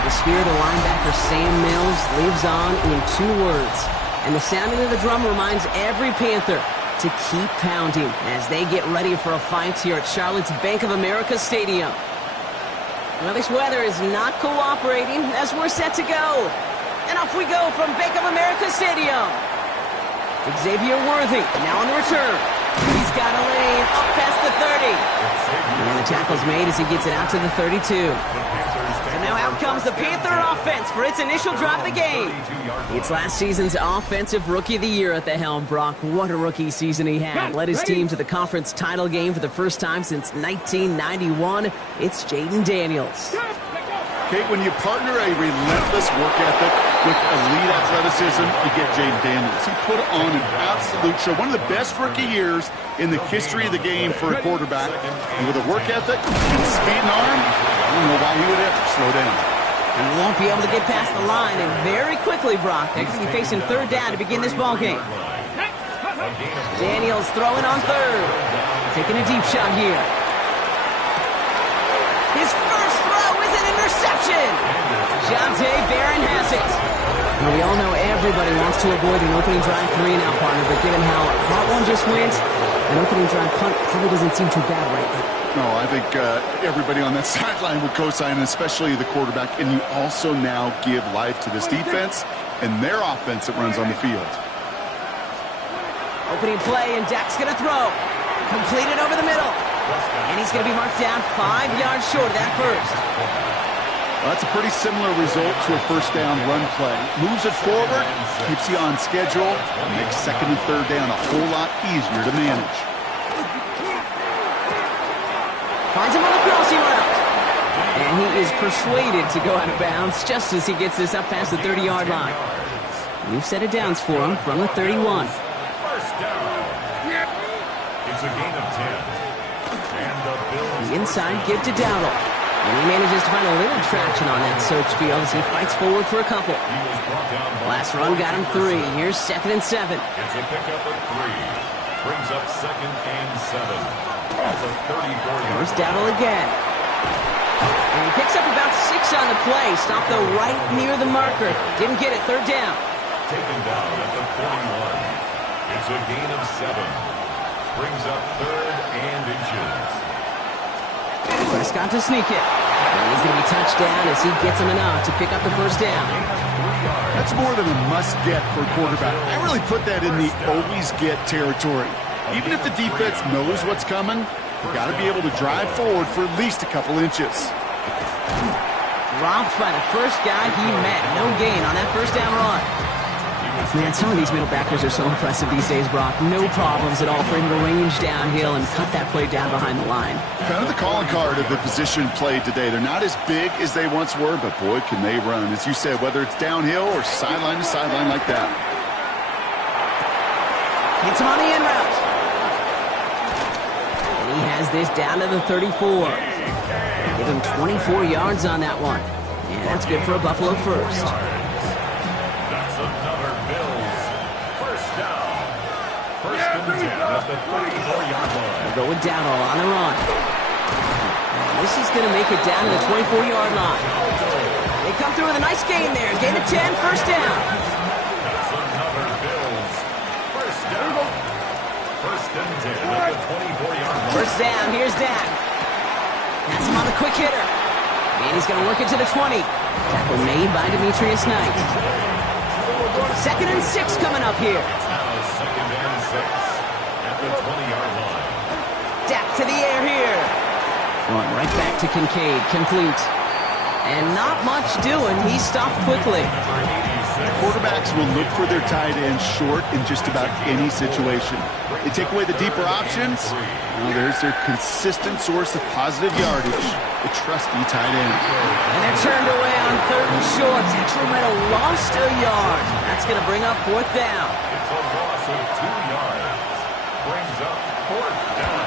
The spirit of linebacker Sam Mills lives on in 2 words. And the sounding of the drum reminds every Panther to keep pounding as they get ready for a fight here at Charlotte's Bank of America Stadium. Well, this weather is not cooperating as we're set to go. And off we go from Bank of America Stadium. Xavier Worthy now on the return. He's got a lane up past the 30. And the tackle's made as he gets it out to the 32. And now out comes the Panther offense for its initial drive of the game. It's last season's Offensive Rookie of the Year at the helm. Brock, what a rookie season he had. Led his team to the conference title game for the first time since 1991. It's Jaden Daniels. Kate, when you partner a relentless work ethic with elite athleticism, you get Jaden Daniels. He put on an absolute show. One of the best rookie years in the history of the game for a quarterback. And with a work ethic and speed and arm, I don't know why he would ever slow down. He won't be able to get past the line, and very quickly, Brock, they're going to be facing 3rd down to begin this ballgame. Daniels throwing on 3rd. Taking a deep shot here. His first throw is an interception. Jonte Barron has it. Now, we all know everybody wants to avoid an opening drive 3 now, partner, but given how that one just went, an opening drive punt probably doesn't seem too bad right now. No, I think everybody on that sideline would co-sign, especially the quarterback. And you also now give life to this defense and their offense that runs on the field. Opening play, and Dak's going to throw. Completed over the middle. And he's going to be marked down 5 yards short of that first. Well, that's a pretty similar result to a first down run play. Moves it forward, keeps you on schedule, and makes 2nd and 3rd down a whole lot easier to manage. Finds him on the crossing route. And he is persuaded to go out of bounds just as he gets this up past the 30-yard line. New set of downs for him from the 31. First down. It's a gain of 10. And the Bills. The inside give to Dowdle. And he manages to find a little traction on that search field as he fights forward for a couple. Last run got him 3. Here's 2nd and 7. It's a pickup of 3. Brings up 2nd and 7. That's a 34-yard. There's Dowdle again. And he picks up about 6 on the play. Stopped though right near the marker. Didn't get it. 3rd down. Taken down at the 41. It's a gain of 7. Brings up 3rd and inches. Prescott to sneak it. And he's going to be touched down as he gets him enough to pick up the first down. That's more than a must-get for a quarterback. I really put that in the always-get territory. Even if the defense knows what's coming, you got to be able to drive forward for at least a couple inches. Dropped by the first guy he met. No gain on that first down run. Man, some of these middle backers are so impressive these days, Brock. No problems at all for him to range downhill and cut that play down behind the line. Kind of the calling card of the position played today. They're not as big as they once were, but boy, can they run. As you said, whether it's downhill or sideline to sideline like that. Hits him on the end route. And he has this down to the 34. Give him 24 yards on that one. And that's good for a Buffalo first. That's another Bills. First down. First and 10 at the 34-yard line. They'll go with Dowdle on the run. And this is going to make it down to the 24-yard line. They come through with a nice gain there. Gain of 10, first down. That's another Bills. First down. First and 10 at the 24-yard line. First down, here's Dak. That's him on the quick hitter. And he's going to work it to the 20. Tackle made by Demetrius Knight. 2nd and 6 coming up here. Now 2nd and 6 at the 20-yard line. Dak to the air here. Going right back to Kincaid, complete. And not much doing. He stopped quickly. Quarterbacks will look for their tight end short in just about any situation. They take away the deeper options. Well, there's their consistent source of positive yardage, the trusty tight end. And they're turned away on 3rd and short. Actually might have lost a yard. That's going to bring up 4th down. It's a loss of 2 yards. Brings up 4th down.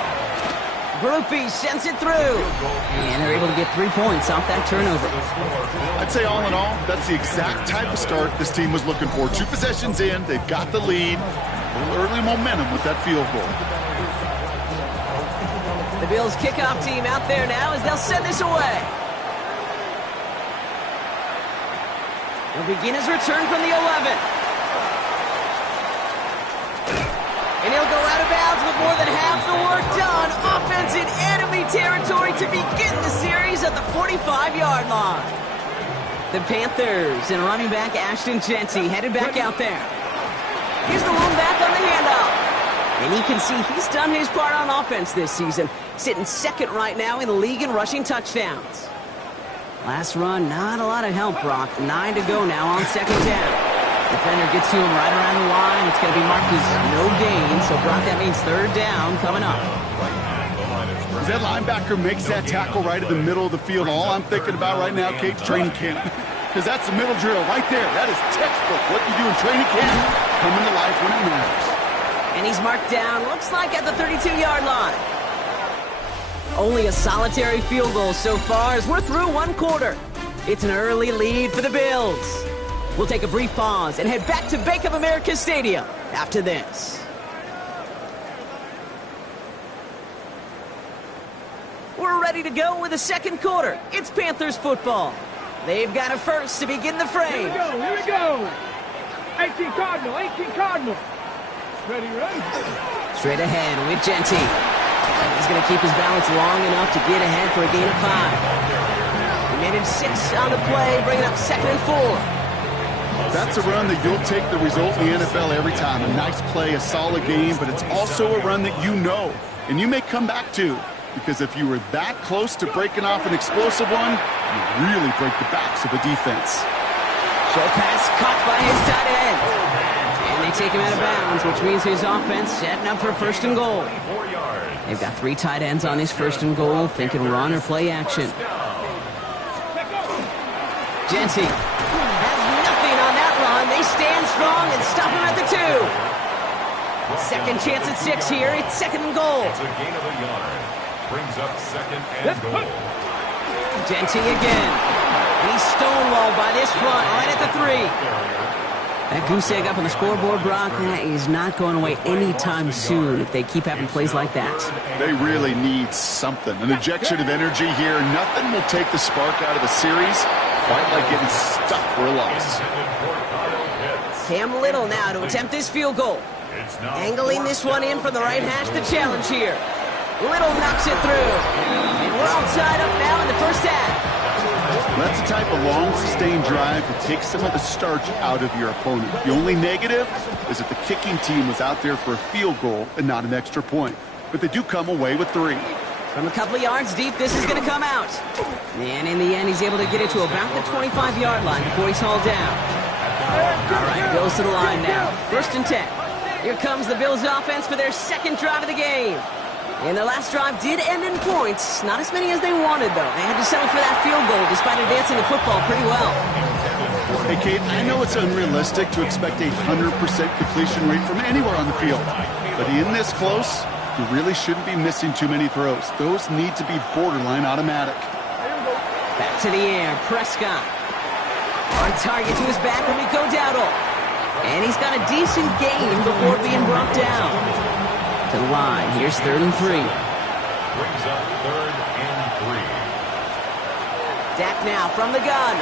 Groupie sends it through. And they're able to get 3 points off that turnover. I'd say all in all, that's the exact type of start this team was looking for. 2 possessions in, they've got the lead. A little early momentum with that field goal. The Bills kickoff team out there now as they'll send this away. He'll begin his return from the 11. And he'll go out of bounds with more than half the work done. Offense in enemy territory to begin the series at the 45-yard line. The Panthers and running back Ashton Jeanty headed back out there. Here's the lone back on the handoff. And you can see he's done his part on offense this season, sitting 2nd right now in the league in rushing touchdowns. Last run, not a lot of help, Brock. 9 to go now on 2nd down. Defender gets to him right around the line. It's going to be marked as no gain. So, Brock, that means 3rd down coming up. As that linebacker makes that tackle right in the middle of the field, all I'm thinking about right now, Kate's training camp. Because that's the middle drill right there. That is textbook. What you do in training camp, coming to life when it matters. And he's marked down, looks like at the 32-yard line. Only a solitary field goal so far as we're through 1 quarter. It's an early lead for the Bills. We'll take a brief pause and head back to Bank of America Stadium after this. We're ready to go with the 2nd quarter. It's Panthers football. They've got a first to begin the frame. Here we go. 18 Cardinal. Ready. Straight ahead with Jeanty. He's going to keep his balance long enough to get ahead for a gain of 5. He made it 6 on the play, bringing up 2nd and 4. That's a run that you'll take the result in the NFL every time. A nice play, a solid game, but it's also a run that you know, and you may come back to, because if you were that close to breaking off an explosive one, you really break the backs of a defense. Short pass caught by his tight end. And they take him out of bounds, which means his offense setting up for 1st and goal. They've got 3 tight ends on his 1st and goal, thinking run or play action. Jeanty has nothing on that run. They stand strong and stop him at the 2. 2nd chance at 6 here. It's 2nd and goal. It's a gain of a yard. Brings up 2nd and goal. Jeanty again. And he's stonewalled by this front right at the 3. That goose egg up on the scoreboard, Brock, that is not going away anytime soon if they keep having plays like that. They really need something. An injection of energy here. Nothing will take the spark out of the series quite like getting stuck for a loss. Cam Little now to attempt this field goal. Angling this one in from the right hash, the challenge here. Little knocks it through. And we're all tied up now in the 1st half. That's the type of long, sustained drive that takes some of the starch out of your opponent. The only negative is that the kicking team was out there for a field goal and not an extra point. But they do come away with 3. From a couple of yards deep, this is going to come out. And in the end, he's able to get it to about the 25-yard line before he's hauled down. All right, Bills to the line now. 1st and 10. Here comes the Bills offense for their 2nd drive of the game. And their last drive did end in points. Not as many as they wanted, though. They had to settle for that field goal despite advancing the football pretty well. Hey, Kate, I know it's unrealistic to expect a 100% completion rate from anywhere on the field. But in this close, you really shouldn't be missing too many throws. Those need to be borderline automatic. Back to the air, Prescott. On target to his back, Rico Dowdle. And he's got a decent gain before being brought down. To the line, here's 3rd and 3. Brings up 3rd and 3. Dak now from the gun.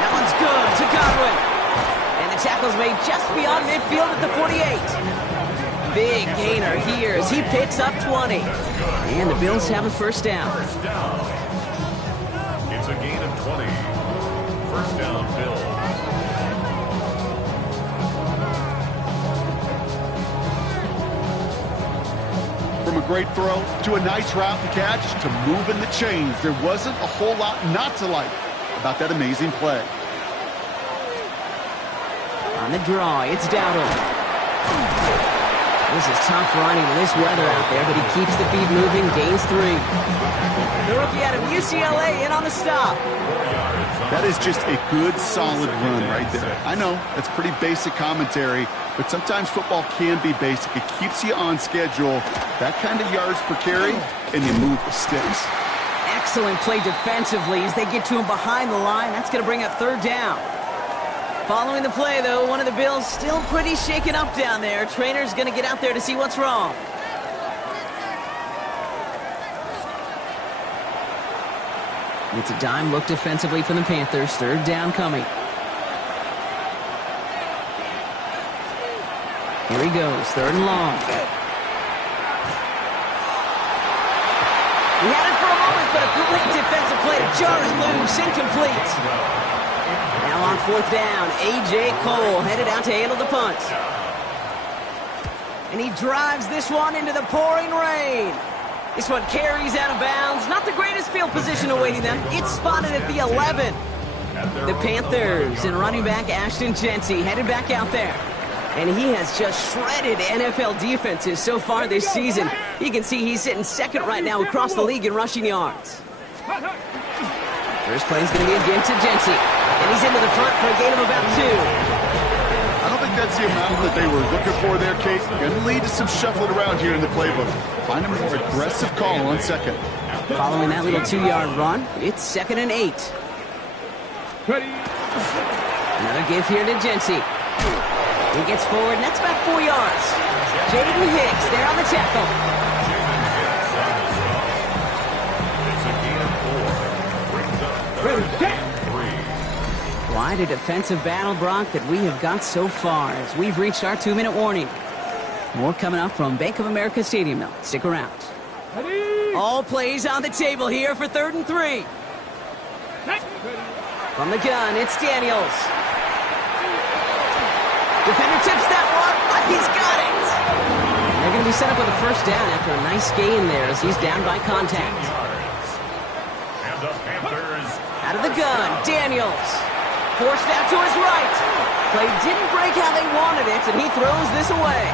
That one's good to Godwin. And the tackle's made just beyond midfield at the 48. big gainer here as he picks up 20. And the Bills have a first down. First down. It's a gain of 20. First down, Bills. From a great throw to a nice route and catch to moving the chains. There wasn't a whole lot not to like about that amazing play. On the draw, it's Dowdle. This is tough running in this weather out there, but he keeps the feet moving, gains 3. The rookie out of UCLA in on the stop. That is just a good, solid run right there. I know, that's pretty basic commentary, but sometimes football can be basic. It keeps you on schedule, that kind of yards per carry, and you move the sticks. Excellent play defensively as they get to him behind the line. That's going to bring up third down. Following the play, though, one of the Bills still pretty shaken up down there. Trainer's going to get out there to see what's wrong. It's a dime look defensively from the Panthers. Third down coming. Here he goes, third and long. He had it for a moment, but a complete defensive play to jar it loose, incomplete. Now on fourth down, A.J. Cole headed out to handle the punt. And he drives this one into the pouring rain. This one carries out of bounds. Not the greatest field position awaiting them. It's spotted at the 11. The Panthers and running back Ashton Jeanty headed back out there. And he has just shredded NFL defenses so far this season. You can see he's sitting second right now across the league in rushing yards. First play is going to be again to Jeanty. And he's into the front for a gain of about 2. I don't think that's the amount that they were looking for there, Kate. Going to lead to some shuffling around here in the playbook. Find a more aggressive call on second. Following that little 2-yard run, it's 2nd and 8. Another give here to Jeanty. He gets forward, and that's about 4 yards. Jaden Hicks there on the tackle. Quite a defensive battle, Brock, that we have got so far as we've reached our 2-minute warning. More coming up from Bank of America Stadium, though. Stick around. All plays on the table here for 3rd and 3. From the gun, it's Daniels. Defender tips that one, but he's got it. They're going to be set up with a first down after a nice gain there as he's down by contact. Out of the gun, Daniels. Forced out to his right. Play didn't break how they wanted it, and he throws this away.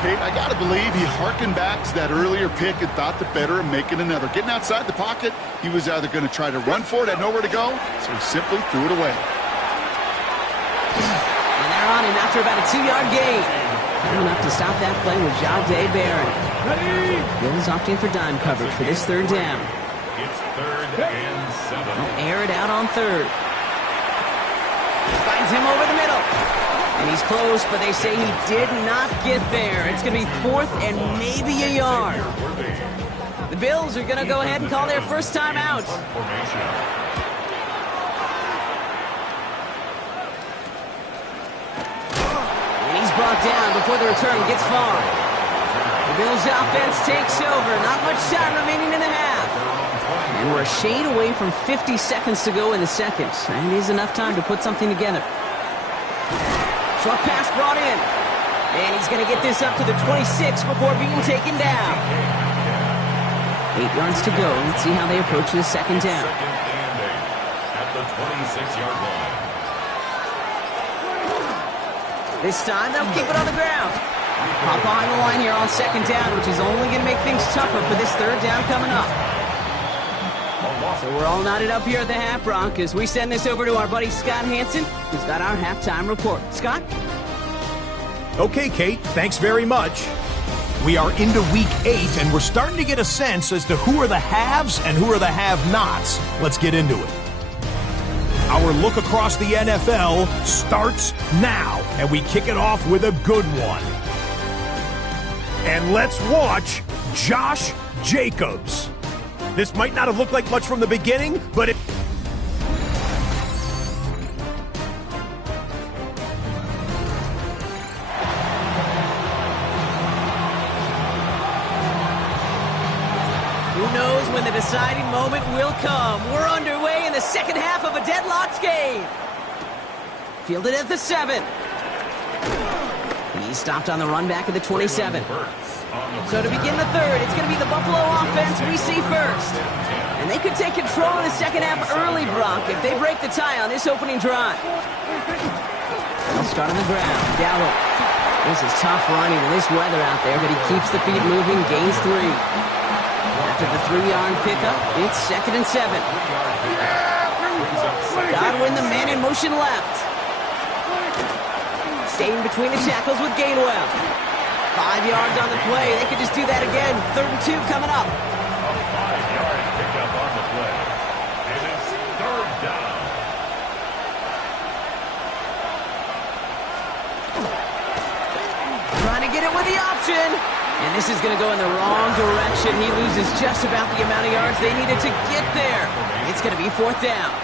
Kate, I got to believe he hearkened back to that earlier pick and thought the better of making another. Getting outside the pocket, he was either going to try to run for it, had nowhere to go, so he simply threw it away. And they're on him after about a 2-yard gain. Enough to stop that play with Jahdae Barron. Bills opting for dime coverage for this third down. It's 3rd and 7. They'll air it out on third. Finds him over the middle. And he's close, but they say he did not get there. It's going to be 4th and maybe a yard. The Bills are going to go ahead and call their first time out. And he's brought down before the return gets far. The Bills offense takes over. Not much time remaining in the half. And we're a shade away from 50 seconds to go in the second. And is enough time to put something together. Short pass brought in. And he's going to get this up to the 26 before being taken down. 8 yards to go. Let's see how they approach this second down. At the 26-yard line. This time they'll keep it on the ground. Hop behind the line here on second down, which is only going to make things tougher for this third down coming up. So we're all knotted up here at the half, Bronc, as we send this over to our buddy Scott Hansen, who's got our halftime report. Scott? Okay, Kate, thanks very much. We are into week 8, and we're starting to get a sense as to who are the haves and who are the have-nots. Let's get into it. Our look across the NFL starts now, and we kick it off with a good one. And let's watch Josh Jacobs. This might not have looked like much from the beginning, but when the deciding moment will come. We're underway in the second half of a deadlocked game. Fielded at the 7. He stopped on the run back at the 27. So to begin the third, it's going to be the Buffalo offense we see first. And they could take control of the second half early, Brock, if they break the tie on this opening drive. They'll start on the ground. Gallup. This is tough running in this weather out there, but he keeps the feet moving, gains 3. After the 3-yard pickup, it's 2nd and 7. Godwin, the man in motion left. Staying between the tackles with Gainwell. 5 yards on the play. They could just do that again. 3rd and 2 coming up. A 5-yard pickup on the play. It is 3rd down. Trying to get it with the option. And this is going to go in the wrong direction. He loses just about the amount of yards they needed to get there. It's going to be 4th down.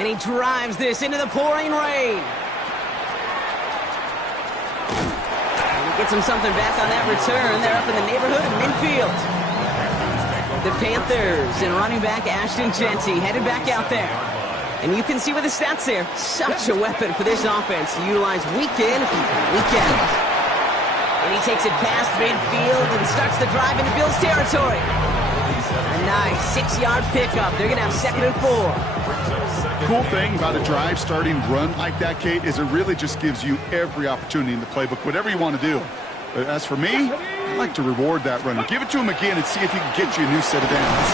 And he drives this into the pouring rain. And he gets him something back on that return. They're up in the neighborhood of midfield. The Panthers and running back Ashton Jeanty headed back out there. And you can see with the stats there, such a weapon for this offense to utilize week in, week out. And he takes it past midfield and starts the drive into Bills territory. A nice 6-yard pickup. They're going to have 2nd and 4. Cool thing about a drive starting run like that, Kate, is it really just gives you every opportunity in the playbook, whatever you want to do. But as for me, I like to reward that runner. Give it to him again and see if he can get you a new set of downs.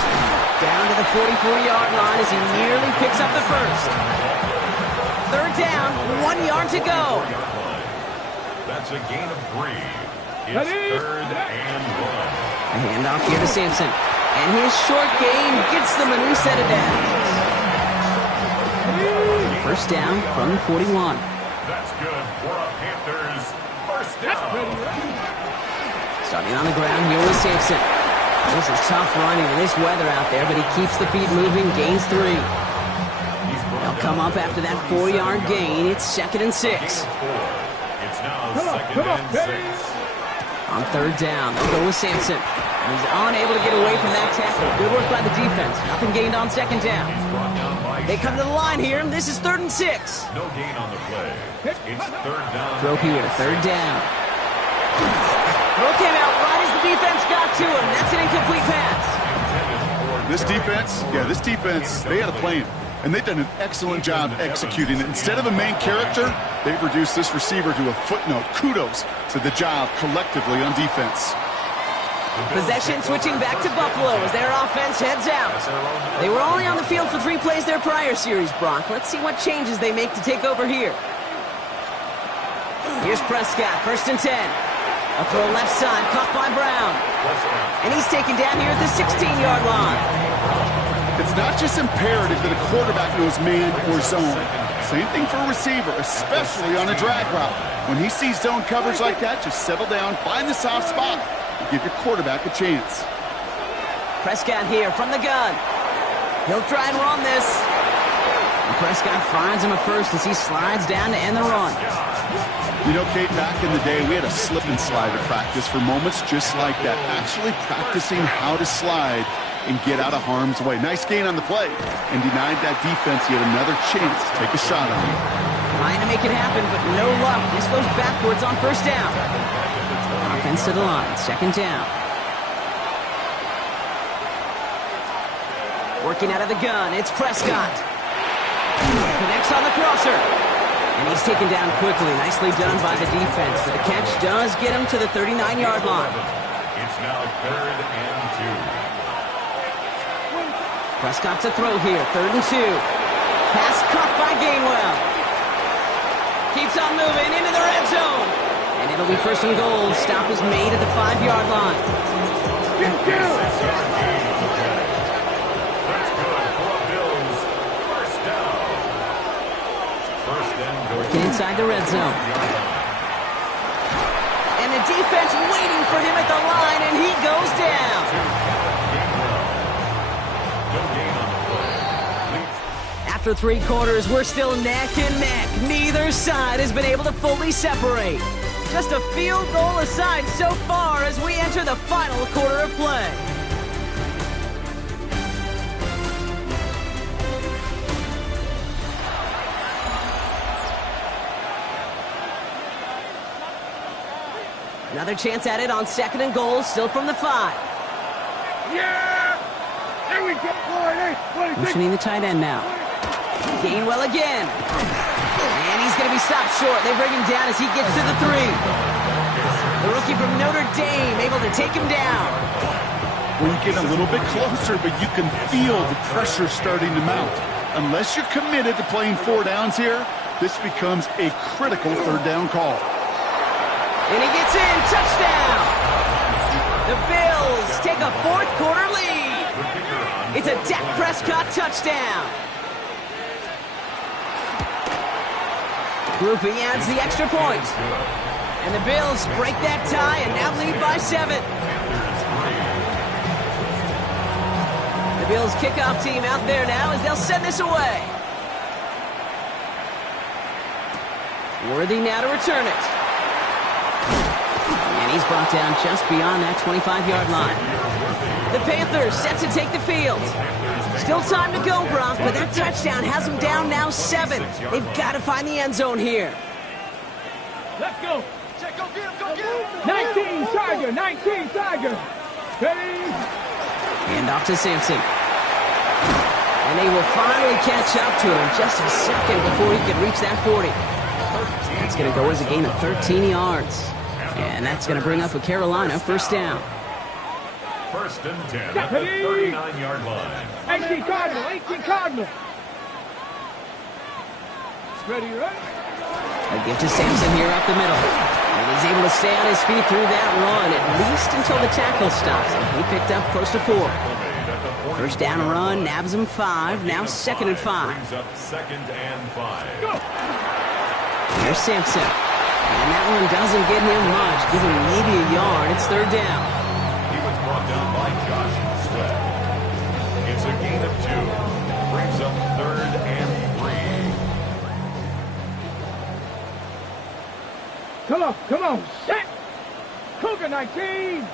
Down to the 44-yard line as he nearly picks up the first. 3rd down, 1 yard to go. That's a gain of 3. It's 3rd and 1. A handoff here to Sampson. And his short gain gets them a new set of downs. 1st down from the 41. That's good for a Panthers 1st down. Starting on the ground here with Sampson. This is tough running in this weather out there, but he keeps the feet moving, gains 3. They'll come up after that 4-yard gain. It's 2nd and 6. It's now 2nd and 6. On 3rd down, they'll go with Sampson. He's unable to get away from that tackle. Good work by the defense. Nothing gained on 2nd down. They come to the line here. This is 3rd and 6. No gain on the play. It's 3rd down. Throw here, 3rd down. Throw came out right as the defense got to him. That's an incomplete pass. This defense, they had a plan. And they've done an excellent job executing it. Instead of a main character, they've reduced this receiver to a footnote. Kudos to the job collectively on defense. Possession switching back to Buffalo as their offense heads out. They were only on the field for 3 plays their prior series, Brock. Let's see what changes they make to take over here. Here's Prescott, 1st and 10. A throw left side, caught by Brown. And he's taken down here at the 16-yard line. It's not just imperative that a quarterback knows man or zone. Same thing for a receiver, especially on a drag route. When he sees zone coverage like that, just settle down, find the soft spot, and give your quarterback a chance. Prescott here from the gun. He'll try and run this. And Prescott finds him a first as he slides down to end the run. You know, Kate, back in the day, we had a slip and slide at practice for moments just like that. Actually practicing how to slide and get out of harm's way. Nice gain on the play, and denied that defense yet another chance to take a shot on him. Trying to make it happen, but no luck. This goes backwards on 1st down. Offense to the line, 2nd down. Working out of the gun, it's Prescott. Connects on the crosser. And he's taken down quickly. Nicely done by the defense, but the catch does get him to the 39-yard line. It's now 3rd and 2. Prescott to throw here, 3rd and 2. Pass caught by Gainwell. Keeps on moving into the red zone. And it'll be 1st and goal. Stop is made at the 5-yard line. That's good for a Bills 1st down. 1st and goal. Working inside the red zone. And the defense waiting for him at the line, and he goes down. After 3 quarters, we're still neck and neck. Neither side has been able to fully separate. Just a field goal aside so far as we enter the final quarter of play. Another chance at it on 2nd and goal, still from the 5. Yeah! There we go! Motioning the tight end now. Gainwell again. And he's going to be stopped short. They bring him down as he gets to the 3. The rookie from Notre Dame able to take him down. Well, you get a little bit closer, but you can feel the pressure starting to mount. Unless you're committed to playing 4 downs here, this becomes a critical 3rd down call. And he gets in. Touchdown! The Bills take a 4th quarter lead. It's a Dak Prescott touchdown. Grouping adds the extra point. And the Bills break that tie and now lead by 7. The Bills kickoff team out there now as they'll send this away. Worthy now to return it. And he's brought down just beyond that 25-yard line. The Panthers set to take the field. Still time to go, Brock, but that touchdown has them down now 7. They've got to find the end zone here. Let's go. Go get him, go get him. 19 Tiger, 19 Tiger. Ready? Hand off to Sampson. And they will finally catch up to him just a second before he can reach that 40. That's going to go as a gain of 13 yards. And that's going to bring up a Carolina 1st down. 1st and 10 at the 39-yard line. 18 Cardinal, 18 Cardinal. Ready, ready? A give to Sampson here up the middle. And he's able to stay on his feet through that run, at least until the tackle stops him. He picked up close to 4. 1st down run, nabs him 5. Now 2nd and 5. Brings up 2nd and 5. Here's Sampson. And that one doesn't get him much. Give him maybe a yard. It's 3rd down. He was brought down by Josh Sweat. It's a gain of 2. Brings up 3rd and 3. Come on. Set. Cougar 19.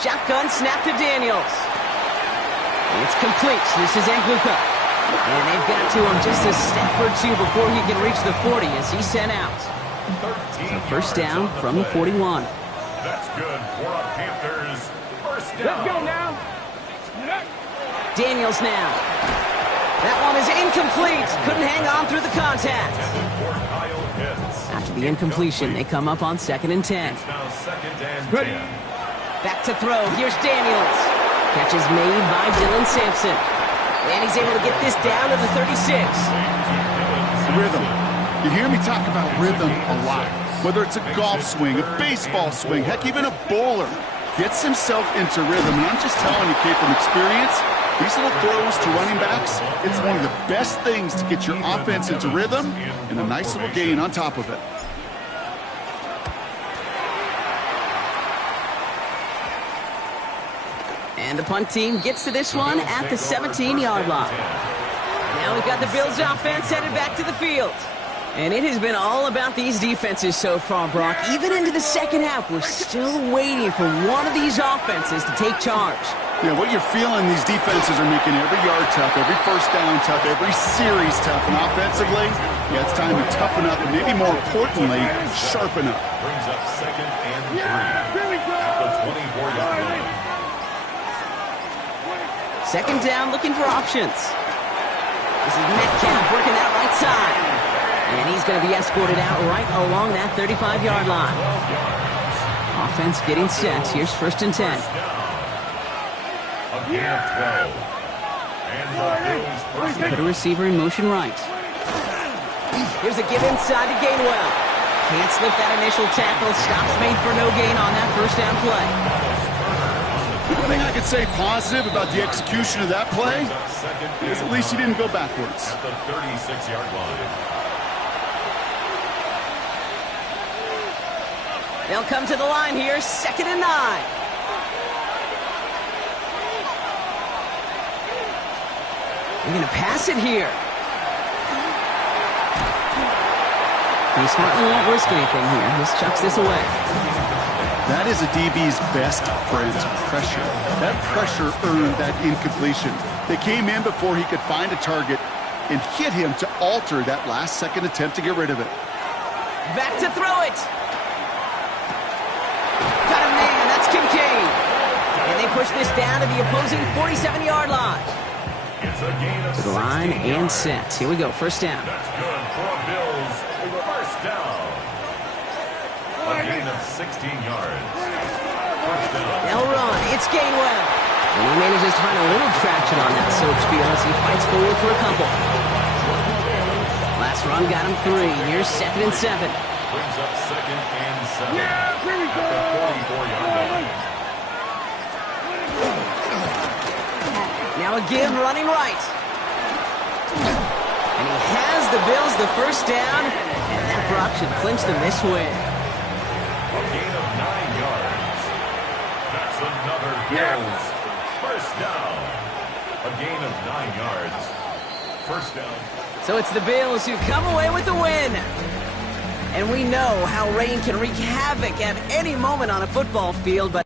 Shotgun snap to Daniels. It's complete. This is Angluka. And they've got to him just a step or 2 before he can reach the 40 as he's sent out. So 1st down from the 41. That's good for a Panthers 1st down. Let's go now. Daniels now. That one is incomplete. Couldn't hang on through the contact. After the incompletion, they come up on 2nd and 10. It's now 2nd and 10. Back to throw. Here's Daniels. Catch is made by Dylan Sampson. And he's able to get this down to the 36. Rhythm. You hear me talk about rhythm a lot. Whether it's a golf swing, a baseball swing, heck, even a bowler. Gets himself into rhythm. And I'm just telling you, Kate, from experience, these little throws to running backs, it's one of the best things to get your offense into rhythm and a nice little gain on top of it. And the punt team gets to this one at the 17-yard line. Now we've got the Bills offense headed back to the field. And it has been all about these defenses so far, Brock. Even into the 2nd half, we're still waiting for one of these offenses to take charge. Yeah, what you're feeling, these defenses are making every yard tough, every 1st down tough, every series tough. And offensively, yeah, it's time to toughen up and maybe more importantly, sharpen up. Brings up 2nd and 3 at the 24-yard line. 2nd down, looking for options. This is Metcalf working that right side. And he's going to be escorted out right along that 35-yard line. Offense getting set. Here's 1st and 10. Put a receiver in motion right. Here's a give inside to Gainwell. Can't slip that initial tackle. Stops made for no gain on that 1st down play. One thing I could say positive about the execution of that play is at least he didn't go backwards. At the 36-yard line. They'll come to the line here, 2nd and 9. They're going to pass it here. He smartly won't risk anything here. Just chucks this away. That is a DB's best friend, pressure. That pressure earned that incompletion. They came in before he could find a target and hit him to alter that last-second attempt to get rid of it. Back to throw it. Got a man. That's Kincaid. And they push this down to the opposing 47-yard line. To the line and set. Here we go. First down. That's good for Bills. First down. A gain of 16 yards. First down. They'll run. It's Gainwell. And he manages to find a little traction on that Soap field as he fights forward for a couple. Last run got him 3. Here's 2nd and 7. Brings up 2nd and 7. At the 44-yard line. Now a give running right. And he has the Bills the first down. And that drop should clinch them this win. A gain of 9 yards. That's another Bills. First down. A gain of 9 yards. First down. So it's the Bills who come away with the win. And we know how rain can wreak havoc at any moment on a football field, but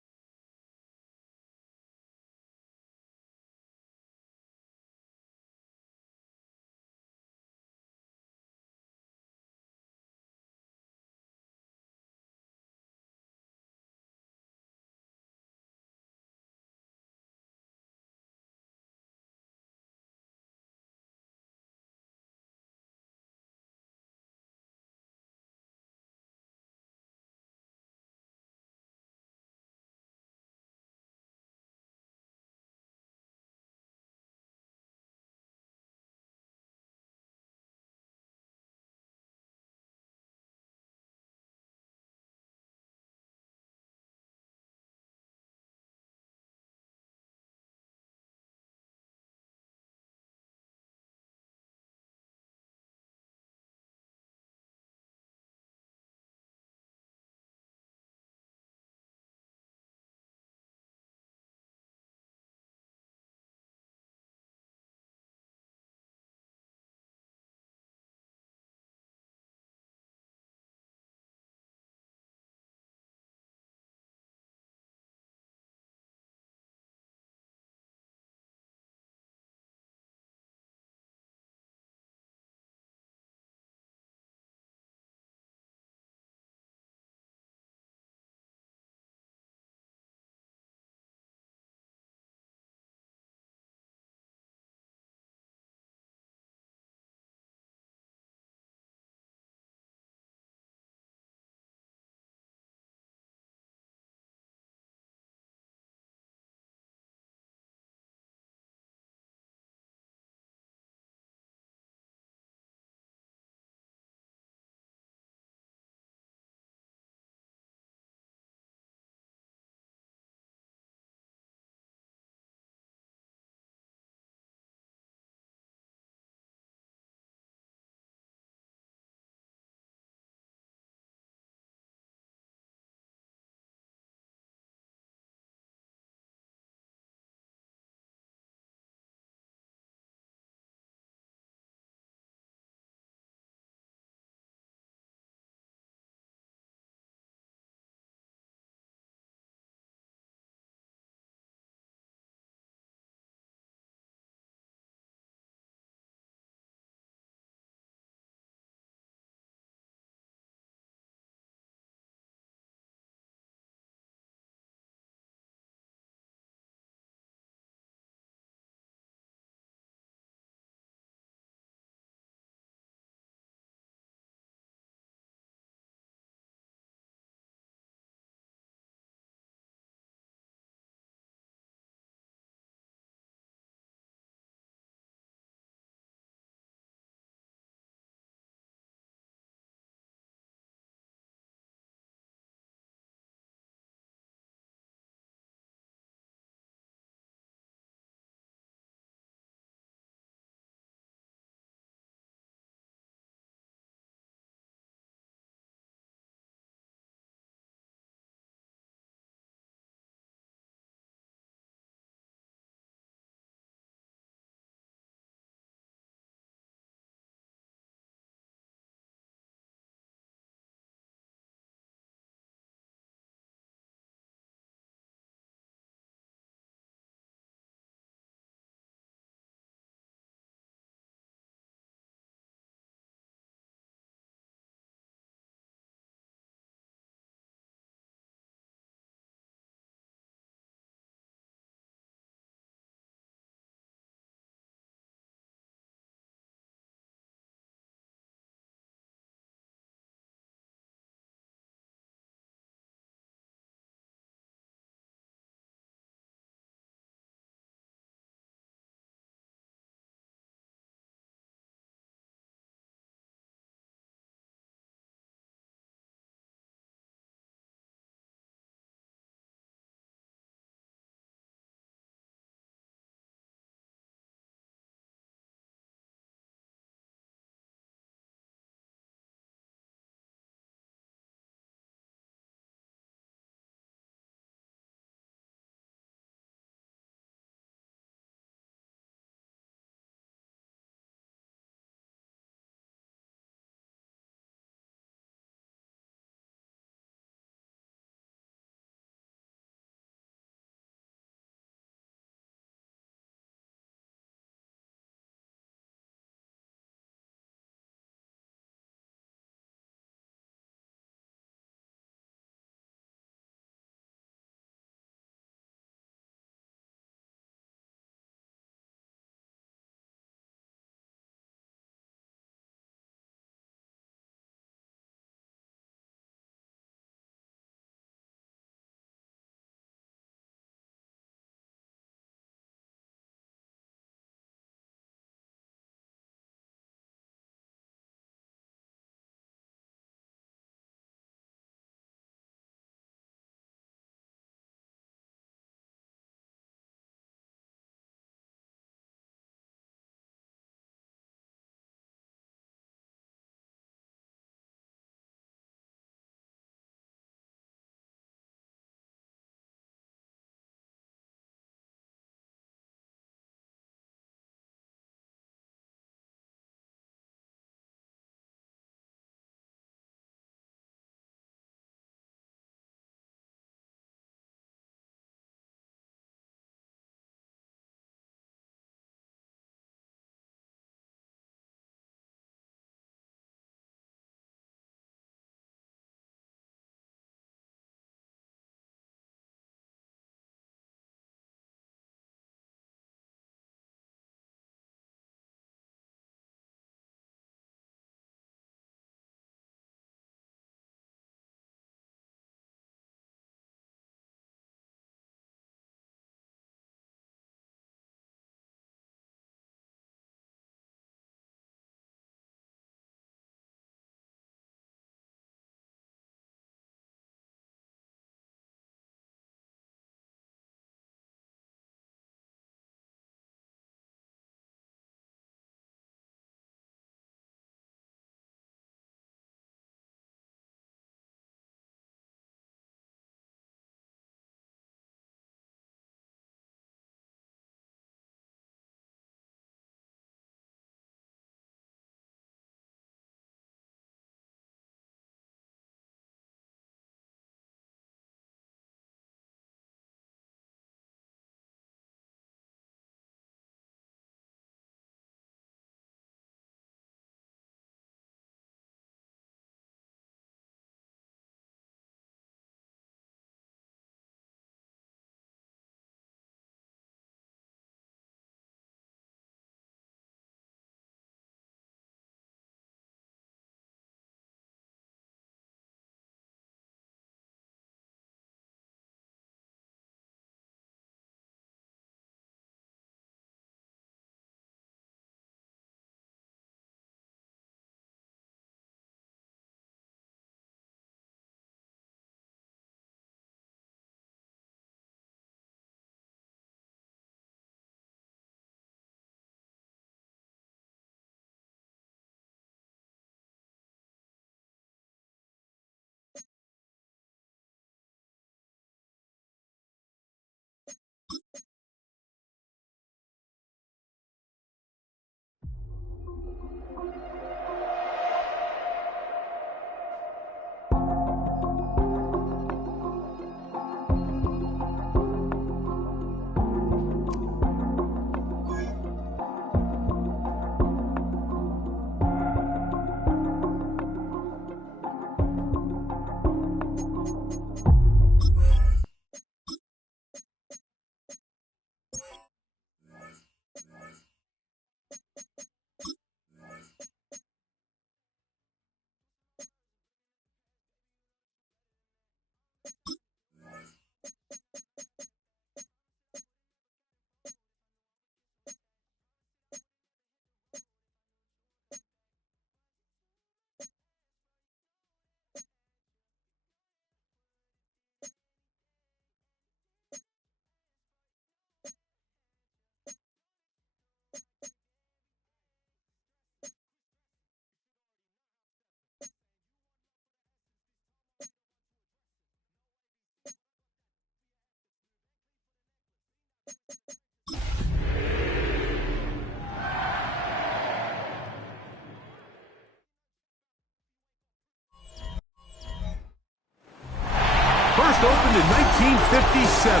First opened in 1957.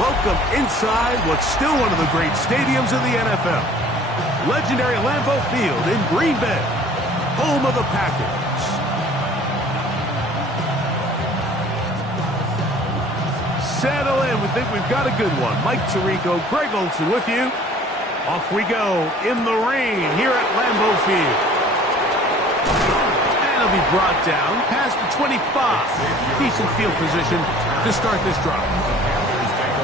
Welcome inside what's still one of the great stadiums in the NFL. Legendary Lambeau Field in Green Bay, home of the Packers. Settle in. We think we've got a good one. Mike Tirico, Greg Olsen with you. Off we go in the rain here at Lambeau Field. And he'll be brought down past the 25. Decent field position to start this drive.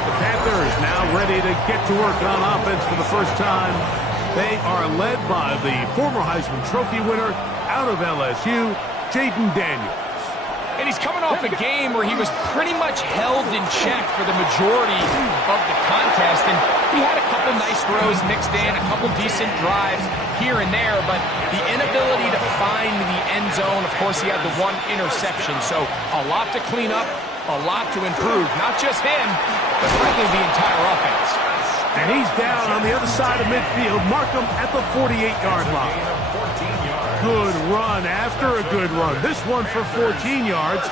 The Panthers now ready to get to work on offense for the first time. They are led by the former Heisman Trophy winner out of LSU, Jaden Daniels. And he's coming off a game where he was pretty much held in check for the majority of the contest. And he had a couple nice throws mixed in, a couple decent drives here and there. But the inability to find the end zone, of course, he had the one interception. So a lot to clean up, a lot to improve. Not just him, but frankly the entire offense. And he's down on the other side of midfield. Mark him at the 48-yard line. Good run after a good run. This one for 14 yards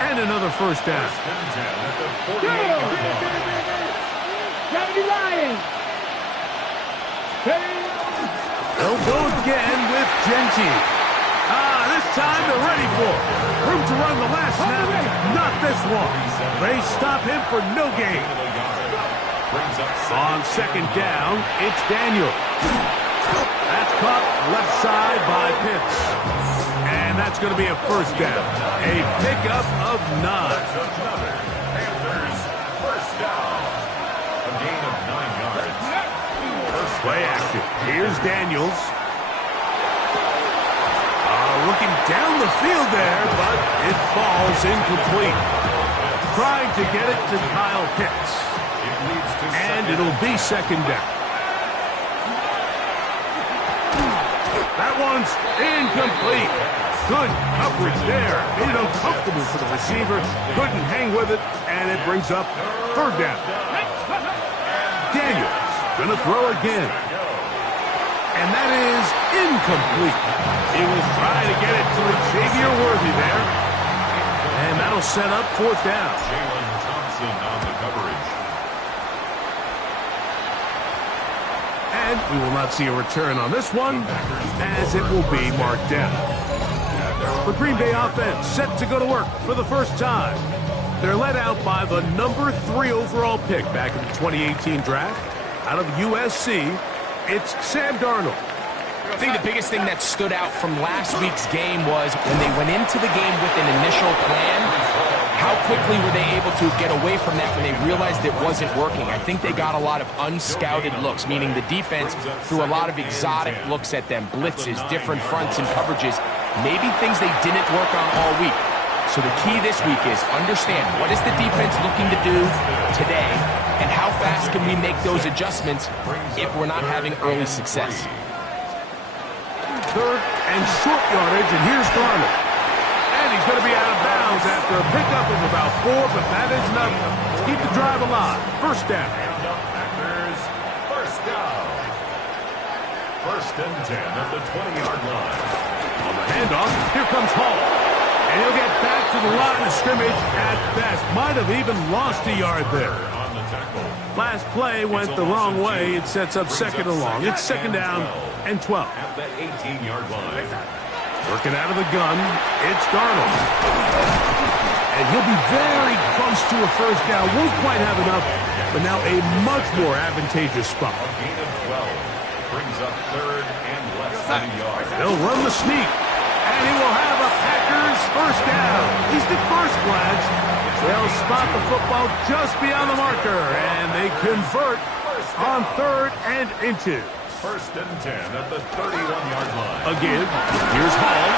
and another first down. They'll go again with Genty. This time they're ready for it. Room to run the last snap. Not this one. They stop him for no gain. On second down, it's Daniel. That's caught left side by Pitts. And that's going to be a first down. A pickup of 9. Panthers first down. A gain of 9 yards. Play action. Here's Daniels. Looking down the field there, but it falls incomplete. Trying to get it to Kyle Pitts. And it'll be second down. That one's incomplete. Good coverage there. Made it uncomfortable for the receiver. Couldn't hang with it, and it brings up third down. Daniels gonna throw again. And that is incomplete. He was trying to get it to Xavier Worthy there. And that'll set up fourth down. Jalen Thompson on the coverage. And we will not see a return on this one, as it will be marked down. The Green Bay offense set to go to work for the first time. They're led out by the number 3 overall pick back in the 2018 draft. Out of USC, it's Sam Darnold. I think the biggest thing that stood out from last week's game was when they went into the game with an initial plan, how quickly were they able to get away from that when they realized it wasn't working? I think they got a lot of unscouted looks, meaning the defense threw a lot of exotic looks at them, blitzes, different fronts and coverages, maybe things they didn't work on all week. So the key this week is understand what is the defense looking to do today and how fast can we make those adjustments if we're not having early success. Third and short yardage, and here's Darnold. And he's going to be out of bounds after a pickup of about 4, but that is nothing. Keep the drive alive. First down. Packers first down. First and 10 at the 20-yard line. On the handoff, here comes Hall. And he'll get back to the line of scrimmage at best. Might have even lost a yard there. On the tackle. Last play went the wrong way. It sets up second and long. It's second down and 12. At the 18-yard line. Working out of the gun, it's Darnold. And he'll be very close to a first down. Won't quite have enough, but now a much more advantageous spot. A gain of 12. Brings up third and less than a yard. They'll run the sneak. And he will have a Packers first down. At least at first glance, they'll spot the football just beyond the marker. And they convert on third and inches. First and 10 at the 31-yard line. Again, here's Hall.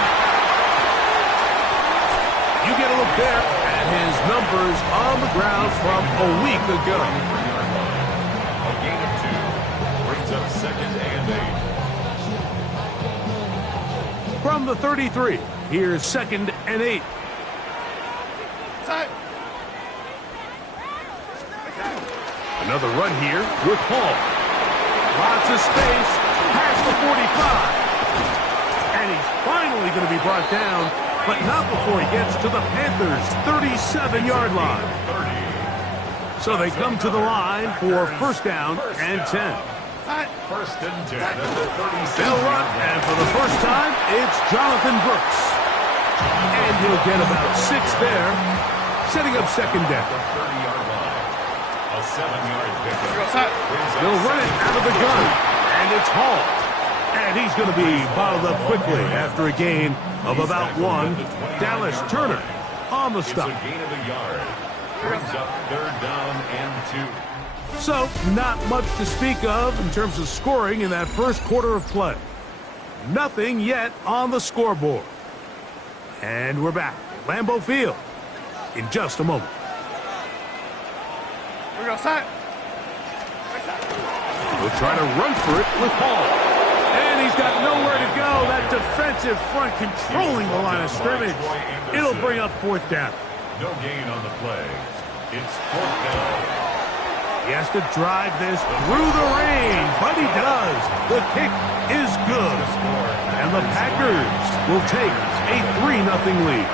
You get a look there at his numbers on the ground from a week ago. A gain of 2 brings up second and 8. From the 33, here's second and 8. Another run here with Hall. Lots of space, past the 45. And he's finally going to be brought down, but not before he gets to the Panthers' 37-yard line. So they come to the line for first down and 10. First and 10 at the 36. They'll run, and for the first time, it's Jonathan Brooks. And he'll get about 6 there, setting up second down. 30-yard line. A 7-yard pickup. They'll run it out of the gun, and it's Hall. And he's going to be bottled up quickly after a gain of about 1. Dallas Turner on the stop. It's a gain of a yard. Brings up third down and 2. So, not much to speak of in terms of scoring in that first quarter of play. Nothing yet on the scoreboard. And we're back at Lambeau Field in just a moment. We're outside. We'll try to run for it with Hall. And he's got nowhere to go. That defensive front controlling the line of scrimmage. It'll bring up fourth down. No gain on the play. It's fourth down. He has to drive this through the rain, but he does. The kick is good. And the Packers will take a 3-0 lead.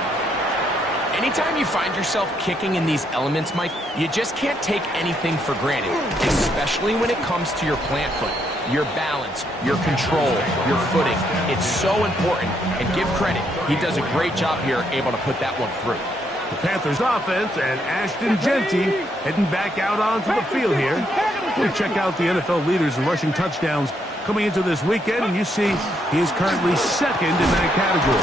Anytime you find yourself kicking in these elements, Mike, you just can't take anything for granted, especially when it comes to your plant foot, your balance, your control, your footing. It's so important, and give credit. He does a great job here able to put that one through. The Panthers offense and Ashton Genty heading back out onto the field here. We check out the NFL leaders in rushing touchdowns coming into this weekend, and you see he is currently second in that category.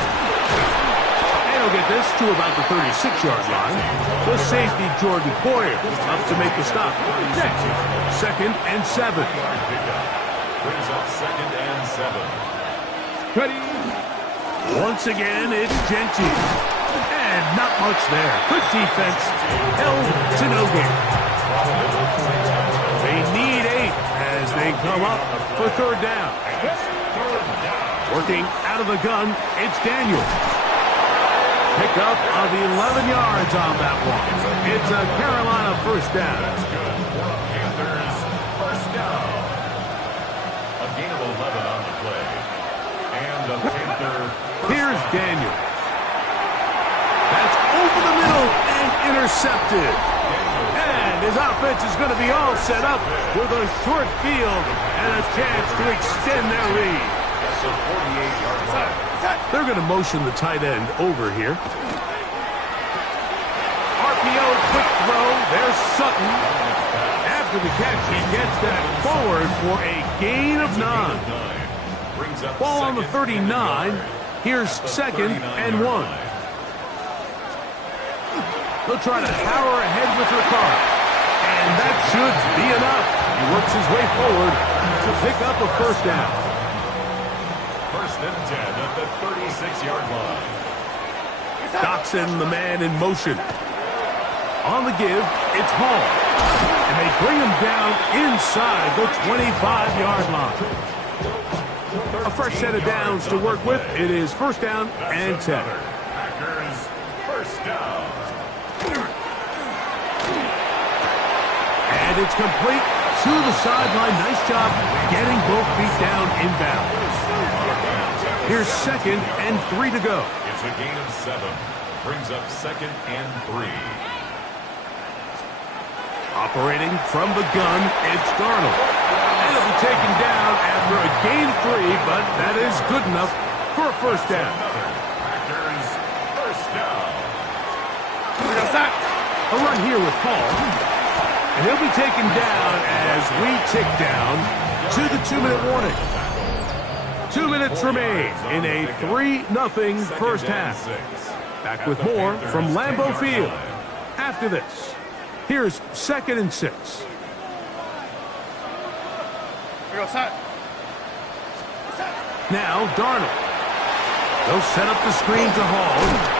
And he'll get this to about the 36-yard line. The safety, Jordan Poyer, up to make the stop. Next, second and 7. Brings up second and 7. Ready? Once again, it's Genty. And not much there. Good defense. Held to no gain. They need 8 as they come up for third down. Working out of the gun, it's Daniel. Pick up of 11 yards on that one. It's a Carolina first down. Panthers first down. A gain of 11 on the play. And the Panther. Here's Daniel. That's over the middle and intercepted. And his offense is going to be all set up with a short field and a chance to extend their lead. That's a 48-yard line. They're going to motion the tight end over here. RPO, quick throw. There's Sutton. After the catch, he gets that forward for a gain of 9. Ball on the 39. Here's second and 1. They'll try to power ahead with Ricard. And that should be enough. He works his way forward to pick up a first down. First and 10 at the 36-yard line. Doxson, the man in motion. On the give, it's Hall. And they bring him down inside the 25-yard line. A fresh set of downs to work with. It is first down and 10. Packers first down. And it's complete to the sideline. Nice job getting both feet down inbounds. Here's second and 3 to go. It's a gain of 7. Brings up second and 3. Operating from the gun, it's Darnold. And it'll be taken down after a gain of 3, but that is good enough for a first down. Packers first down. A run here with Paul. And he'll be taken down as we tick down to the 2-minute warning. 2 minutes remain in a 3-0 first half. Back with more from Lambeau Field after this. Here's second and 6. Now Darnold. They'll set up the screen to Hall.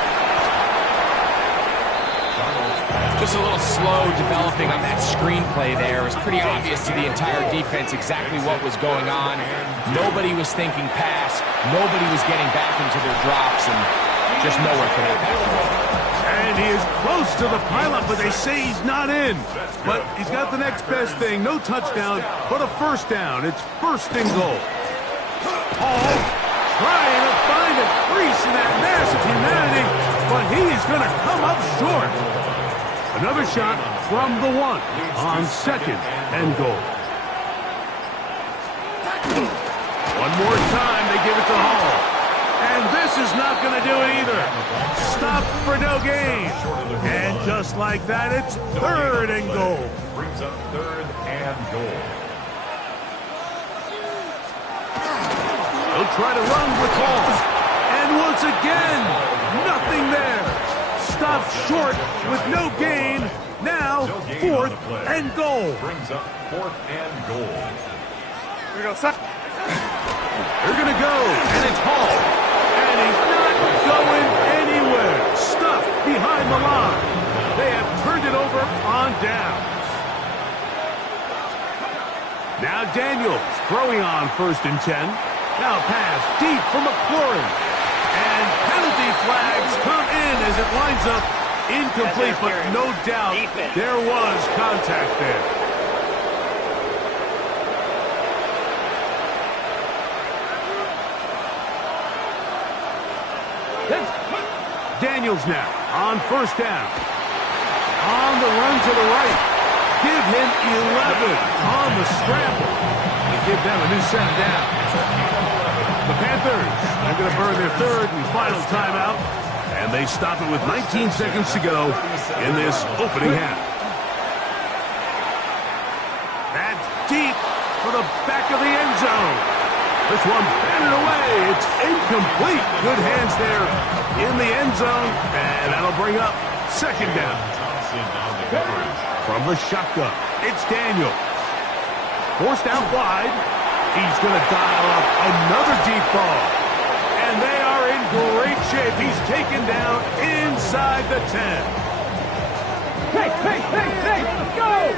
Just a little slow developing on that screenplay there. It was pretty obvious to the entire defense exactly what was going on. Nobody was thinking pass. Nobody was getting back into their drops, and just nowhere for that back. And he is close to the pileup, but they say he's not in. But he's got the next best thing. No touchdown, but a first down. It's first and goal. Hall trying to find a crease in that mass of humanity, but he's going to come up short. Another shot from the 1 on second and goal. One more time, they give it to Hall. And this is not going to do it either. Stop for no gain. And just like that, it's third and goal. Brings up third and goal. He'll try to run with Hall. And once again, nothing there. Stopped short with no gain. Now, fourth and goal. Brings up fourth and goal. Here we go, son. They're going to go, and it's Hall. And he's not going anywhere. Stuffed behind the line. They have turned it over on downs. Now Daniels throwing on first and 10. Now pass deep from McLaurin. And penalty flags come in as it winds up incomplete, but no doubt there was contact there. Daniels now on first down. On the run to the right. Give him 11 on the scramble. And give them a new set down. The Panthers are going to burn their third and final timeout. And they stop it with 19 seconds to go in this opening half. That's deep for the back of the end zone. This one batted away. It's incomplete. Good hands there in the end zone. And that'll bring up second down. From the shotgun, it's Daniels. Forced out wide. He's going to dial up another deep ball. And they are in great shape. He's taken down inside the 10. Hey, go!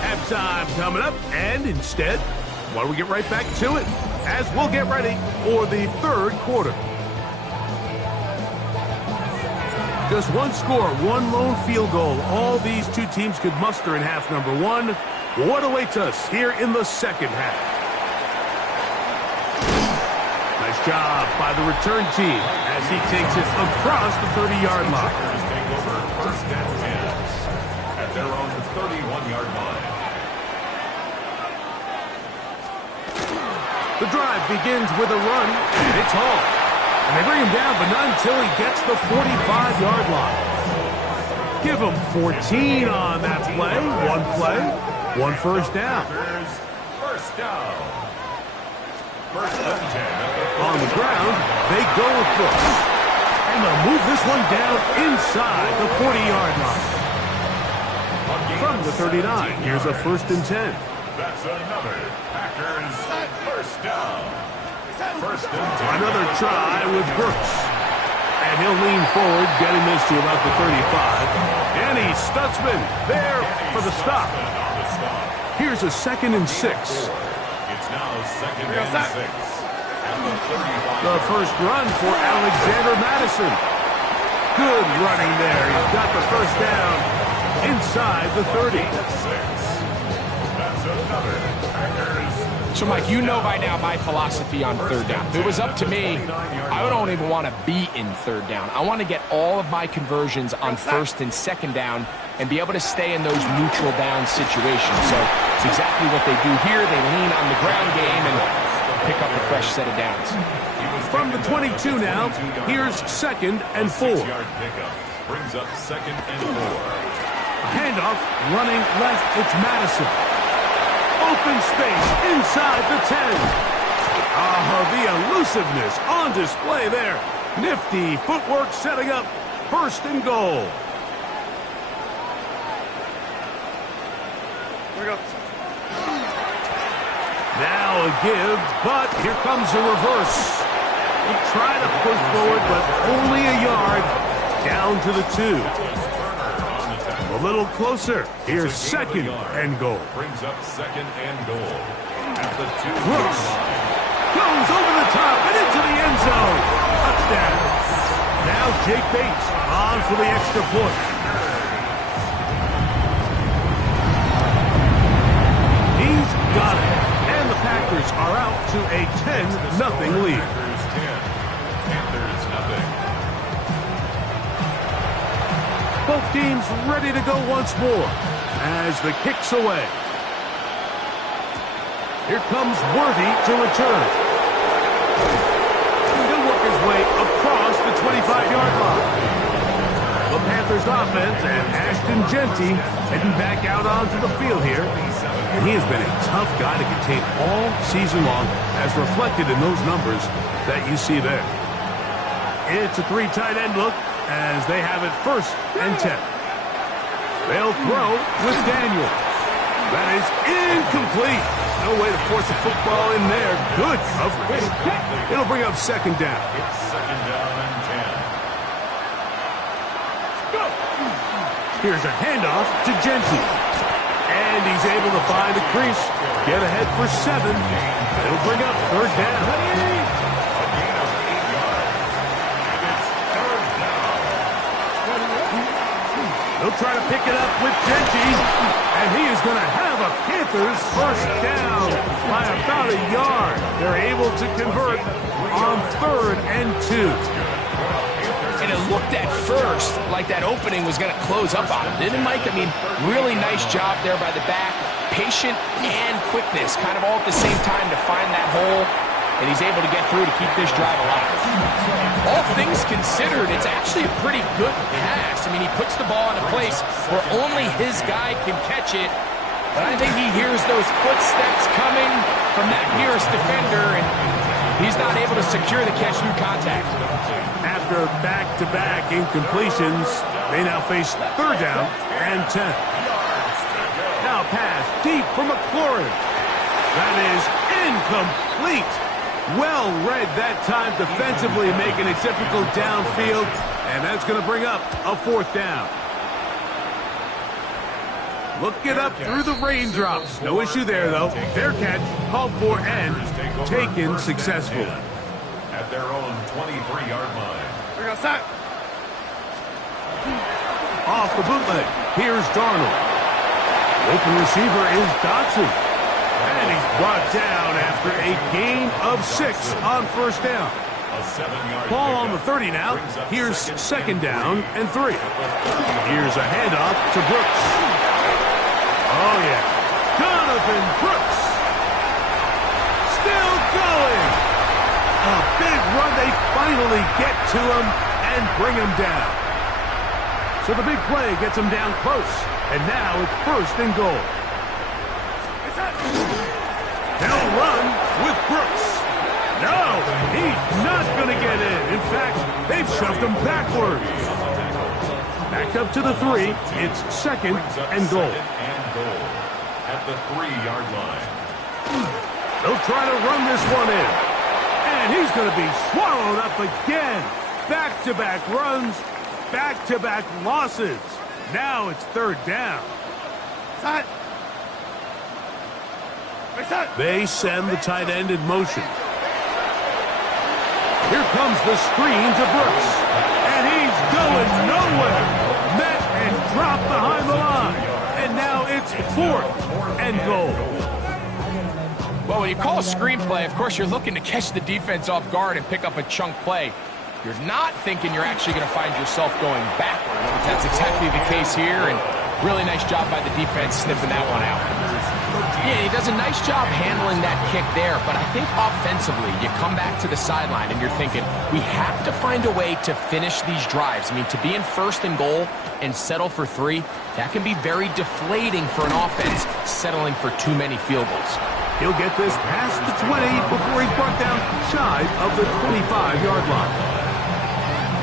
Halftime coming up, and instead, why don't we get right back to it as we'll get ready for the third quarter. Just one score, one lone field goal. All these two teams could muster in half number 1. What awaits us here in the second half? Nice job by the return team as he takes it across the 30-yard line. Take over first and 10 at their own 31-yard line. The drive begins with a run, and it's Hall. And they bring him down, but not until he gets the 45-yard line. Give him 14 on that play. One first down. First down. First and 10. On the ground, they go with Brooks. And they'll move this one down inside the 40-yard line. From the 39, here's a first and 10. That's another Packers first down. First and 10. Another try with Brooks. And he'll lean forward, getting this to about the 35. Danny Stutzman there for the stop. Here's a second and 6. It's now second and 6. The first run for Alexander Madison. Good running there. He's got the first down inside the 30. That's another Packers. So, Mike, you know by now my philosophy on third down. If it was up to me, I don't even want to be in third down. I want to get all of my conversions on first and second down and be able to stay in those neutral down situations. So it's exactly what they do here. They lean on the ground game and pick up a fresh set of downs. From the 22 now, here's second and 4. Brings up second and 4. Handoff running left. It's Madison. Open space inside the 10. The elusiveness on display there. Nifty footwork setting up first and goal. Here we go. Now a give, but here comes a reverse. He tried to push forward, but only a yard down to the 2. A little closer. Here's second and goal. Brings up second and goal. At the 2. Brooks Goes over the top and into the end zone. Touchdown. Now Jake Bates on for the extra point. He's got it. And the Packers are out to a 10-0 lead. Packers 10, Panthers nothing. Both teams ready to go once more as the kick's away. Here comes Worthy to return. He'll work his way across the 25-yard line. The Panthers offense and Ashton Genty heading back out onto the field here. And he has been a tough guy to contain all season long, as reflected in those numbers that you see there. It's a 3 tight end look as they have it 1st and 10. They'll throw with Daniel. That is incomplete. No way to force a football in there. Good coverage. It'll bring up 2nd down. It's 2nd down and 10. Here's a handoff to Genty. And he's able to find a crease. Get ahead for 7. It'll bring up 3rd down. A gain of 8 yards. It's 3rd down. They'll try to pick it up with Genty. And he is going to have a Panthers 1st down by about a yard. They're able to convert on 3rd and 2. And it looked at first like that opening was going to close up on him, didn't it, Mike? I mean, really nice job there by the back. Patient and quickness, kind of all at the same time to find that hole. And he's able to get through to keep this drive alive. All things considered, it's actually a pretty good pass. I mean, he puts the ball in a place where only his guy can catch it. But I think he hears those footsteps coming from that nearest defender, and he's not able to secure the catch through contact. After back-to-back incompletions, they now face 3rd down and 10. Now pass deep for McLaurin. That is incomplete. Well read that time defensively, making it difficult downfield, and that's going to bring up a 4th down. Look it up through the raindrops. No issue there, though. Fair catch, called for, and taken successfully. At their own 23-yard line. Off the bootleg, here's Darnold. Open receiver is Dotson. And he's brought down after a gain of 6 on 1st down. A 7-yard Ball on the 30 now. Here's 2nd down and 3. Here's a handoff to Brooks. Oh, yeah. Donovan Brooks. Still going. A big run. They finally get to him and bring him down. So the big play gets him down close. And now it's 1st and goal. They'll run with Brooks. No, he's not going to get in. In fact, they've shoved him backwards. Back up to the 3. It's 2nd and goal. At the 3-yard line. They'll try to run this one in. And he's going to be swallowed up again. Back-to-back runs, back-to-back losses. Now it's 3rd down. They send the tight end in motion. Here comes the screen to Brooks. And he's going nowhere. Met and dropped behind the line. And now it's 4th and goal. Well, when you call a screenplay, of course, you're looking to catch the defense off guard and pick up a chunk play. You're not thinking you're actually going to find yourself going backwards, but that's exactly the case here, and really nice job by the defense sniffing that one out. Yeah, he does a nice job handling that kick there, but I think offensively, you come back to the sideline and you're thinking, we have to find a way to finish these drives. I mean, to be in 1st and goal and settle for 3, that can be very deflating for an offense settling for too many field goals. He'll get this past the 20 before he's brought down shy of the 25-yard line.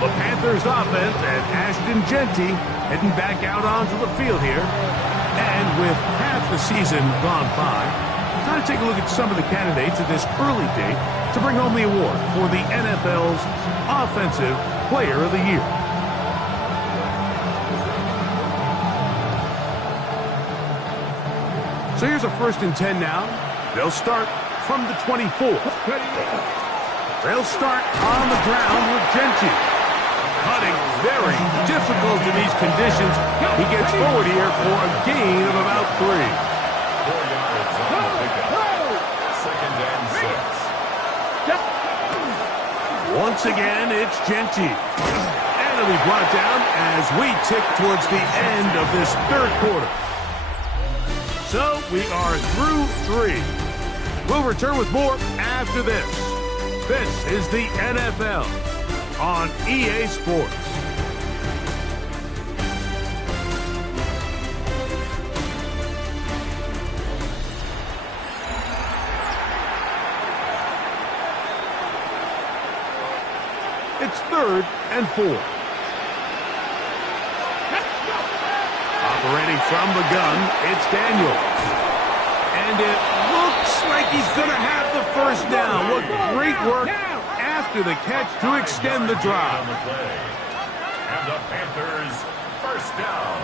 The Panthers offense and Ashton Genty heading back out onto the field here. And with half the season gone by, time to take a look at some of the candidates at this early date to bring home the award for the NFL's Offensive Player of the Year. So here's a 1st and 10 now. They'll start from the 24. They'll start on the ground with Gentry. Cutting very difficult in these conditions. He gets forward here for a gain of about 3. 4 yards on the pickup. 2nd and 6. Once again, it's Gentry. And it'll be brought down as we tick towards the end of this 3rd quarter. So we are through 3. We'll return with more after this. This is the NFL on EA Sports. It's 3rd and 4. Operating from the gun, it's Daniels. And it looks like he's going to have the first down. What great work after the catch to extend the drive. And the Panthers, first down.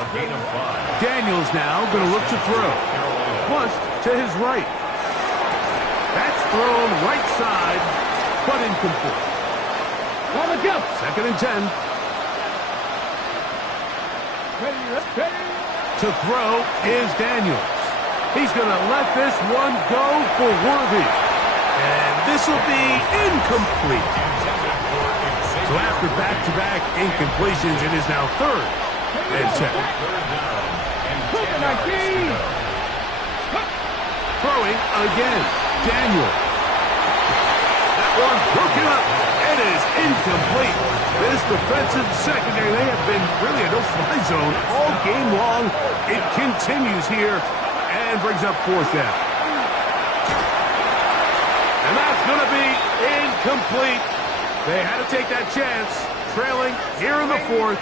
A gain of 5. Daniels now going to look to throw. Flushed to his right. That's thrown right side, but incomplete. 2nd and 10. To throw is Daniels. He's going to let this one go for Worthy. And this will be incomplete. So after back-to-back incompletions, it is now 3rd and 10. Throwing again. Daniels. That one broken up. It is incomplete. This defensive secondary, they have been really a no-fly zone all game long. It continues here and brings up 4th down. And that's going to be incomplete. They had to take that chance, trailing here in the 4th,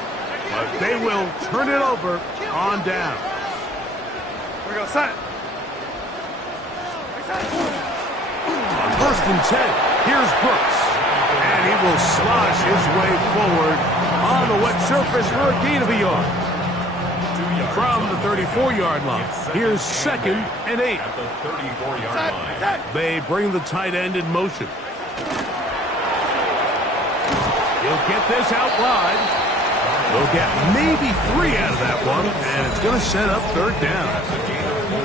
but they will turn it over on down. Here we go, set. On 1st and 10, here's Brooks. And he will slosh his way forward on the wet surface for a gain of a yard. From the 34-yard line, here's 2nd and 8. At the 34-yard line. They bring the tight end in motion. He'll get this out wide. They'll get maybe 3 out of that one, and it's going to set up 3rd down. That's a gain of 4.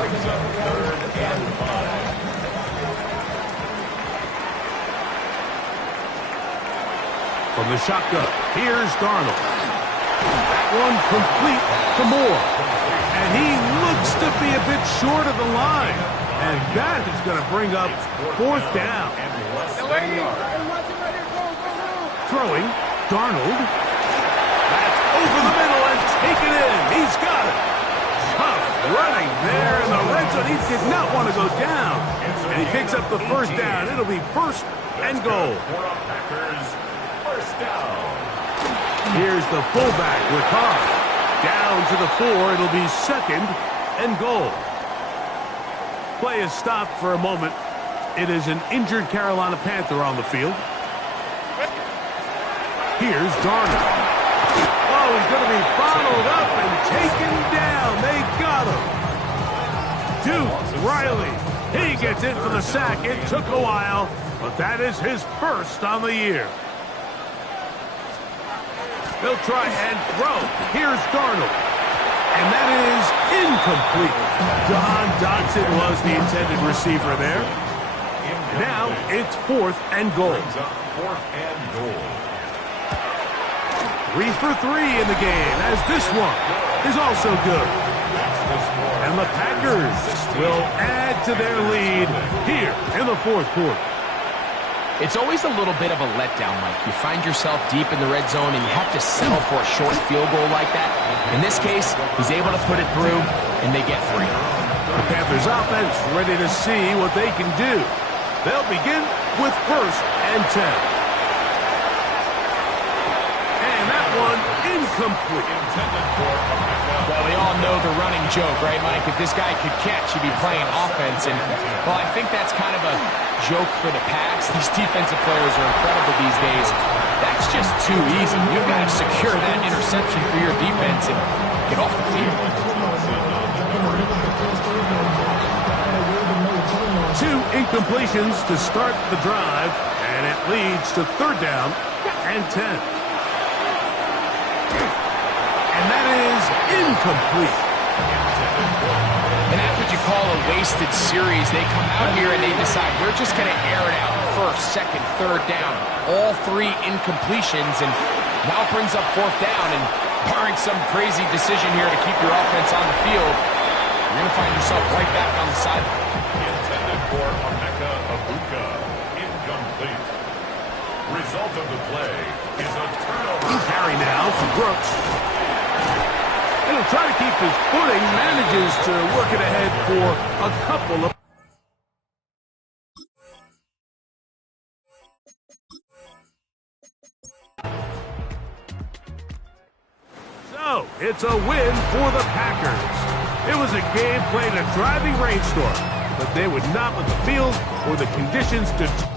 Brings up 3rd and 5. From the shotgun, here's Darnold. That one complete to Moore. And he looks to be a bit short of the line. And that is going to bring up 4th down. Throwing, Darnold. That's over the middle and taken in. He's got it. Tough running there in the red zone. He did not want to go down. And he picks up the 1st down. It'll be 1st and goal. First down. Here's the fullback with Carr. Down to the 4. It'll be 2nd and goal. Play is stopped for a moment. It is an injured Carolina Panther on the field. Here's Darnold. Oh, he's going to be bottled up and taken down. They got him. Duke Riley. He gets in for the sack. It took a while, but that is his 1st on the year. They'll try and throw. Here's Darnold. And that is incomplete. Don Dotson was the intended receiver there. Now it's 4th and goal. 4th and goal. 3 for 3 in the game, as this one is also good. And the Packers will add to their lead here in the 4th quarter. It's always a little bit of a letdown, Mike. You find yourself deep in the red zone, and you have to settle for a short field goal like that. In this case, he's able to put it through, and they get 3. The Panthers offense ready to see what they can do. They'll begin with 1st and 10. And that one incomplete. Well, we all know the running joke, right, Mike? If this guy could catch, he'd be playing offense. And, well, I think that's kind of a joke for the past. These defensive players are incredible these days. That's just too easy. You've got to secure that interception for your defense and get off the field. 2 incompletions to start the drive, and it leads to 3rd down and 10. And that is incomplete. And that's what you call a wasted series. They come out here and they decide, we're just going to air it out. 1st, 2nd, 3rd down. All 3 incompletions, and now brings up 4th down. And barring some crazy decision here to keep your offense on the field, you're going to find yourself right back on the sideline. Intended for Emeka Abuka. Incomplete. Result of the play is a turnover. Carry now for Brooks. And he'll try to keep his footing, manages to work it ahead for a couple of... So, it's a win for the Packers. It was a game played in a driving rainstorm, but they would not let the field or the conditions determine.